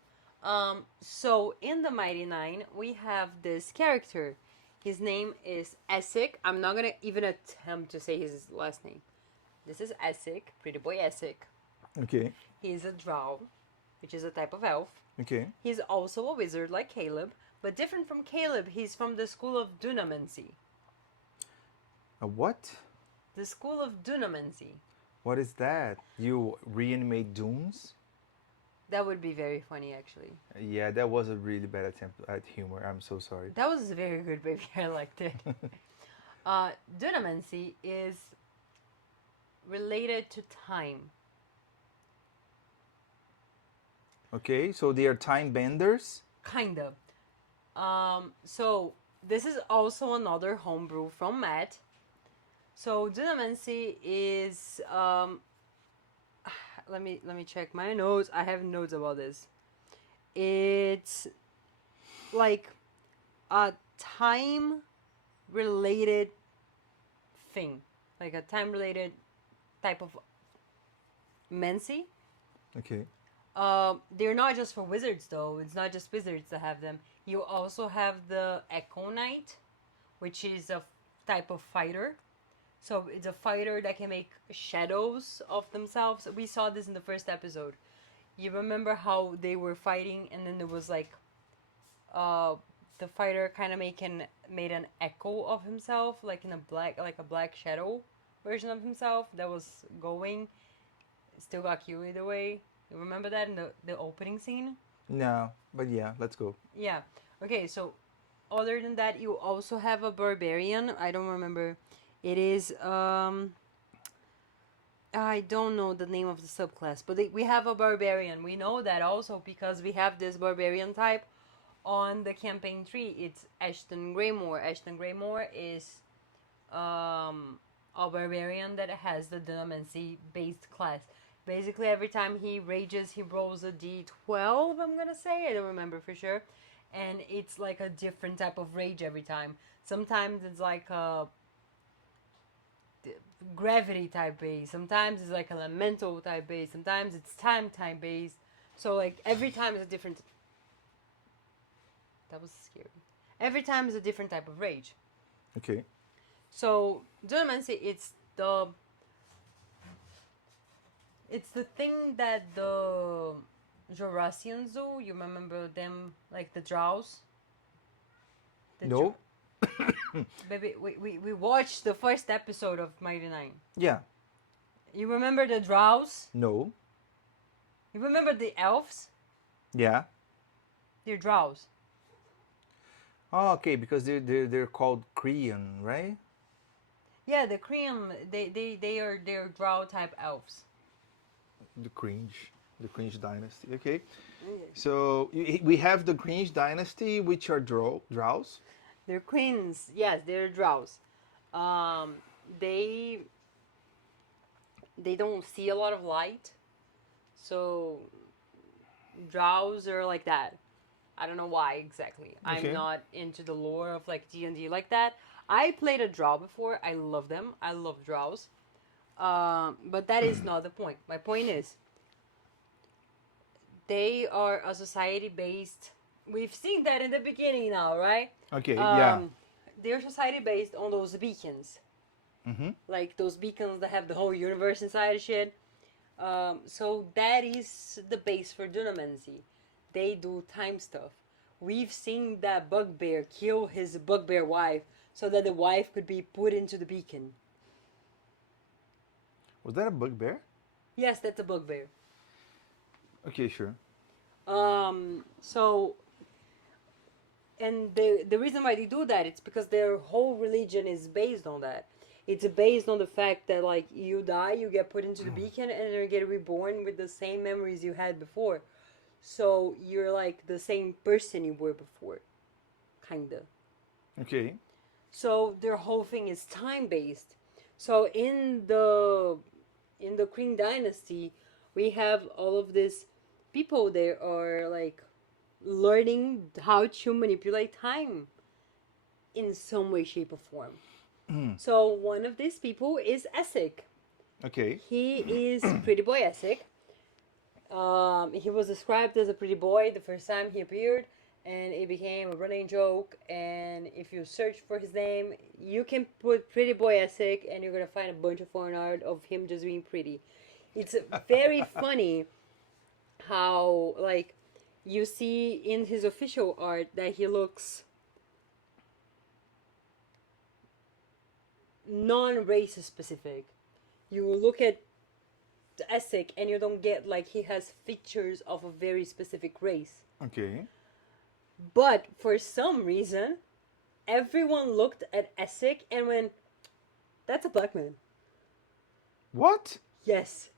So in the Mighty Nein, we have this character. His name is Essek. I'm not gonna even attempt to say his last name. This is Essek, Pretty Boy Essek. Okay. He's a drow, which is a type of elf. Okay. He's also a wizard like Caleb, but different from Caleb, he's from the school of Dunamancy. A what? The school of Dunamancy. What is that? You reanimate Dunes? That would be very funny, actually. Yeah, that was a really bad attempt at humor. I'm so sorry. That was very good, baby. I liked it. Dunamancy is related to time. Okay, so they are time benders? Kind of. So this is also another homebrew from Matt. So Dunamancy is let me check my notes. I have notes about this. It's like a time related thing. Like a time related type of mancy. Okay. They're not just for wizards though. It's not just wizards that have them. You also have the Echo Knight, which is a type of fighter. So it's a fighter that can make shadows of themselves. We saw this in the first episode. You remember how they were fighting and then there was like the fighter kind of made an echo of himself, like in a black shadow version of himself that was going. Still got killed either way. You remember that in the opening scene? No, but yeah, let's go. Yeah. Okay, so other than that, you also have a barbarian. I don't remember. It is I don't know the name of the subclass, but we have a barbarian. We know that also because we have this barbarian type on the campaign tree. It's Ashton Greymore. Ashton Greymore is a barbarian that has the Dunamancy based class. Basically, every time he rages, he rolls a d12, I'm gonna say. I don't remember for sure. And it's like a different type of rage every time. Sometimes it's like a gravity type base. Sometimes it's like elemental type base. Sometimes it's time based. So like every time is a different. That was scary. Every time is a different type of rage. Okay. So Dunamancy, it's the thing that the Jurassians do. You remember them, like the drows? No. Baby, we watched the first episode of Mighty Nein. Yeah. You remember the drows? No. You remember the elves? Yeah. They're drows. Oh, okay, because they're called Korean, right? Yeah, the Cream, they're drow type elves. The cringe dynasty. Okay. So we have the cringe dynasty, which are drows. They're queens. Yes, they're drows. They don't see a lot of light, so drows are like that. I don't know why exactly. Okay. I'm not into the lore of like D&D like that. I played a drow before. I love them. I love drows. But that is not the point. My point is, they are a society based. We've seen that in the beginning now, right? Okay. Yeah. They're society based on those beacons. Mm-hmm. Like those beacons that have the whole universe inside of shit. So that is the base for Dunamancy. They do time stuff. We've seen that bugbear kill his bugbear wife so that the wife could be put into the beacon. Was that a bugbear? Yes, that's a bugbear. Okay, sure. So, and the reason why they do that, it's because their whole religion is based on that. It's based on the fact that like you die, you get put into the beacon, and then you get reborn with the same memories you had before. So you're like the same person you were before, kinda. Okay. So their whole thing is time based. So in the in the Qing dynasty, we have all of these people there are like learning how to manipulate time in some way, shape, or form. So one of these people is Essek. Okay. He is Pretty Boy Essek. He was described as a pretty boy the first time he appeared, and it became a running joke. And if you search for his name, you can put Pretty Boy Essek, and you're gonna find a bunch of foreign art of him just being pretty. It's very funny how like you see in his official art that he looks non-race specific. You look at Essek and you don't get like he has features of a very specific race. Okay. But for some reason, everyone looked at Essek and went, "That's a black man." What? Yes.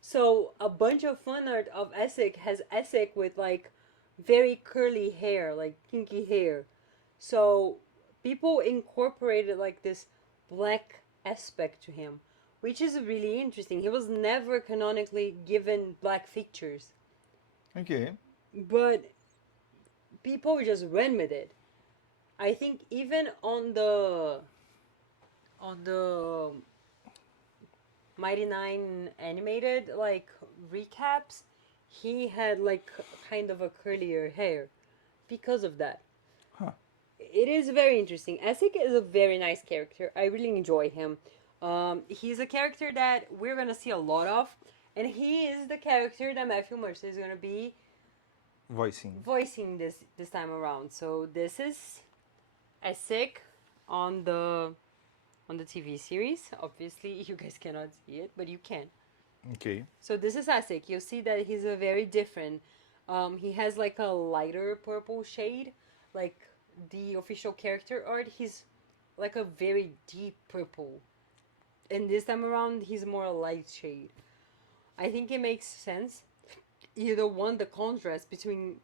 So a bunch of fan art of Essek has Essek with like very curly hair, like kinky hair. So people incorporated like this black aspect to him, which is really interesting. He was never canonically given black features, Okay. but people just ran with it. I think even on the Mighty Nein animated like recaps, he had like kind of a curlier hair because of that. Huh. It is very interesting. Essek is a very nice character. I really enjoy him. He's a character that we're gonna see a lot of, and he is the character that Matthew Mercer is gonna be voicing this time around. So this is Essek on the TV series. Obviously, you guys cannot see it, but you can. Okay. So this is Essek. You'll see that he's a very different. He has like a lighter purple shade, like the official character art. He's like a very deep purple, and this time around he's more a light shade. I think it makes sense. You don't want the contrast between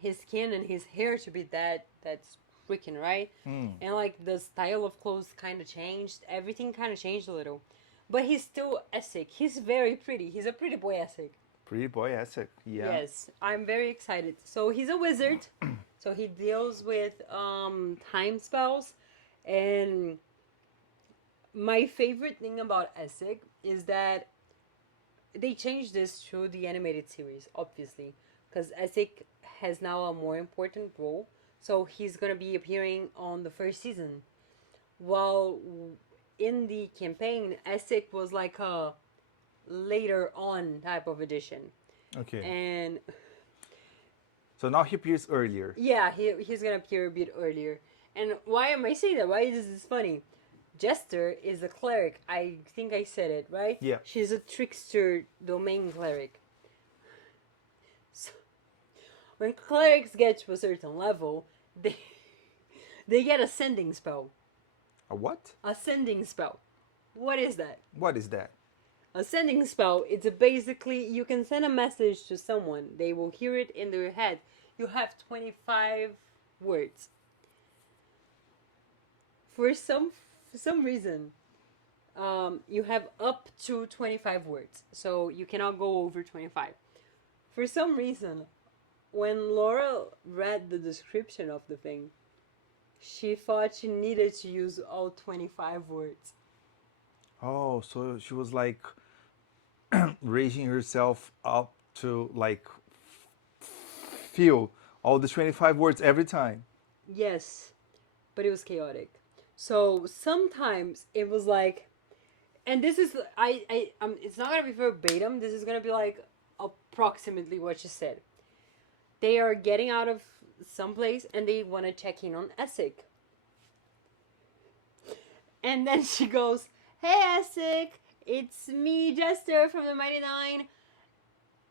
his skin and his hair to be that's freaking right. And like the style of clothes kind of changed. Everything kind of changed a little. But he's still Essek. He's very pretty. He's a pretty boy Essek. Pretty boy Essek. Yeah. Yes, I'm very excited. So he's a wizard. So he deals with time spells. And my favorite thing about Essek is that they changed this to the animated series, obviously. Because Essek has now a more important role. So he's going to be appearing on the first season. While in the campaign, Essek was like a later on type of edition. Okay. And So now he appears earlier. yeah, he's going to appear a bit earlier. And why am I saying that? Why is this funny? Jester is a cleric. I think I said it, right? Yeah. She's a trickster domain cleric. So, when clerics get to a certain level, they get a sending spell. A what? A sending spell. What is that? What is that? A sending spell, it's basically you can send a message to someone. They will hear it in their head. You have 25 words. For some reason, you have up to 25 words. So you cannot go over 25. For some reason, when Laura read the description of the thing, she thought she needed to use all 25 words. Oh, so she was like raising herself up to like feel all the 25 words every time. Yes, but it was chaotic. So sometimes it was like, and this is it's not gonna be verbatim. This is gonna be like approximately what she said. They are getting out of someplace and they want to check in on Essek. And then she goes, "Hey Essek, it's me, Jester from the Mighty Nein.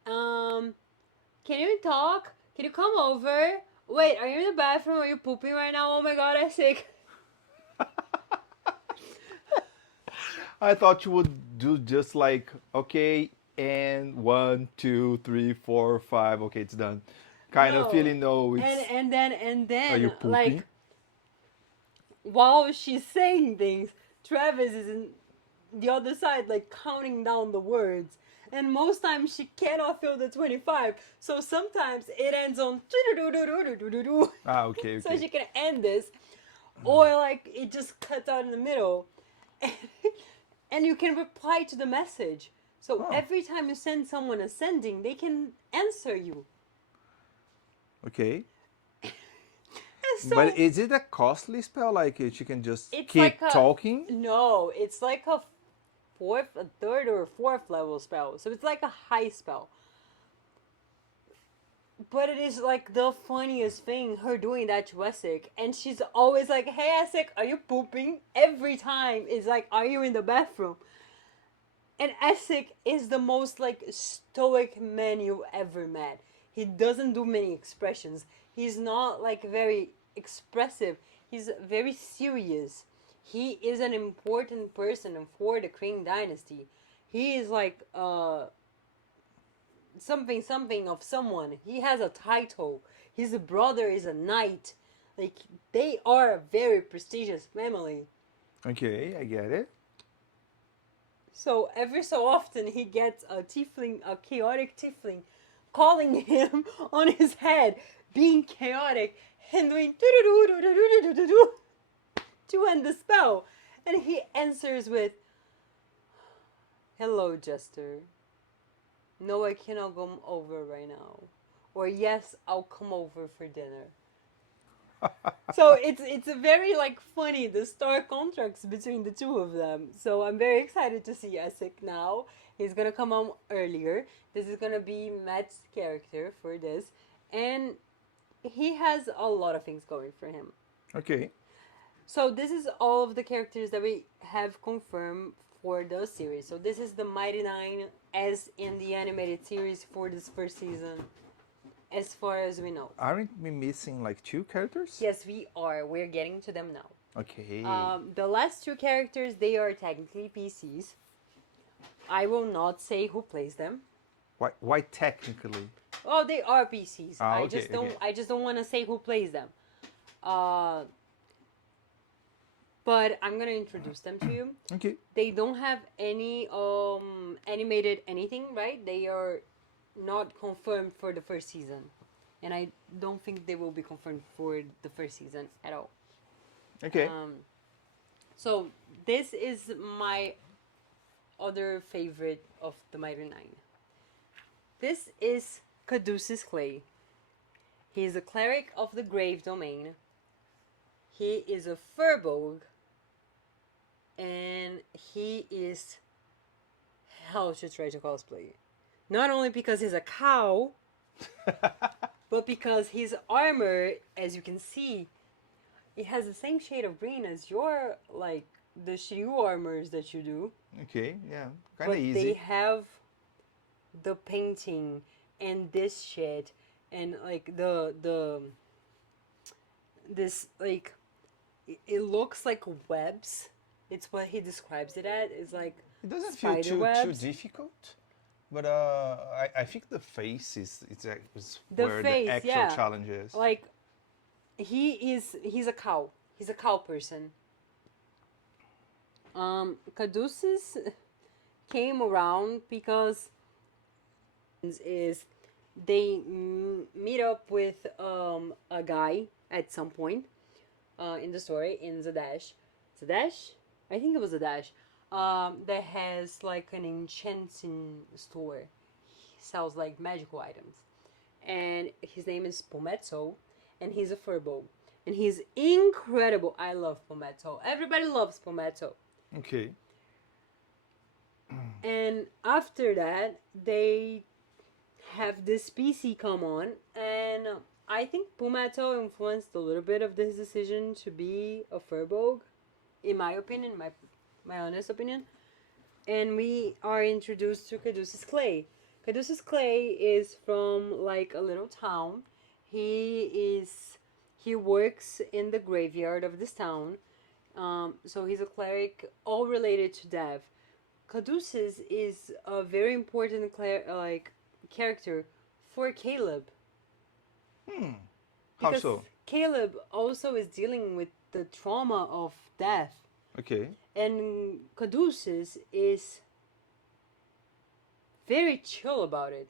Can you talk? Can you come over? Wait, are you in the bathroom? Are you pooping right now? Oh my god, Essek." I thought you would do just like, okay, and 1, 2, 3, 4, 5. Okay, it's done. Kind No. of feeling, no, it's. And then Are you pooping? like while she's saying things, Travis is the other side, like counting down the words. And most times she cannot feel the 25. So sometimes it ends on Ah, okay, so okay. she can end this. Or like it just cuts out in the middle. And you can reply to the message. So Oh, every time you send someone a sending, they can answer you. okay. And But so is it a costly spell? Like she can just it's keep like a talking? no, it's like a third or fourth level spell. So it's like a high spell. But it is like the funniest thing, her doing that to Essek. And she's always like, hey Essek, are you pooping? Every time it's like, are you in the bathroom? And Essek is the most like stoic man you ever met. He doesn't do many expressions. He's not like very expressive. He's very serious. He is an important person for the Qing dynasty. He is like something something of someone. He has a title. His brother is a knight. Like they are a very prestigious family. Okay, I get it. So every so often he gets a tiefling, a chaotic tiefling, calling him on his head, being chaotic and doing to end the spell. And he answers with, "Hello, Jester. No, I cannot come over right now." Or yes, I'll come over for dinner. So it's a very like funny the stark contrasts between the two of them. So I'm very excited to see Essek now. He's gonna come on earlier. This is gonna be Matt's character for this, and he has a lot of things going for him. Okay. So this is all of the characters that we have confirmed for the series. So this is the Mighty Nein as in the animated series for this first season, as far as we know. Aren't we missing like 2 characters? Yes, we are. We're getting to them now. Okay. The last 2 characters, they are technically PCs. I will not say who plays them. Why technically? Oh, they are PCs. Ah, okay, okay. I just don't want to say who plays them. But I'm gonna introduce them to you. Okay. They don't have any animated anything, right? They are not confirmed for the first season, and I don't think they will be confirmed for the first season at all. Okay. So this is my other favorite of the Mighty Nein. This is Caduceus Clay. He is a cleric of the Grave Domain. He is a Furbolg. And he is hell to try to cosplay. Not only because he's a cow, but because his armor, as you can see, it has the same shade of green as your, like, the Shiryu armors that you do. Okay, yeah. Kind But of easy. they have the painting and this shit and like this like it looks like webs. It's what he describes it as. It's like It doesn't feel spider too webs. difficult, but I think the face is The where face, the actual yeah. challenge is. Like he's a cow. He's a cow person. Caduceus came around because is they meet up with a guy at some point in the story in Zadash. Zadash? I think it was Zadash. That has like an enchanting store. He sells like magical items. And his name is Pometso, and he's a furbolg. And he's incredible. I love Pometso. Everybody loves Pometso. Okay. And after that, they have this PC come on, and I think Pumato influenced a little bit of this decision to be a Furbolg, in my opinion, my honest opinion. And we are introduced to Caduceus Clay. Caduceus Clay is from like a little town. He works in the graveyard of this town. So he's a cleric, all related to death. Caduceus is a very important character for Caleb. How Because so? Caleb also is dealing with the trauma of death. Okay. And Caduceus is very chill about it.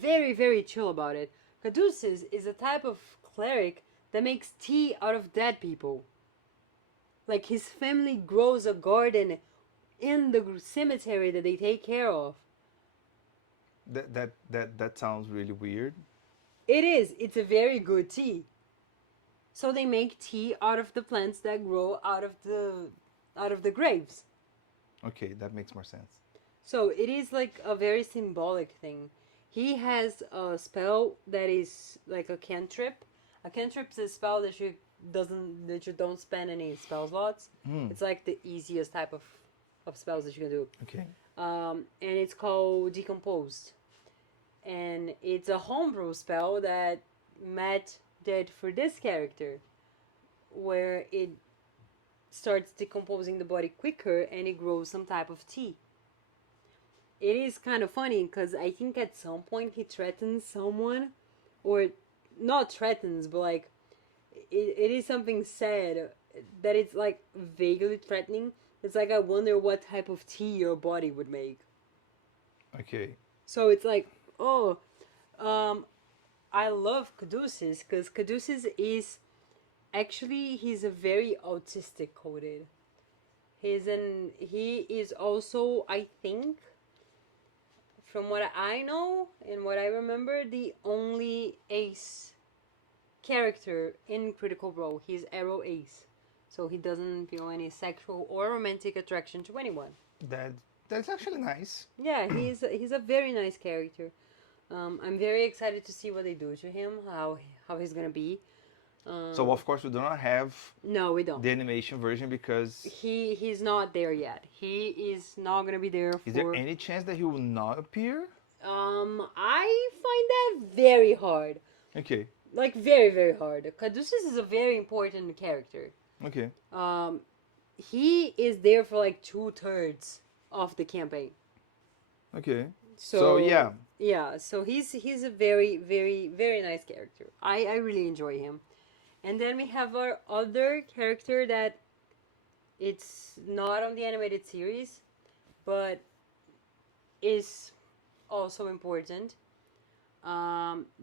Very, very chill about it. Caduceus is a type of cleric that makes tea out of dead people. Like his family grows a garden in the cemetery that they take care of. That sounds really weird. It is. It's a very good tea. So they make tea out of the plants that grow out of the graves. Okay, that makes more sense. So it is like a very symbolic thing. He has a spell that is like a cantrip. A cantrip is a spell that you don't spend any spell slots. It's like the easiest type of spells that you can do. Okay. And it's called Decomposed. And it's a homebrew spell that Matt did for this character, where it starts decomposing the body quicker and it grows some type of tea. It is kind of funny because I think at some point he threatens someone, or not threatens, but like it is something said that it's like vaguely threatening. It's like, I wonder what type of tea your body would make. Okay. So it's like, oh, I love Caduceus because Caduceus is actually, he's a very autistic coded. He is also, I think, from what I know and what I remember, the only ace character in Critical Role. He's Arrow Ace. So he doesn't feel any sexual or romantic attraction to anyone. That's actually nice. Yeah, he's a very nice character. I'm very excited to see what they do to him, how he's gonna be. So of course we do not have No, we don't. the animation version because He's not there yet. He is not gonna be there for. is there any chance that he will not appear? I find that very hard. Okay. Like very, very hard. Caduceus is a very important character. Okay. He is there for like 2/3 of the campaign. Okay. So yeah. Yeah, so he's a very, very, very nice character. I really enjoy him. And then we have our other character that it's not on the animated series, but is also important.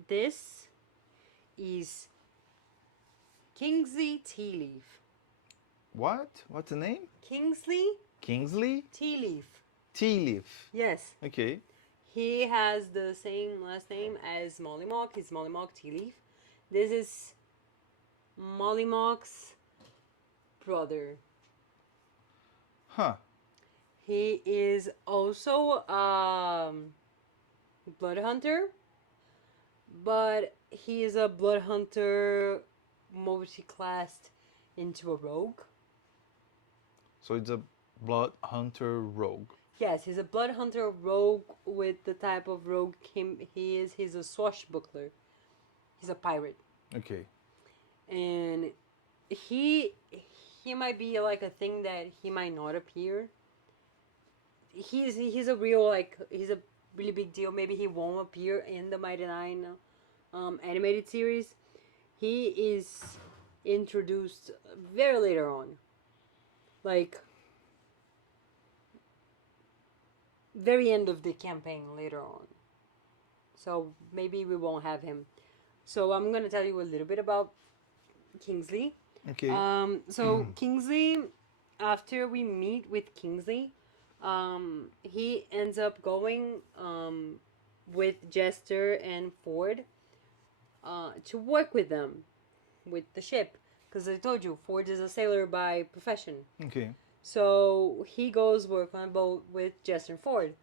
This is Kingsley Tealeaf. What? What's the name? Kingsley Kingsley Tealeaf. Tealeaf. Yes. Okay. He has the same last name as Mollymock. He's Mollymock Tealeaf. This is Mollymock's brother. Huh. He is also a blood hunter, but he is a blood hunter multi-classed into a rogue. So it's a blood hunter rogue. Yes, he's a blood hunter rogue with the type of rogue he is. He's a swashbuckler. He's a pirate. Okay. And he might be like a thing that he might not appear. He's a real, like, he's a really big deal. Maybe he won't appear in the Mighty Nein animated series. He is introduced very later on. Like, very end of the campaign later on. So maybe we won't have him. So I'm going to tell you a little bit about Kingsley. Okay. So Kingsley, after we meet with Kingsley, he ends up going with Jester and Ford to work with them with the ship, because I told you Ford is a sailor by profession. Okay. So he goes work on a boat with Jester and Ford.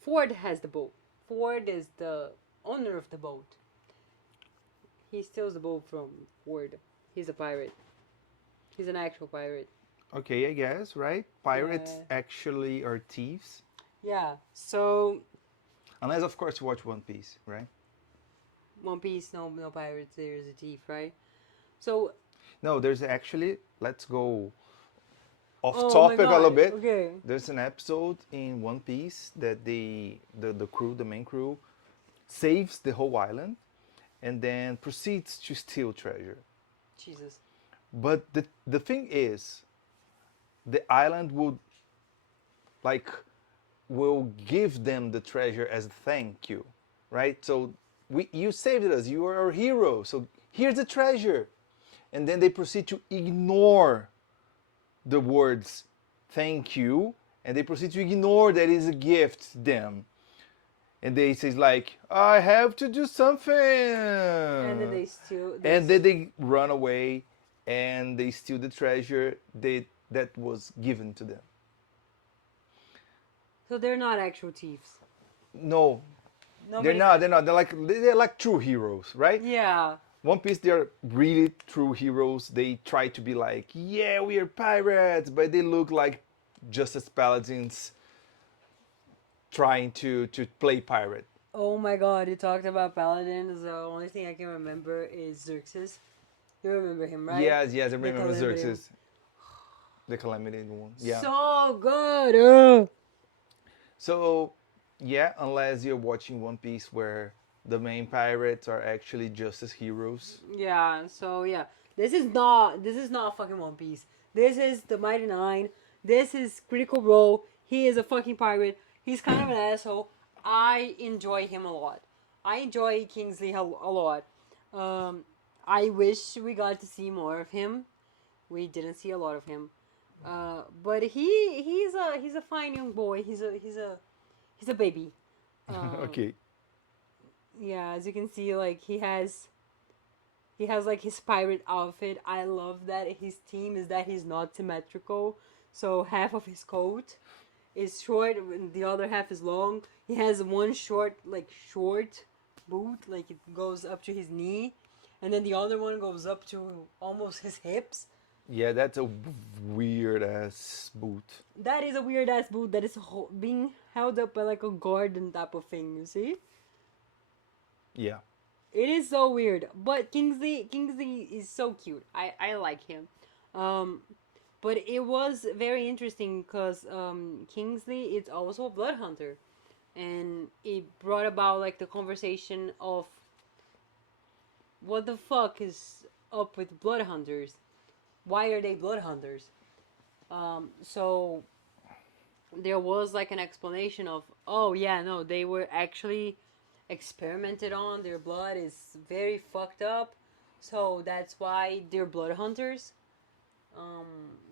Ford has the boat. Ford is the owner of the boat. He steals the boat from Ford. He's a pirate. He's an actual pirate. Okay, I guess, right? Pirates Yeah. actually are thieves. Yeah. So Unless, of course, you watch One Piece, right? One Piece, no pirates. There's a thief, right? So No, there's actually, let's go off oh my topic a little God, bit. okay. There's an episode in One Piece that the crew, the main crew, saves the whole island. and then proceeds to steal treasure. Jesus. But the thing is, the island will give them the treasure as a thank you, right? So you saved us, you are our hero, so here's the treasure. And then they proceed to ignore the words thank you, and they proceed to ignore that is a gift to them. And they say like, I have to do something. And then they steal. And then they run away and they steal the treasure that was given to them. So they're not actual thieves. No, Nobody they're not. They're like true heroes, right? Yeah. One Piece, they're really true heroes. They try to be like, yeah, we are pirates, but they look like just as paladins trying to play pirate. Oh my god, you talked about paladins. The only thing I can remember is Xerxes. You remember him, right? Yes, I The remember Calamity. Xerxes. The Calamity one. Yeah. So good. So, yeah, unless you're watching One Piece where the main pirates are actually just as heroes. Yeah. So yeah, this is not fucking One Piece. This is the Mighty Nein. This is Critical Role. He is a fucking pirate. He's kind of an asshole. I enjoy him a lot. I enjoy Kingsley a lot. I wish we got to see more of him. We didn't see a lot of him. But he's a fine young boy. He's a baby. Okay. Yeah, as you can see, like he has like his pirate outfit. I love that his theme is that he's not symmetrical. So half of his coat is short and the other half is long. He has one short boot, like it goes up to his knee, and then the other one goes up to almost his hips. Yeah, that's a weird ass boot. That is a weird ass boot that is being held up by like a garden type of thing, you see? Yeah. It is so weird. But Kingsley is so cute. I like him. But it was very interesting because Kingsley is also a blood hunter. And it brought about like the conversation of what the fuck is up with blood hunters? Why are they blood hunters? So there was like an explanation of, oh yeah, no, they were actually experimented on. Their blood is very fucked up, so that's why they're blood hunters.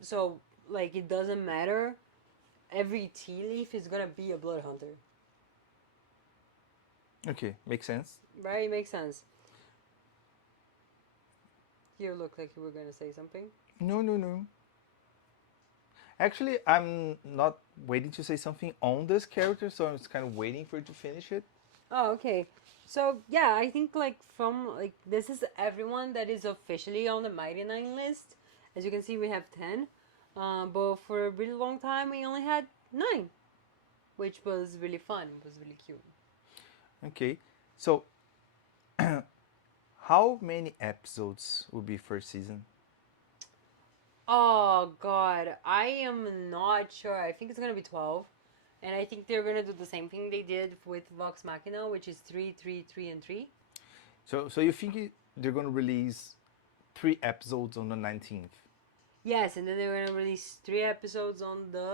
So like it doesn't matter. Every tea leaf is gonna be a blood hunter. Okay, makes sense. Right? Makes sense. You look like you were gonna say something. No. Actually, I'm not waiting to say something on this character, so I'm just kind of waiting for you to finish it. Oh, okay. So yeah, I think like from like this is everyone that is officially on the Mighty Nein list. As you can see, we have 10. But for a really long time, we only had 9, which was really fun. It was really cute. Okay, so how many episodes will be first season? Oh God, I am not sure. I think it's gonna be 12, and I think they're gonna do the same thing they did with Vox Machina, which is 3, 3, 3, and 3. So you think they're gonna release 3 episodes on the 19th? Yes, and then they're gonna release 3 episodes on the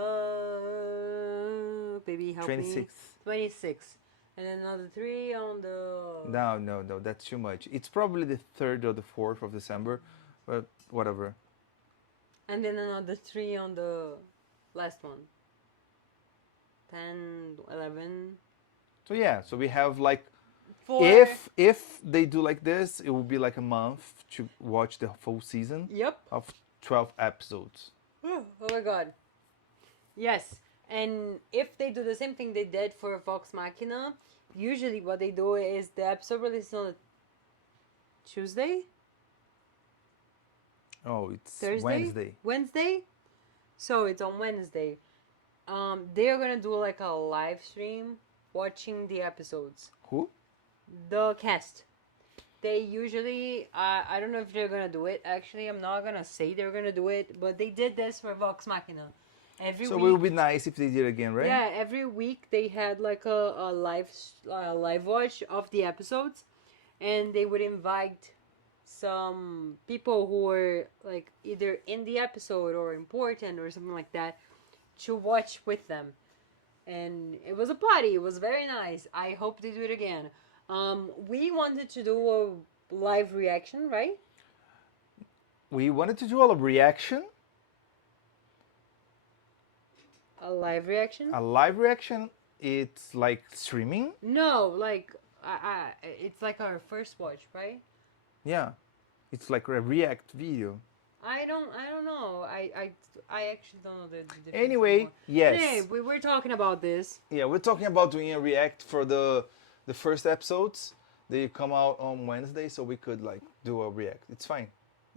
baby help 26th. 26th, and then another 3 on the. No, that's too much. It's probably the 3rd or the 4th of December, but whatever. And then another 3 on the last one. 10, 11. So yeah, so we have like 4. if they do like this, it will be like a month to watch the full season Yep. of 12 episodes. Oh my god. Yes. And if they do the same thing they did for Vox Machina, usually what they do is the episode releases on a Tuesday? Oh, it's Thursday? Wednesday? So it's on Wednesday. They're gonna do like a live stream watching the episodes. Who? The cast. They usually, I don't know if they're gonna do it. Actually, I'm not gonna say they're gonna do it, but they did this for Vox Machina. Every So week, it would be nice if they did again, right? yeah, every week they had like a live watch of the episodes, and they would invite some people who were like either in the episode or important or something like that to watch with them. And it was a party. It was very nice. I hope they do it again. We wanted to do a live reaction, right? We wanted to do a reaction, A live reaction? a live reaction. It's like streaming. No, like it's like our first watch, right? Yeah, it's like a react video. I don't know. I actually don't know the difference Anyway, anymore. yes. Hey, we were talking about this. Yeah, we're talking about doing a react for the first episodes. They come out on Wednesday, so we could like do a react. It's fine.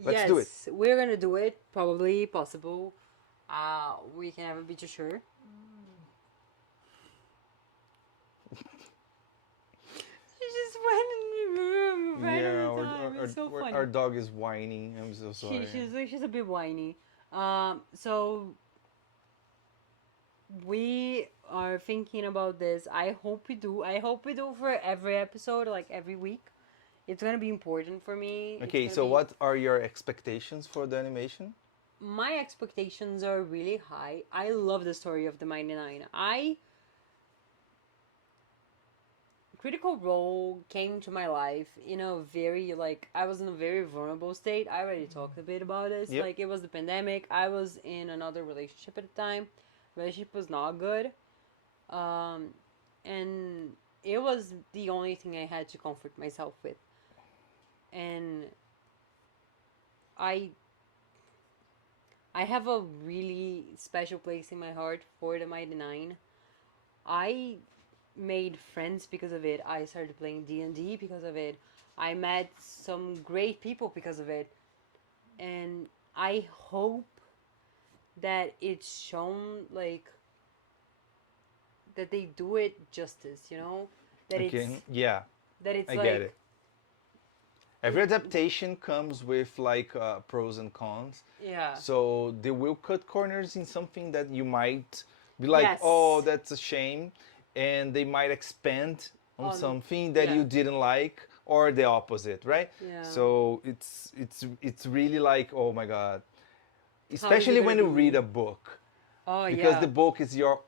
Let's do it. Yes, we're gonna do it. Probably possible. We can never be too sure. She just went in the room right Yeah, on time. It's so funny. our dog is whining. I'm so sorry. She's a bit whiny. So we are thinking about this. I hope we do. I hope we do for every episode, like every week. It's gonna be important for me. It's Okay, gonna so be- what are your expectations for the animation? My expectations are really high. I love the story of the Mighty Nein. Critical Role came to my life in a very like I was in a very vulnerable state. I already talked a bit about this. Yep. Like it was the pandemic. I was in another relationship at the time. Relationship was not good. And it was the only thing I had to comfort myself with. And I have a really special place in my heart for the Mighty Nein. I made friends because of it. I started playing D&D because of it. I met some great people because of it. And I hope that it's shown like that they do it justice, you know? That Okay, yeah, it's I like get it. Every adaptation comes with like pros and cons. yeah. So they will cut corners in something that you might be like, Yes. oh, that's a shame, and they might expand on On- something that yeah. you didn't like, or the opposite, right? Yeah. So it's really like, oh my god, especially gonna when you be- read a book, Oh because yeah. the book is your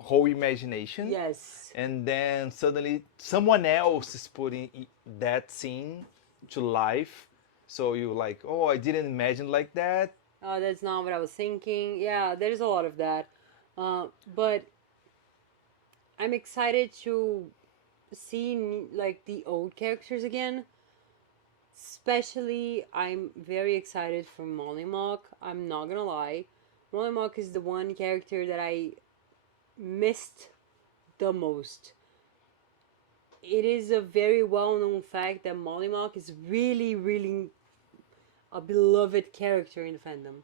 whole imagination. Yes. And then suddenly someone else is putting that scene to life. So you like, oh, I didn't imagine like that. Oh, that's not what I was thinking. Yeah, there's a lot of that. But I'm excited to see like the old characters again. Especially, I'm very excited for Molly Mock. I'm not gonna lie. Molly Mock is the one character that I missed the most. It is a very well-known fact that Molly Mock is really, really a beloved character in the fandom.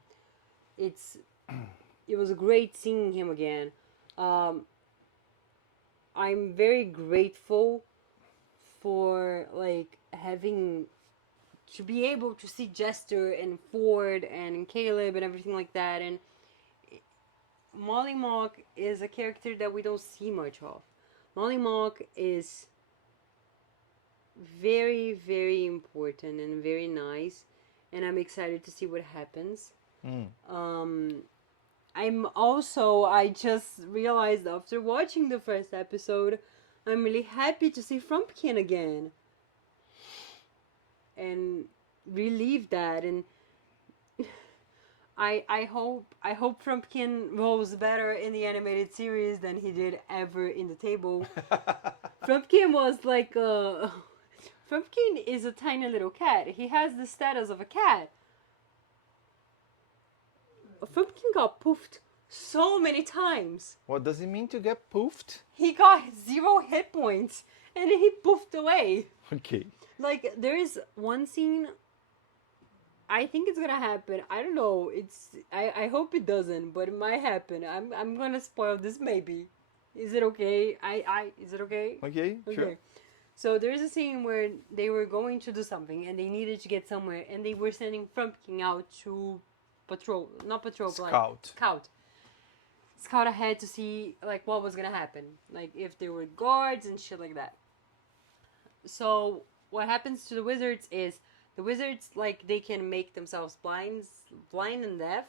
It was great seeing him again. I'm very grateful for like having to be able to see Jester and Ford and Caleb and everything like that. And Molly Mock is a character that we don't see much of. Molly Mock is very, very important and very nice, and I'm excited to see what happens. I just realized after watching the first episode, I'm really happy to see Frumpkin again. And relieve that, and I hope Frumpkin rolls better in the animated series than he did ever in the table. Frumpkin was like Frumpkin is a tiny little cat. He has the status of a cat. Frumpkin got poofed so many times. What does it mean to get poofed? He got 0 hit points and he poofed away. Okay. Like, there is one scene, I think it's gonna happen. I don't know. I hope it doesn't, but it might happen. I'm gonna spoil this maybe. Is it okay? Is it okay? Okay, sure. So there is a scene where they were going to do something and they needed to get somewhere and they were sending Frumpkin out to not patrol, but like scout ahead to see like what was gonna happen, like if there were guards and shit like that. So what happens to the wizards is the wizards like they can make themselves blind and deaf.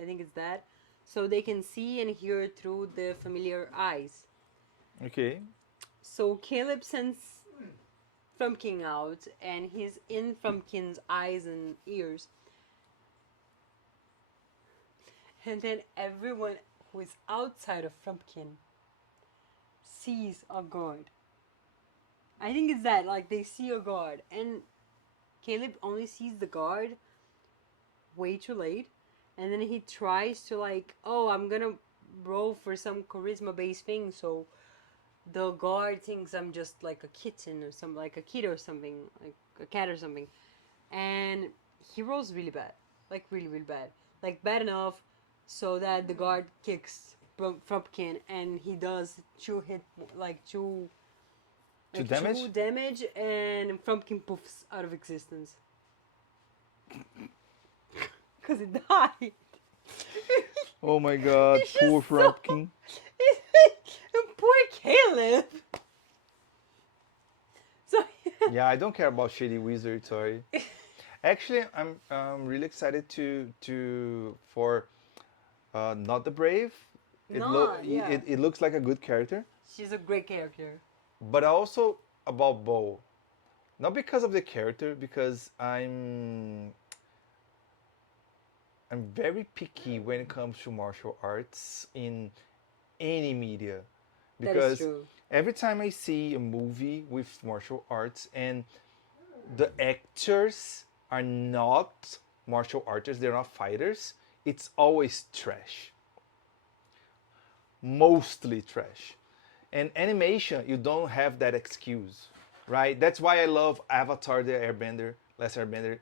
I think it's that. So they can see and hear through the familiar eyes. Okay. So Caleb sends Frumpkin out, and he's in Frumpkin's eyes and ears. And then everyone who is outside of Frumpkin sees a guard. I think it's that, like, they see a guard. And Caleb only sees the guard way too late. And then he tries to, like, oh, I'm gonna roll for some charisma-based thing, so the guard thinks I'm just like a kitten or something, like a kid or something, like a cat or something. And he rolls really bad. Like, really, really bad. Like, bad enough so that the guard kicks Frumpkin, and he does two Damage? 2 damage, and Frumpkin poofs out of existence. Because he died. Oh my god, It's poor just so- Frumpkin. Poor Caleb. So Yeah, I don't care about shady wizards, sorry. Actually, I'm really excited for Not the Brave. Yeah. It looks like a good character, She's a great character. but also about Bo. Not because of the character, because I'm very picky when it comes to martial arts in any media. That is Because true. every time I see a movie with martial arts and the actors are not martial artists, they're not fighters, it's always trash. Mostly trash. And animation, you don't have that excuse, right? That's why I love Avatar the Airbender, Last Airbender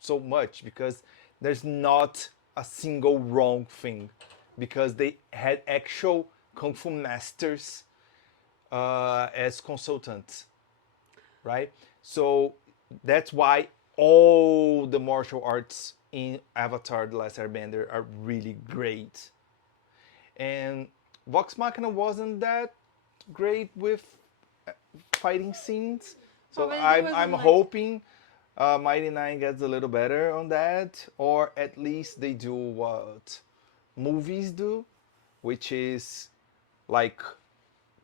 so much, because there's not a single wrong thing, because they had actual kung fu masters as consultants, right? So that's why all the martial arts in Avatar The Last Airbender are really great. And Vox Machina wasn't that great with fighting scenes. So Oh, but it I'm wasn't like- hoping Mighty Nein gets a little better on that, or at least they do what movies do, which is like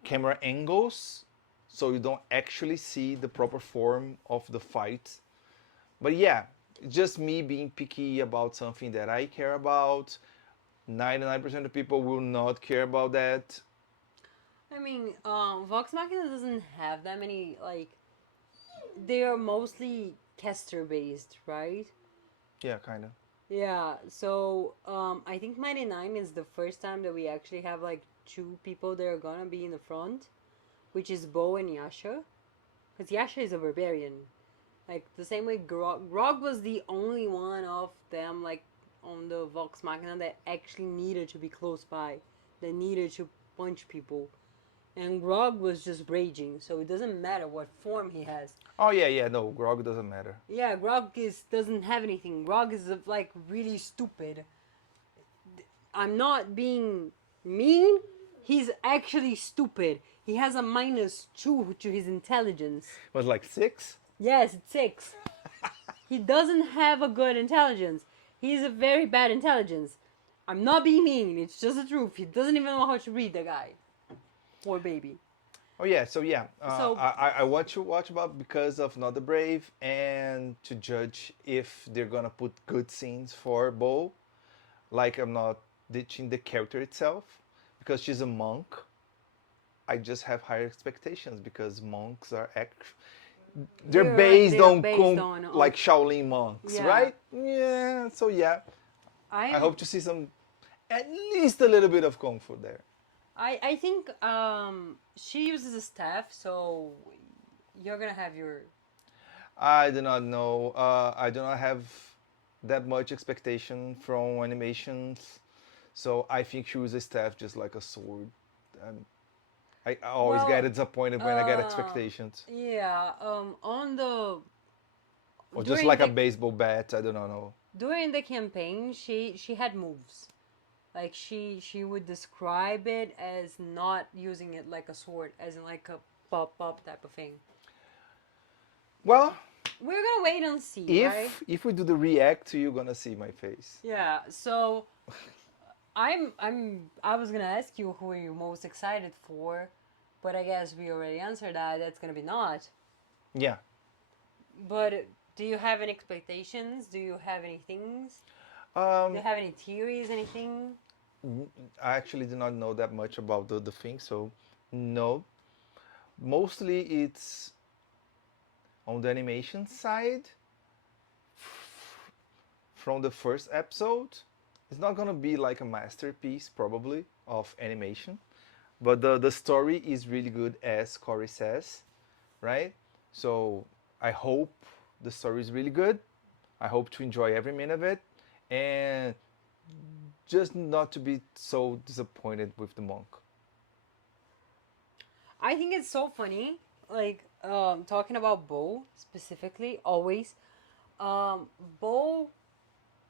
camera angles, so you don't actually see the proper form of the fight. But yeah, just me being picky about something that I care about. 99% of people will not care about that. I mean, Vox Machina doesn't have that many, like, they are mostly caster based, right? Yeah, kind of. Yeah, so I think Mighty Nein is the first time that we actually have like 2 people that are gonna be in the front, which is Bo and Yasha. Because Yasha is a barbarian. Like, the same way Grog was the only one of them, like, on the Vox Machina that actually needed to be close by, that needed to punch people. And Grog was just raging, so it doesn't matter what form he has. Oh yeah, no, Grog doesn't matter. Yeah, Grog doesn't have anything. Grog is like really stupid. I'm not being mean. He's actually stupid. He has a -2 to his intelligence. It was like 6? Yes, it's 6. He doesn't have a good intelligence. He's a very bad intelligence. I'm not being mean. It's just the truth. He doesn't even know how to read, the guy. Poor baby. Oh yeah, so yeah, So- I want to watch about because of Not the Brave and to judge if they're gonna put good scenes for Bo. Like, I'm not ditching the character itself because she's a monk. I just have higher expectations because monks are they're They're- based they're on based on- like Shaolin monks, Yeah. right? Yeah. So yeah, I I hope to see some, at least a little bit of kung fu there. I think she uses a staff, so you're gonna have your. I do not know. I do not have that much expectation from animations, so I think she uses staff just like a sword. I always Well, get disappointed when I get expectations, Yeah, on the or just during like a the- baseball bat. I do not know. during the campaign, she had moves. Like, she would describe it as not using it like a sword, as in like a pop type of thing. Well, We're gonna wait and see, right? if we do the react, you're gonna see my face. Yeah. So I was gonna ask you who are you most excited for, but I guess we already answered that. That's gonna be not. Yeah. But do you have any expectations? Do you have any things? Do you Um, have any theories? Anything? I actually do not know that much about the thing, so no. Mostly it's on the animation side from the first episode. It's not gonna be like a masterpiece, probably, of animation, but the story is really good, as Corey says, right? So I hope the story is really good. I hope to enjoy every minute of it, and just not to be so disappointed with the monk. I think it's so funny. Like talking about Bo specifically, always. Bo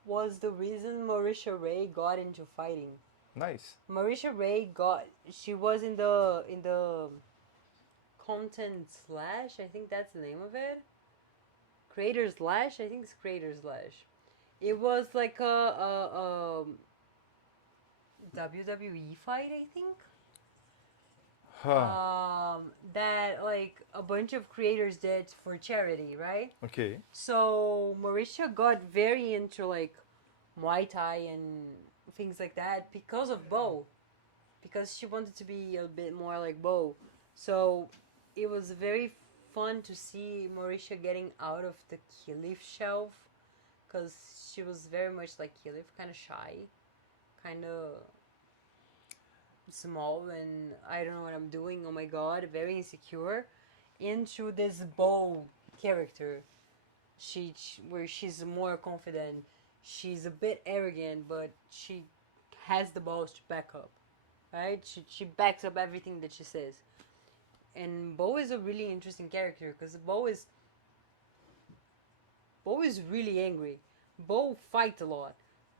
was the reason Marisha Ray got into fighting. Nice. Marisha Ray she was in the content slash, I think that's the name of it. Creator slash, I think it's creator slash. It was like a WWE fight, I think. Huh. That like a bunch of creators did for charity, right? Okay. So Marisha got very into like Muay Thai and things like that because of Bo. Because she wanted to be a bit more like Bo. So it was very fun to see Marisha getting out of the Khalif shelf. Because she was very much like Khalif, kind of shy. Kind of small and I don't know what I'm doing, oh my god, very insecure, into this Bo character. Where she's more confident, she's a bit arrogant, but she has the balls to back up, right? She backs up everything that she says. And Bo is a really interesting character because Bo is really angry. Bo fights a lot.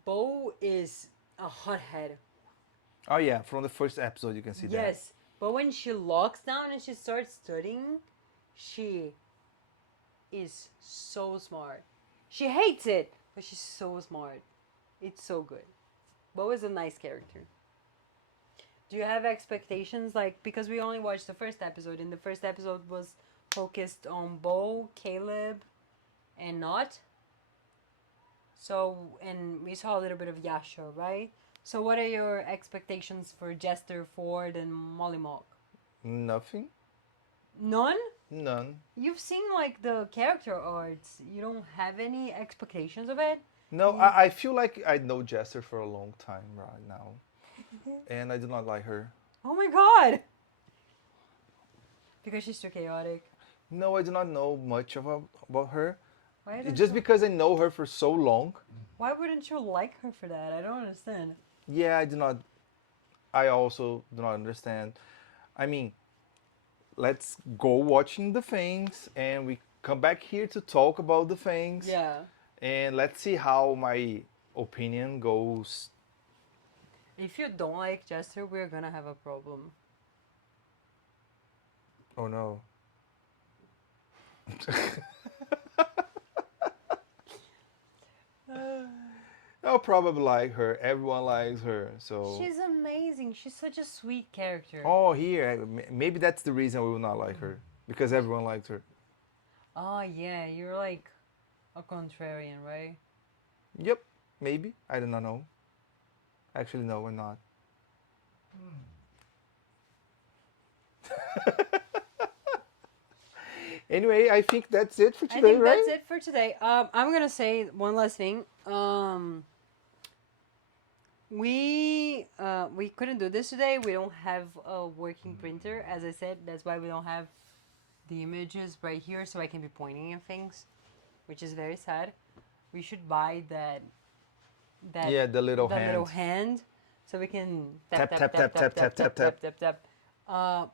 Bo is a hothead. Oh yeah, from the first episode you can see that. Yes, but when she locks down and she starts studying, she is so smart. She hates it, but she's so smart. It's so good. Bo is a nice character. Do you have expectations? Like, because we only watched the first episode, and the first episode was focused on Bo, Caleb, and Not. So, and we saw a little bit of Yasha, right? So, what are your expectations for Jester, Ford, and Molly Mock? Nothing. None? None. You've seen like the character arts. You don't have any expectations of it? No, I feel like I know Jester for a long time right now, and I do not like her. Oh my god! Because she's too chaotic. No, I do not know much about her. Why It's don't just you, because I know her for so long. why wouldn't you like her for that? I don't understand. Yeah, I do not. I also do not understand. I mean, let's go watching the things, and we come back here to talk about the things. Yeah. And let's see how my opinion goes. If you don't like Jester, we're gonna have a problem. Oh no. I'll probably like her. Everyone likes her, so. She's amazing. She's such a sweet character. Oh, here. Maybe that's the reason we will not like her. Because everyone likes her. Oh, yeah, you're like a contrarian, right? Yep, maybe. I do not know. Actually, no, we're not. Anyway, I think that's it for I today, think right? that's it for today. I'm gonna say one last thing. We couldn't do this today. We don't have a working printer, as I said. That's why we don't have the images right here, so I can be pointing at things, which is very sad. We should buy that. Yeah, the little the hand. little hand, so we can Tap, tap, tap, tap, tap, tap, tap. tap.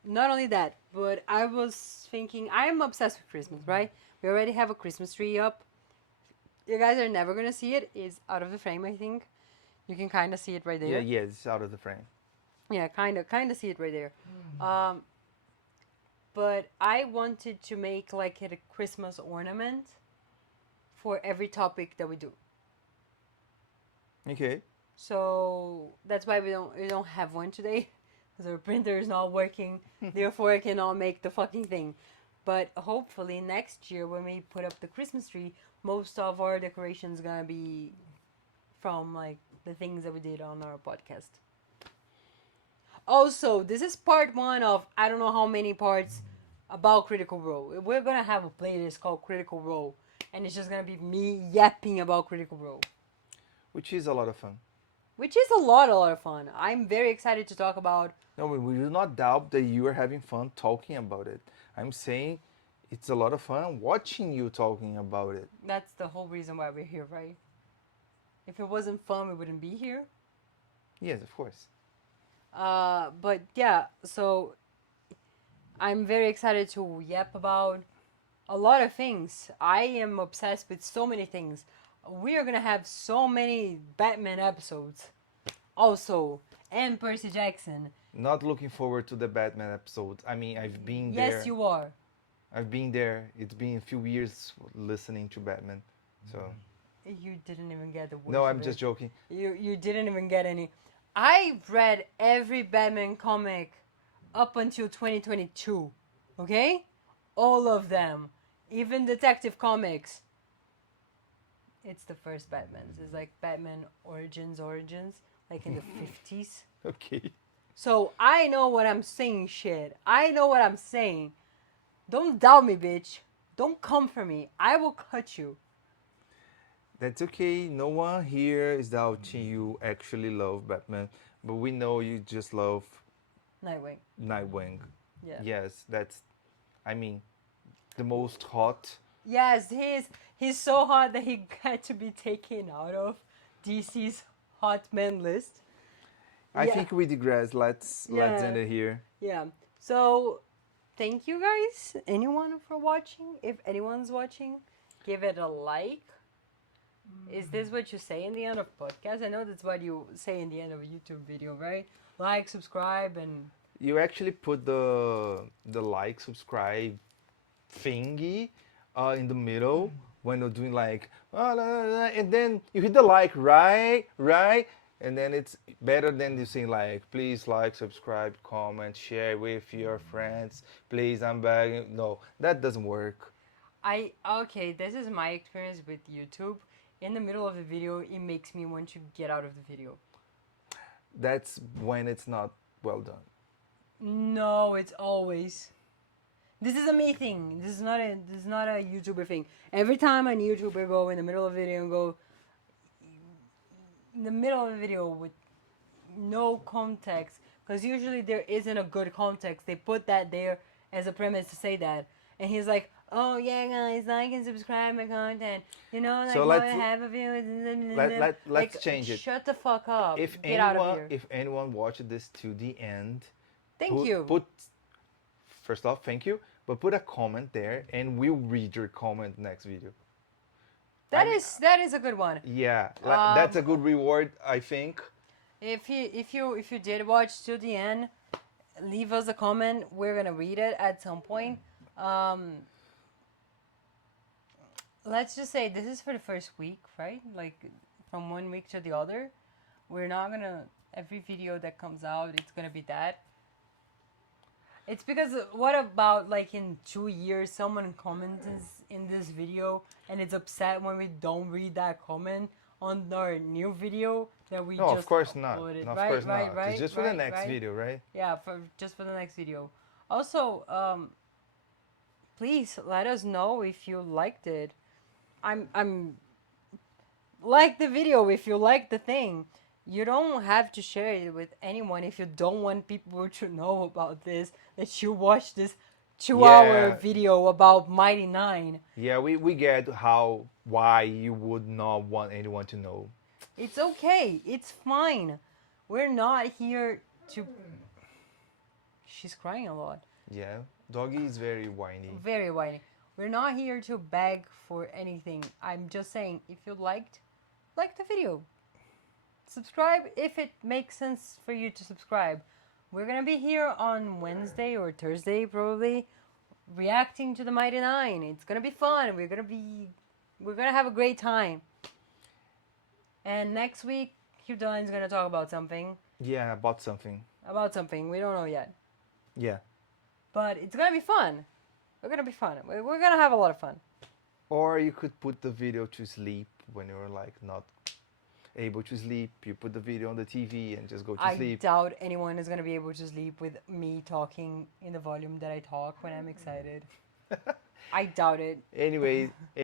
Not only that, but I was thinking, I am obsessed with Christmas, right? We already have a Christmas tree up. You guys are never gonna see it. It's out of the frame, I think. You can kind of see it right Yeah, there. yeah, it's out of the frame. Yeah, kind of see it right there. but I wanted to make like it a Christmas ornament for every topic that we do. Okay. So that's why we don't have one today because our printer is not working. Therefore, I cannot make the fucking thing. But hopefully next year when we put up the Christmas tree, most of our decorations gonna be from like the things that we did on our podcast. Also, this is part one of I don't know how many parts about Critical Role. We're gonna have a playlist called Critical Role, and it's just gonna be me yapping about Critical Role, Which is a lot of fun. which is a lot of fun. I'm very excited to talk about. No, we do not doubt that you are having fun talking about it. I'm saying it's a lot of fun watching you talking about it. That's the whole reason why we're here, right? If it wasn't fun, we wouldn't be here. Yes, of course. But yeah, so I'm very excited to yap about a lot of things. I am obsessed with so many things. We are gonna have so many Batman episodes. Also, and Percy Jackson. Not looking forward to the Batman episode. I mean, I've been there. Yes, you are. I've been there. It's been a few years listening to Batman. So You didn't even get the word. no, I'm just joking. You didn't even get any. I read every Batman comic up until 2022. Okay? All of them. Even Detective Comics. It's the first Batman's. It's like Batman Origins, like in the 50s. Okay. So I know what I'm saying, shit. I know what I'm saying. Don't doubt me, bitch. Don't come for me. I will cut you. That's okay. No one here is doubting you actually love Batman, but we know you just love Nightwing. Nightwing. Yeah. Yes, that's, I mean, the most hot. Yes, he's so hot that he had to be taken out of DC's hot men list. I Yeah. think we digress. Let's Yeah. end it here. Yeah. So, thank you guys, anyone for watching. If anyone's watching, give it a like. Is this what you say in the end of podcast? I know that's what you say in the end of a YouTube video, right? Like, subscribe, and You actually put the like, subscribe thingy in the middle when you're doing like, "Ah, la, la, la," and then you hit the like, right, and then it's better than you saying like, please like, subscribe, comment, share with your friends. Please, I'm begging. No, that doesn't work. okay, this is my experience with YouTube. In the middle of the video, it makes me want to get out of the video. That's when it's not well done. No, it's always. This is a me thing. This is not a YouTuber thing. Every time a YouTuber go in the middle of the video and go in the middle of the video with no context, because usually there isn't a good context. They put that there as a premise to say that, and he's like, "Oh yeah, guys, like and subscribe my content. You know, like So what I let's- have of you." let's Like, change it. Shut the fuck up. If Get out of here. if anyone watched this to the end, Thank you. First off, thank you, but put a comment there, and we'll read your comment next video. That is a good one. Yeah, that's a good reward, I think. If you did watch to the end, leave us a comment. We're gonna read it at some point. Let's just say this is for the first week, right? Like from one week to the other. We're not gonna every video that comes out, it's gonna be that. It's because what about like in 2 years someone comments in this video and it's upset when we don't read that comment on our new video that we No, just of course not. uploaded. No, of Right, course right, not. right, It's just for right, the next right. video, right? Yeah, just for the next video. Also, please let us know if you liked it. I'm like the video if you like the thing. You don't have to share it with anyone if you don't want people to know about this, that you watched this 2-hour Yeah. video about Mighty Nein. Yeah, we get why you would not want anyone to know. It's okay. It's fine. We're not here to. She's crying a lot. Yeah, doggy is very whiny. Very whiny. We're not here to beg for anything. I'm just saying, if you like the video. Subscribe if it makes sense for you to subscribe. We're gonna be here on Wednesday or Thursday probably reacting to the Mighty Nein. It's gonna be fun. We're gonna have a great time. And next week, Hugh is gonna talk about something. Yeah, about something. About something. We don't know yet. Yeah. But it's gonna be fun. We're gonna be fun. We're gonna have a lot of fun. Or you could put the video to sleep when you're like not able to sleep. You put the video on the TV and just go to I sleep. doubt anyone is gonna be able to sleep with me talking in the volume that I talk when I'm excited. I doubt it. Anyway,